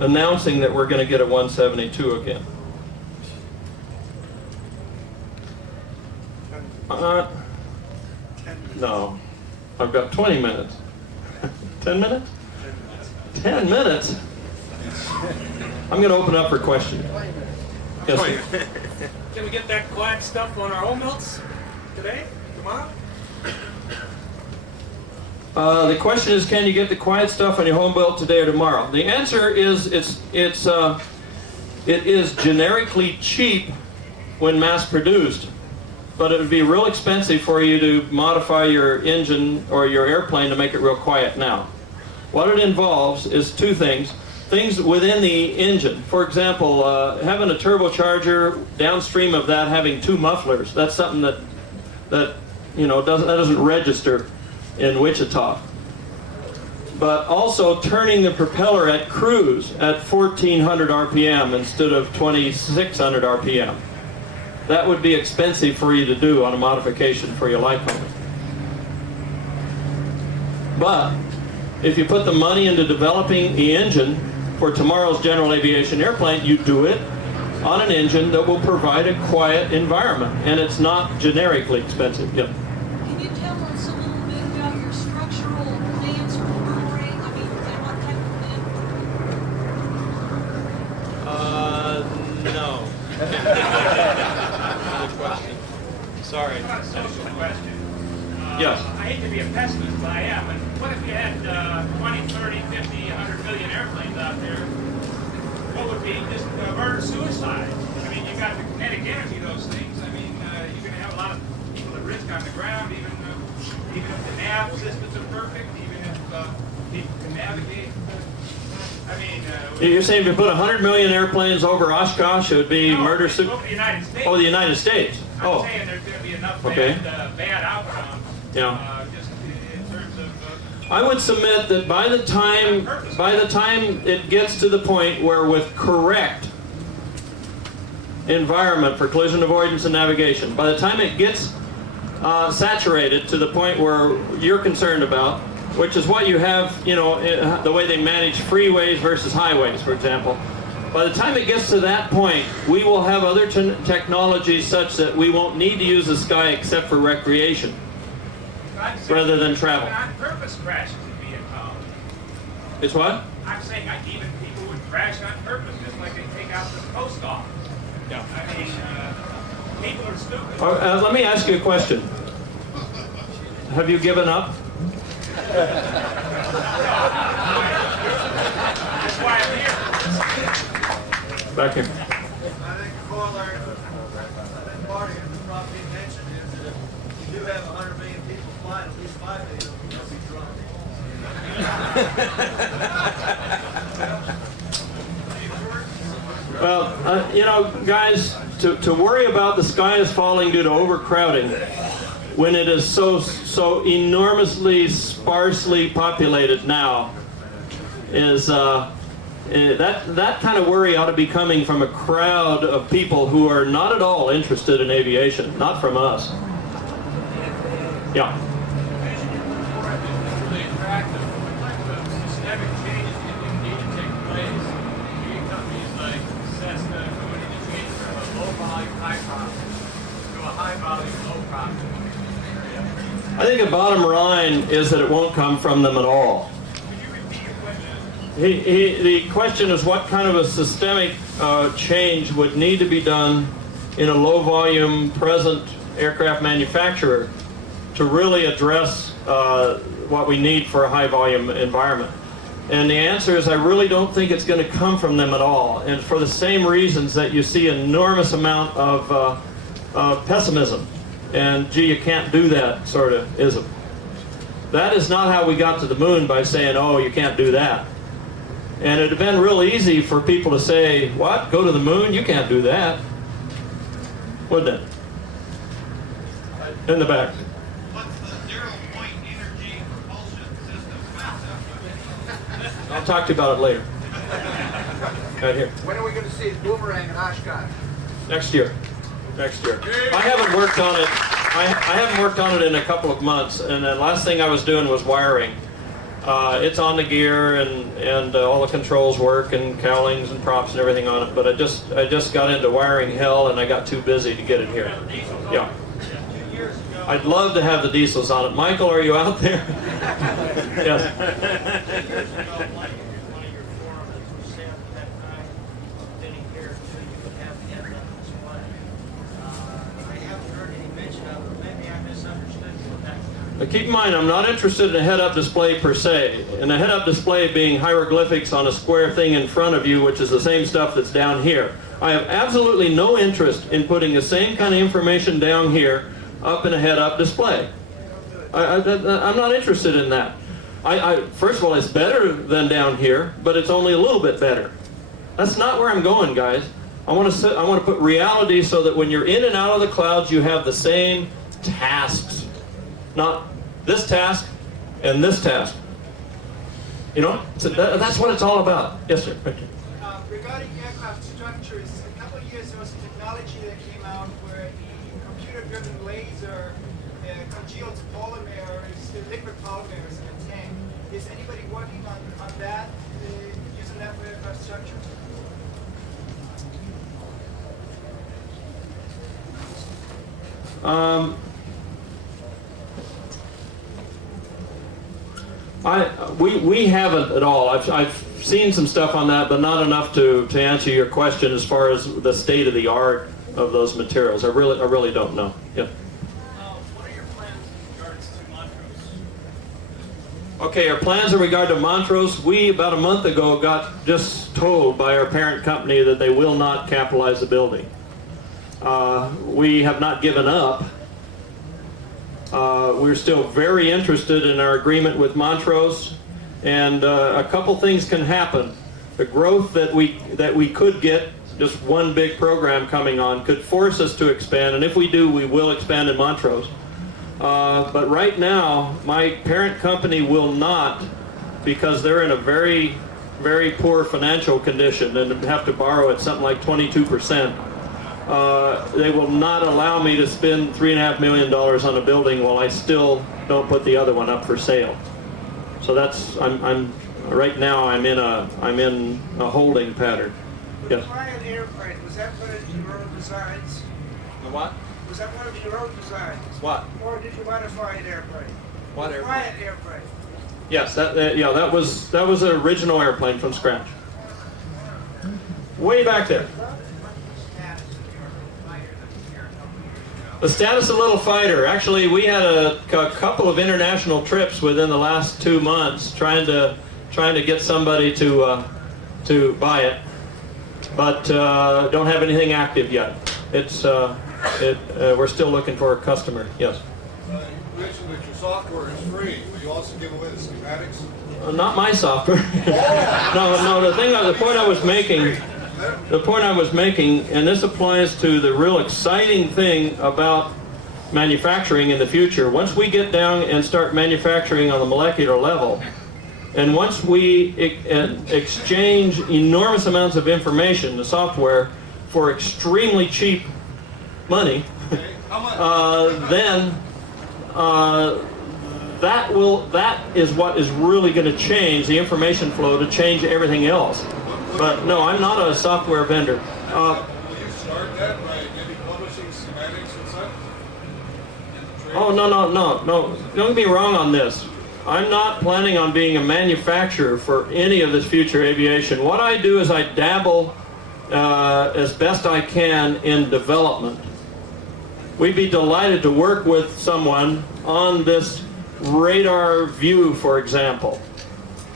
announcing that we're going to get a 172 again. No, I've got 20 minutes. 10 minutes? 10 minutes? I'm going to open up for questions. Yes, sir. Can we get that quiet stuff on our home belts today, tomorrow? The question is, can you get the quiet stuff on your home belt today or tomorrow? The answer is it is generically cheap when mass produced, but it would be real expensive for you to modify your engine or your airplane to make it real quiet now. What it involves is two things. Things within the engine. For example, having a turbocharger, downstream of that having two mufflers. That's something that doesn't register in Wichita. But also turning the propeller at cruise at 1400 RPM instead of 2600 RPM. That would be expensive for you to do on a modification for your Lycoming. But if you put the money into developing the engine for tomorrow's general aviation airplane, you do it on an engine that will provide a quiet environment, and it's not generically expensive. Yep. Can you tell us a little bit about your structural plans for lowering? I mean, what type of plan? No. Good question. Sorry. Not a social question. Yes. I hate to be a pessimist, but I am. But what if you had 20, 30, 50, 100 million airplanes out there? What would be just murder suicide? I mean, you've got the kinetic energy, those things. I mean, you're going to have a lot of people at risk on the ground, even if the nav systems are perfect, even if people can navigate. I mean, You're saying if you put 100 million airplanes over Oshkosh, it would be murder suicide? over the United States. Oh, the United States. I'm saying there's going to be enough bad outcomes. Yeah. Just in terms of. I would submit that by the time it gets to the point where with correct environment for collision avoidance and navigation, by the time it gets saturated to the point where you're concerned about, which is what you have, the way they manage freeways versus highways, for example. By the time it gets to that point, we will have other technologies such that we won't need to use the sky except for recreation rather than travel. On purpose crashes would be involved. It's what? I'm saying even people would crash on purpose, just like they take out the post office. Yeah. I mean, people are stupid. Let me ask you a question. Have you given up? That's why I'm here. Back here. I think the corollary, part of the problem being mentioned is that if you do have 100 million people flying, at least 5 million of them will be drunk. Well, guys, to worry about the sky is falling due to overcrowding when it is so enormously sparsely populated now is that kind of worry ought to be coming from a crowd of people who are not at all interested in aviation, not from us. Yeah. Systemic changes that need to take place. Big companies like Cessna going into change from a low volume, high profit to a high volume, low profit. I think the bottom line is that it won't come from them at all. The question is what kind of a systemic change would need to be done in a low volume present aircraft manufacturer to really address what we need for a high volume environment. And the answer is I really don't think it's going to come from them at all. And for the same reasons that you see an enormous amount of pessimism. And gee, you can't do that sort of ism. That is not how we got to the moon by saying, oh, you can't do that. And it'd have been real easy for people to say, what, go to the moon? You can't do that. Wouldn't it? In the back. I'll talk to you about it later. Right here. When are we going to see Boomerang in Oshkosh? Next year. Next year. I haven't worked on it. I haven't worked on it in a couple of months, and the last thing I was doing was wiring. It's on the gear, and all the controls work, and cowlings and props and everything on it. But I just got into wiring hell, and I got too busy to get it here. Yeah. I'd love to have the diesels on it. Michael, are you out there? Yes. But keep in mind, I'm not interested in a head-up display per se. And a head-up display being hieroglyphics on a square thing in front of you, which is the same stuff that's down here. I have absolutely no interest in putting the same kind of information down here up in a head-up display. I'm not interested in that. First of all, it's better than down here, but it's only a little bit better. That's not where I'm going, guys. I want to put reality so that when you're in and out of the clouds, you have the same tasks. Not this task and this task. You know, so that's what it's all about. Yes, sir. Regarding aircraft structures, a couple of years there was technology that came out where the computer-driven laser congeals polymers, liquid polymers in a tank. Is anybody working on that, using that for aircraft structures? We haven't at all. I've seen some stuff on that, but not enough to answer your question as far as the state of the art of those materials. I really don't know. Yeah. What are your plans in regards to Montrose? Okay, our plans in regard to Montrose, we about a month ago got just told by our parent company that they will not capitalize the building. We have not given up. We're still very interested in our agreement with Montrose, and a couple things can happen. The growth that we could get, just one big program coming on, could force us to expand, and if we do, we will expand in Montrose. But right now, my parent company will not, because they're in a very, very poor financial condition and have to borrow at something like 22%. They will not allow me to spend $3.5 million on a building while I still don't put the other one up for sale. So that's right now I'm in a holding pattern. Yes. The Quiet airplane, was that one of your own designs? The what? Was that one of your own designs? What? Or did you modify an airplane? What airplane? Quiet airplane. Yes, that was an original airplane from scratch. Way back there. The status of Little Fighter. Actually, we had a couple of international trips within the last 2 months trying to get somebody to buy it, but don't have anything active yet. We're still looking for a customer. Yes. You mentioned that your software is free. Will you also give away the schematics? Not my software. No. The point I was making, and this applies to the real exciting thing about manufacturing in the future. Once we get down and start manufacturing on the molecular level, and once we exchange enormous amounts of information, the software, for extremely cheap money, then that is what is really going to change the information flow to change everything else. But no, I'm not a software vendor. Will you start that by maybe publishing schematics and such? Oh, no. Don't get me wrong on this. I'm not planning on being a manufacturer for any of this future aviation. What I do is I dabble as best I can in development. We'd be delighted to work with someone on this radar view, for example,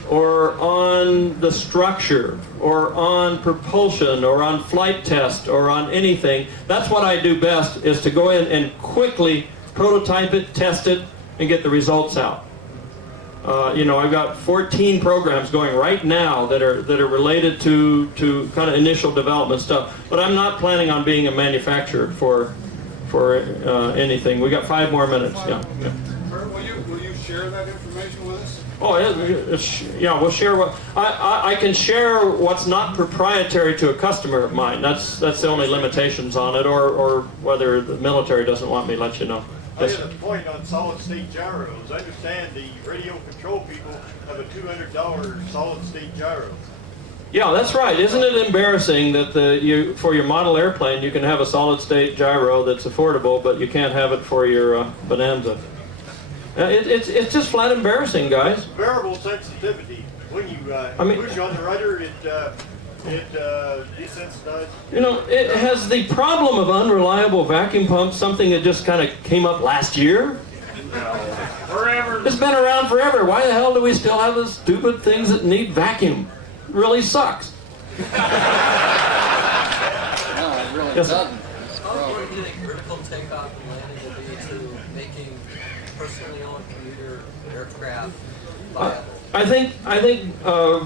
or on the structure, or on propulsion, or on flight test, or on anything. That's what I do best, is to go in and quickly prototype it, test it, and get the results out. You know, I've got 14 programs going right now that are related to kind of initial development stuff. But I'm not planning on being a manufacturer for anything. We got 5 more minutes. Yeah. Burt, will you share that information with us? Oh, yeah, we'll share what I can share what's not proprietary to a customer of mine. That's the only limitations on it, or whether the military doesn't want me to let you know. I had a point on solid-state gyros. I understand the radio control people have a $200 solid-state gyro. Yeah, that's right. Isn't it embarrassing that for your model airplane you can have a solid-state gyro that's affordable, but you can't have it for your Bonanza? It's just flat embarrassing, guys. Variable sensitivity. When you push on the rudder, it desensitizes. You know, it has the problem of unreliable vacuum pumps, something that just kind of came up last year. Forever. It's been around forever. Why the hell do we still have those stupid things that need vacuum? It really sucks. No, it really Yes, doesn't. How important do you think vertical takeoff and landing will be to making personally owned commuter aircraft viable? I think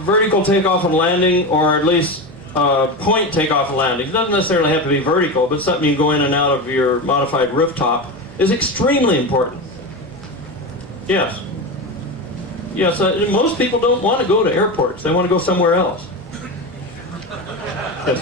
vertical takeoff and landing, or at least point takeoff and landing, it doesn't necessarily have to be vertical, but something you go in and out of your modified rooftop, is extremely important. Yes. Yes, most people don't want to go to airports. They want to go somewhere else. Yes.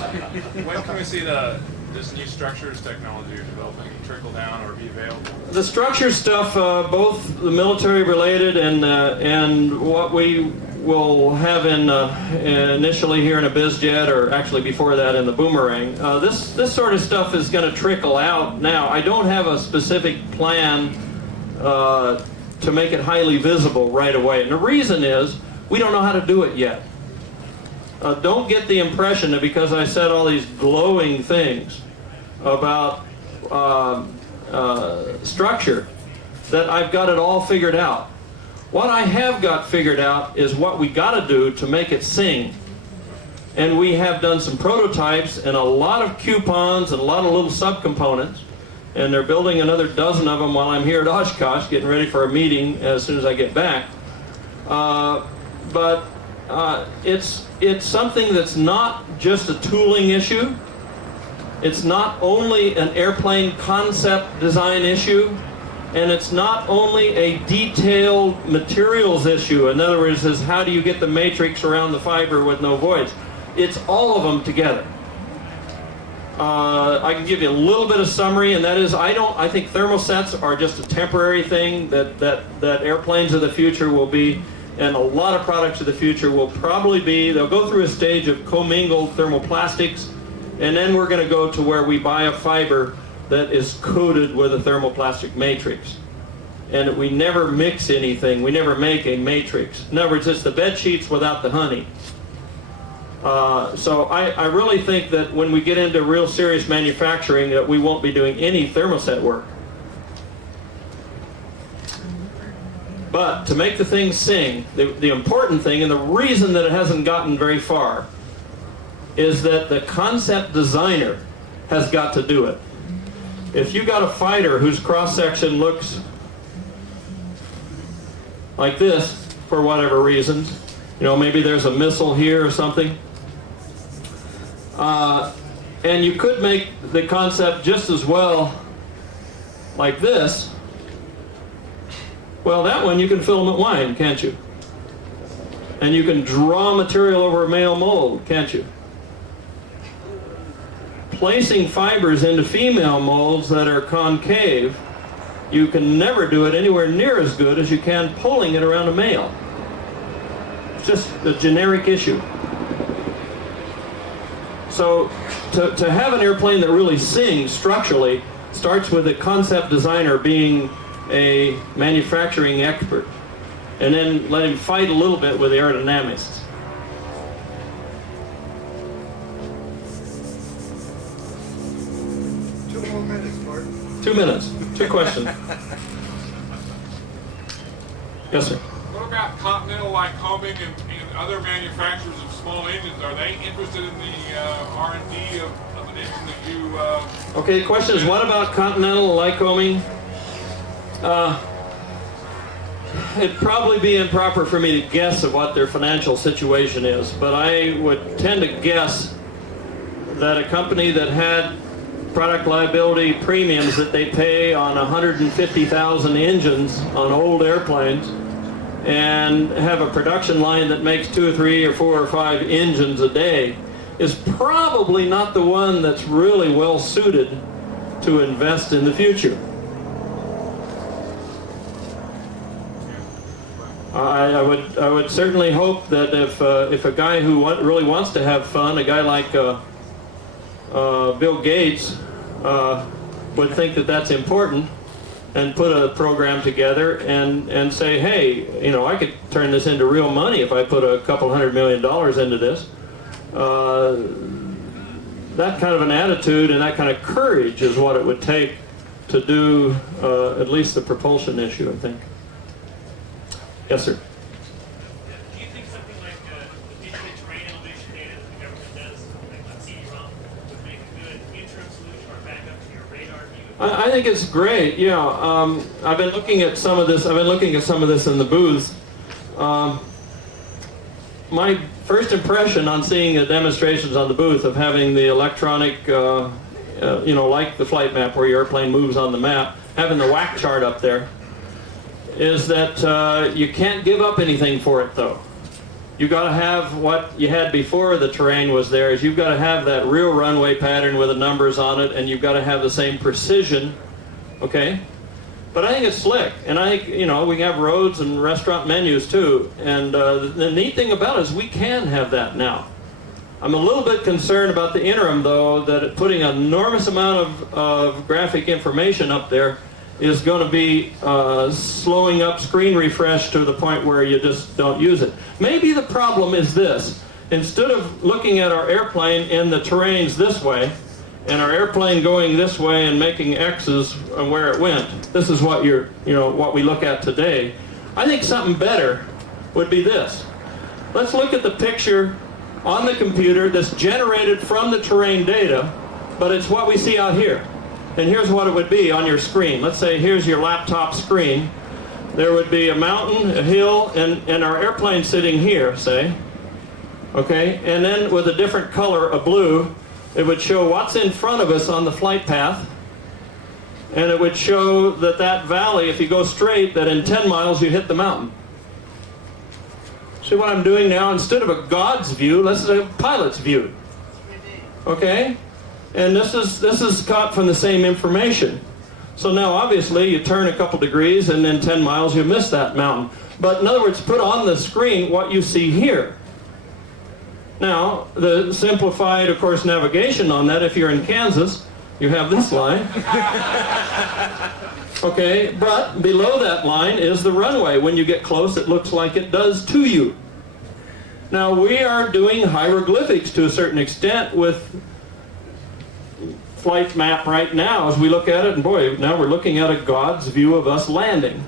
When can we see this new structures technology you're developing trickle down or be available? The structure stuff, both the military related and what we will have initially here in a BizJet, or actually before that in the Boomerang. This sort of stuff is going to trickle out now. I don't have a specific plan to make it highly visible right away. And the reason is we don't know how to do it yet. Don't get the impression that because I said all these glowing things about structure that I've got it all figured out. What I have got figured out is what we got to do to make it sing. And we have done some prototypes and a lot of coupons and a lot of little subcomponents. And they're building another dozen of them while I'm here at Oshkosh, getting ready for a meeting as soon as I get back. But it's something that's not just a tooling issue. It's not only an airplane concept design issue, and it's not only a detailed materials issue. In other words, is how do you get the matrix around the fiber with no voids? It's all of them together. I can give you a little bit of summary, and that is I think thermosets are just a temporary thing that airplanes of the future will be, and a lot of products of the future will probably be, they'll go through a stage of commingled thermoplastics, and then we're going to go to where we buy a fiber that is coated with a thermoplastic matrix. And we never mix anything, we never make a matrix. In other words, it's the bed sheets without the honey. So I really think that when we get into real serious manufacturing that we won't be doing any thermoset work. But to make the thing sing, the important thing, and the reason that it hasn't gotten very far, is that the concept designer has got to do it. If you got a fighter whose cross-section looks like this, for whatever reasons, you know, maybe there's a missile here or something, and you could make the concept just as well like this. Well, that one you can filament wine, can't you? And you can draw material over a male mold, can't you? Placing fibers into female molds that are concave, you can never do it anywhere near as good as you can pulling it around a male. It's just a generic issue. So to have an airplane that really sings structurally starts with a concept designer being a manufacturing expert, and then let him fight a little bit with the aerodynamists. Two more minutes, Bart. 2 minutes. 2 questions. Yes, sir. What about Continental, Lycoming, and other manufacturers of small engines? Are they interested in the R&D of an engine that you... Okay, the question is, what about Continental, Lycoming? it'd probably be improper for me to guess at what their financial situation is, but I would tend to guess that a company that had product liability premiums that they pay on 150,000 engines on old airplanes and have a production line that makes 2 or 3 or 4 or 5 engines a day is probably not the one that's really well suited to invest in the future. I would certainly hope that if a guy who really wants to have fun, a guy like Bill Gates, would think that that's important and put a program together and say, hey, you know, I could turn this into real money if I put a couple $100 million into this. That kind of an attitude and that kind of courage is what it would take to do at least the propulsion issue, I think. Yes, sir. Do you think something like the digitally terrain elevation data that the government does, something like CD-ROM, would make a good interim solution or backup to your radar view? I think it's great. Yeah, I've been looking at some of this. I've been looking at some of this in the booth. My first impression on seeing the demonstrations on the booth of having the electronic, you know, like the flight map where your airplane moves on the map, having the whack chart up there, is that you can't give up anything for it, though. You got to have what you had before the terrain was there. Is you've got to have that real runway pattern with the numbers on it, and you've got to have the same precision. Okay, but I think it's slick, and I think, you know, we have roads and restaurant menus too. And the neat thing about it is we can have that now. I'm a little bit concerned about the interim, though, that putting an enormous amount of graphic information up there is going to be slowing up screen refresh to the point where you just don't use it. Maybe the problem is this. Instead of looking at our airplane and the terrains this way, and our airplane going this way and making X's on where it went, this is what what we look at today. I think something better would be this. Let's look at the picture on the computer that's generated from the terrain data, but it's what we see out here. And here's what it would be on your screen. Let's say here's your laptop screen. There would be a mountain, a hill, and our airplane sitting here, say. Okay, and then with a different color, a blue, it would show what's in front of us on the flight path. And it would show that that valley, if you go straight, that in 10 miles you hit the mountain. See what I'm doing now? Instead of a God's view, let's say a pilot's view. Okay? And this is caught from the same information. So now obviously you turn a couple degrees and then 10 miles you miss that mountain. But in other words, put on the screen what you see here. Now, the simplified, of course, navigation on that, if you're in Kansas, you have this line. Okay, but below that line is the runway. When you get close, it looks like it does to you. Now, we are doing hieroglyphics to a certain extent with flight map right now as we look at it, and boy, now we're looking at a God's view of us landing.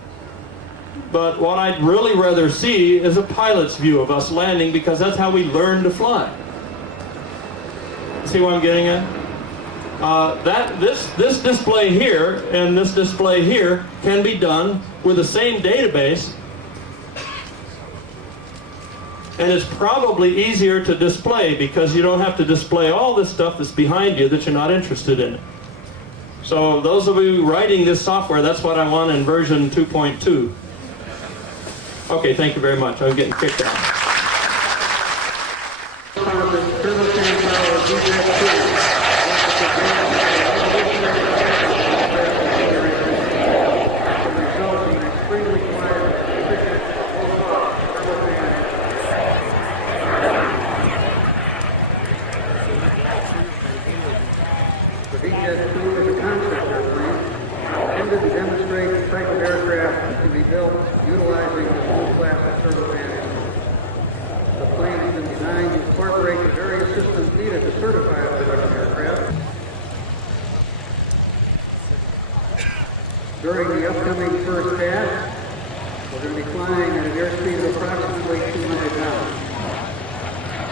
But what I'd really rather see is a pilot's view of us landing, because that's how we learn to fly. See what I'm getting at? This display here and this display here can be done with the same database, and it's probably easier to display because you don't have to display all this stuff that's behind you that you're not interested in. So those of you writing this software, that's what I want in version 2.2. Okay, thank you very much. I'm getting kicked out. During the upcoming first pass, we're going to be flying at an airspeed of approximately 200 knots.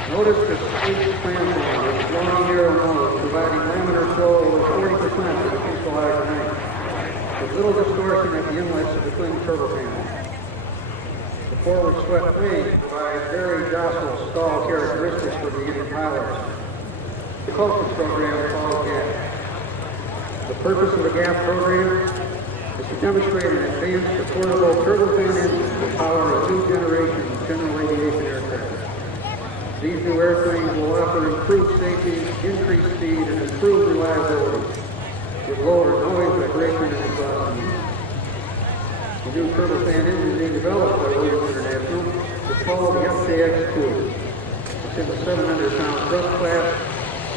Notice the stage transformer with long narrow nose, providing laminar flow over 40% of the fuselage length, with little distortion at the inlets of the twin turbofans. forward swept wing provides very docile stall characteristics for the engine pilots. The closest program is called GAP. The purpose of the GAP program is to demonstrate an advanced affordable turbofan engine to power a new generation of general aviation aircraft. These new airplanes will offer improved safety, increased speed, and improved reliability with lower noise, vibration, and exhaust emissions. The new turbofan engine being developed by Williams International is called the FJX2. It's in the 700-pound thrust class,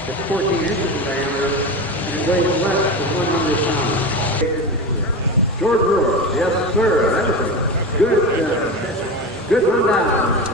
it's 14 inches in diameter, and it weighs less than 100 pounds. George Brewer, yes sir, that was a good rundown.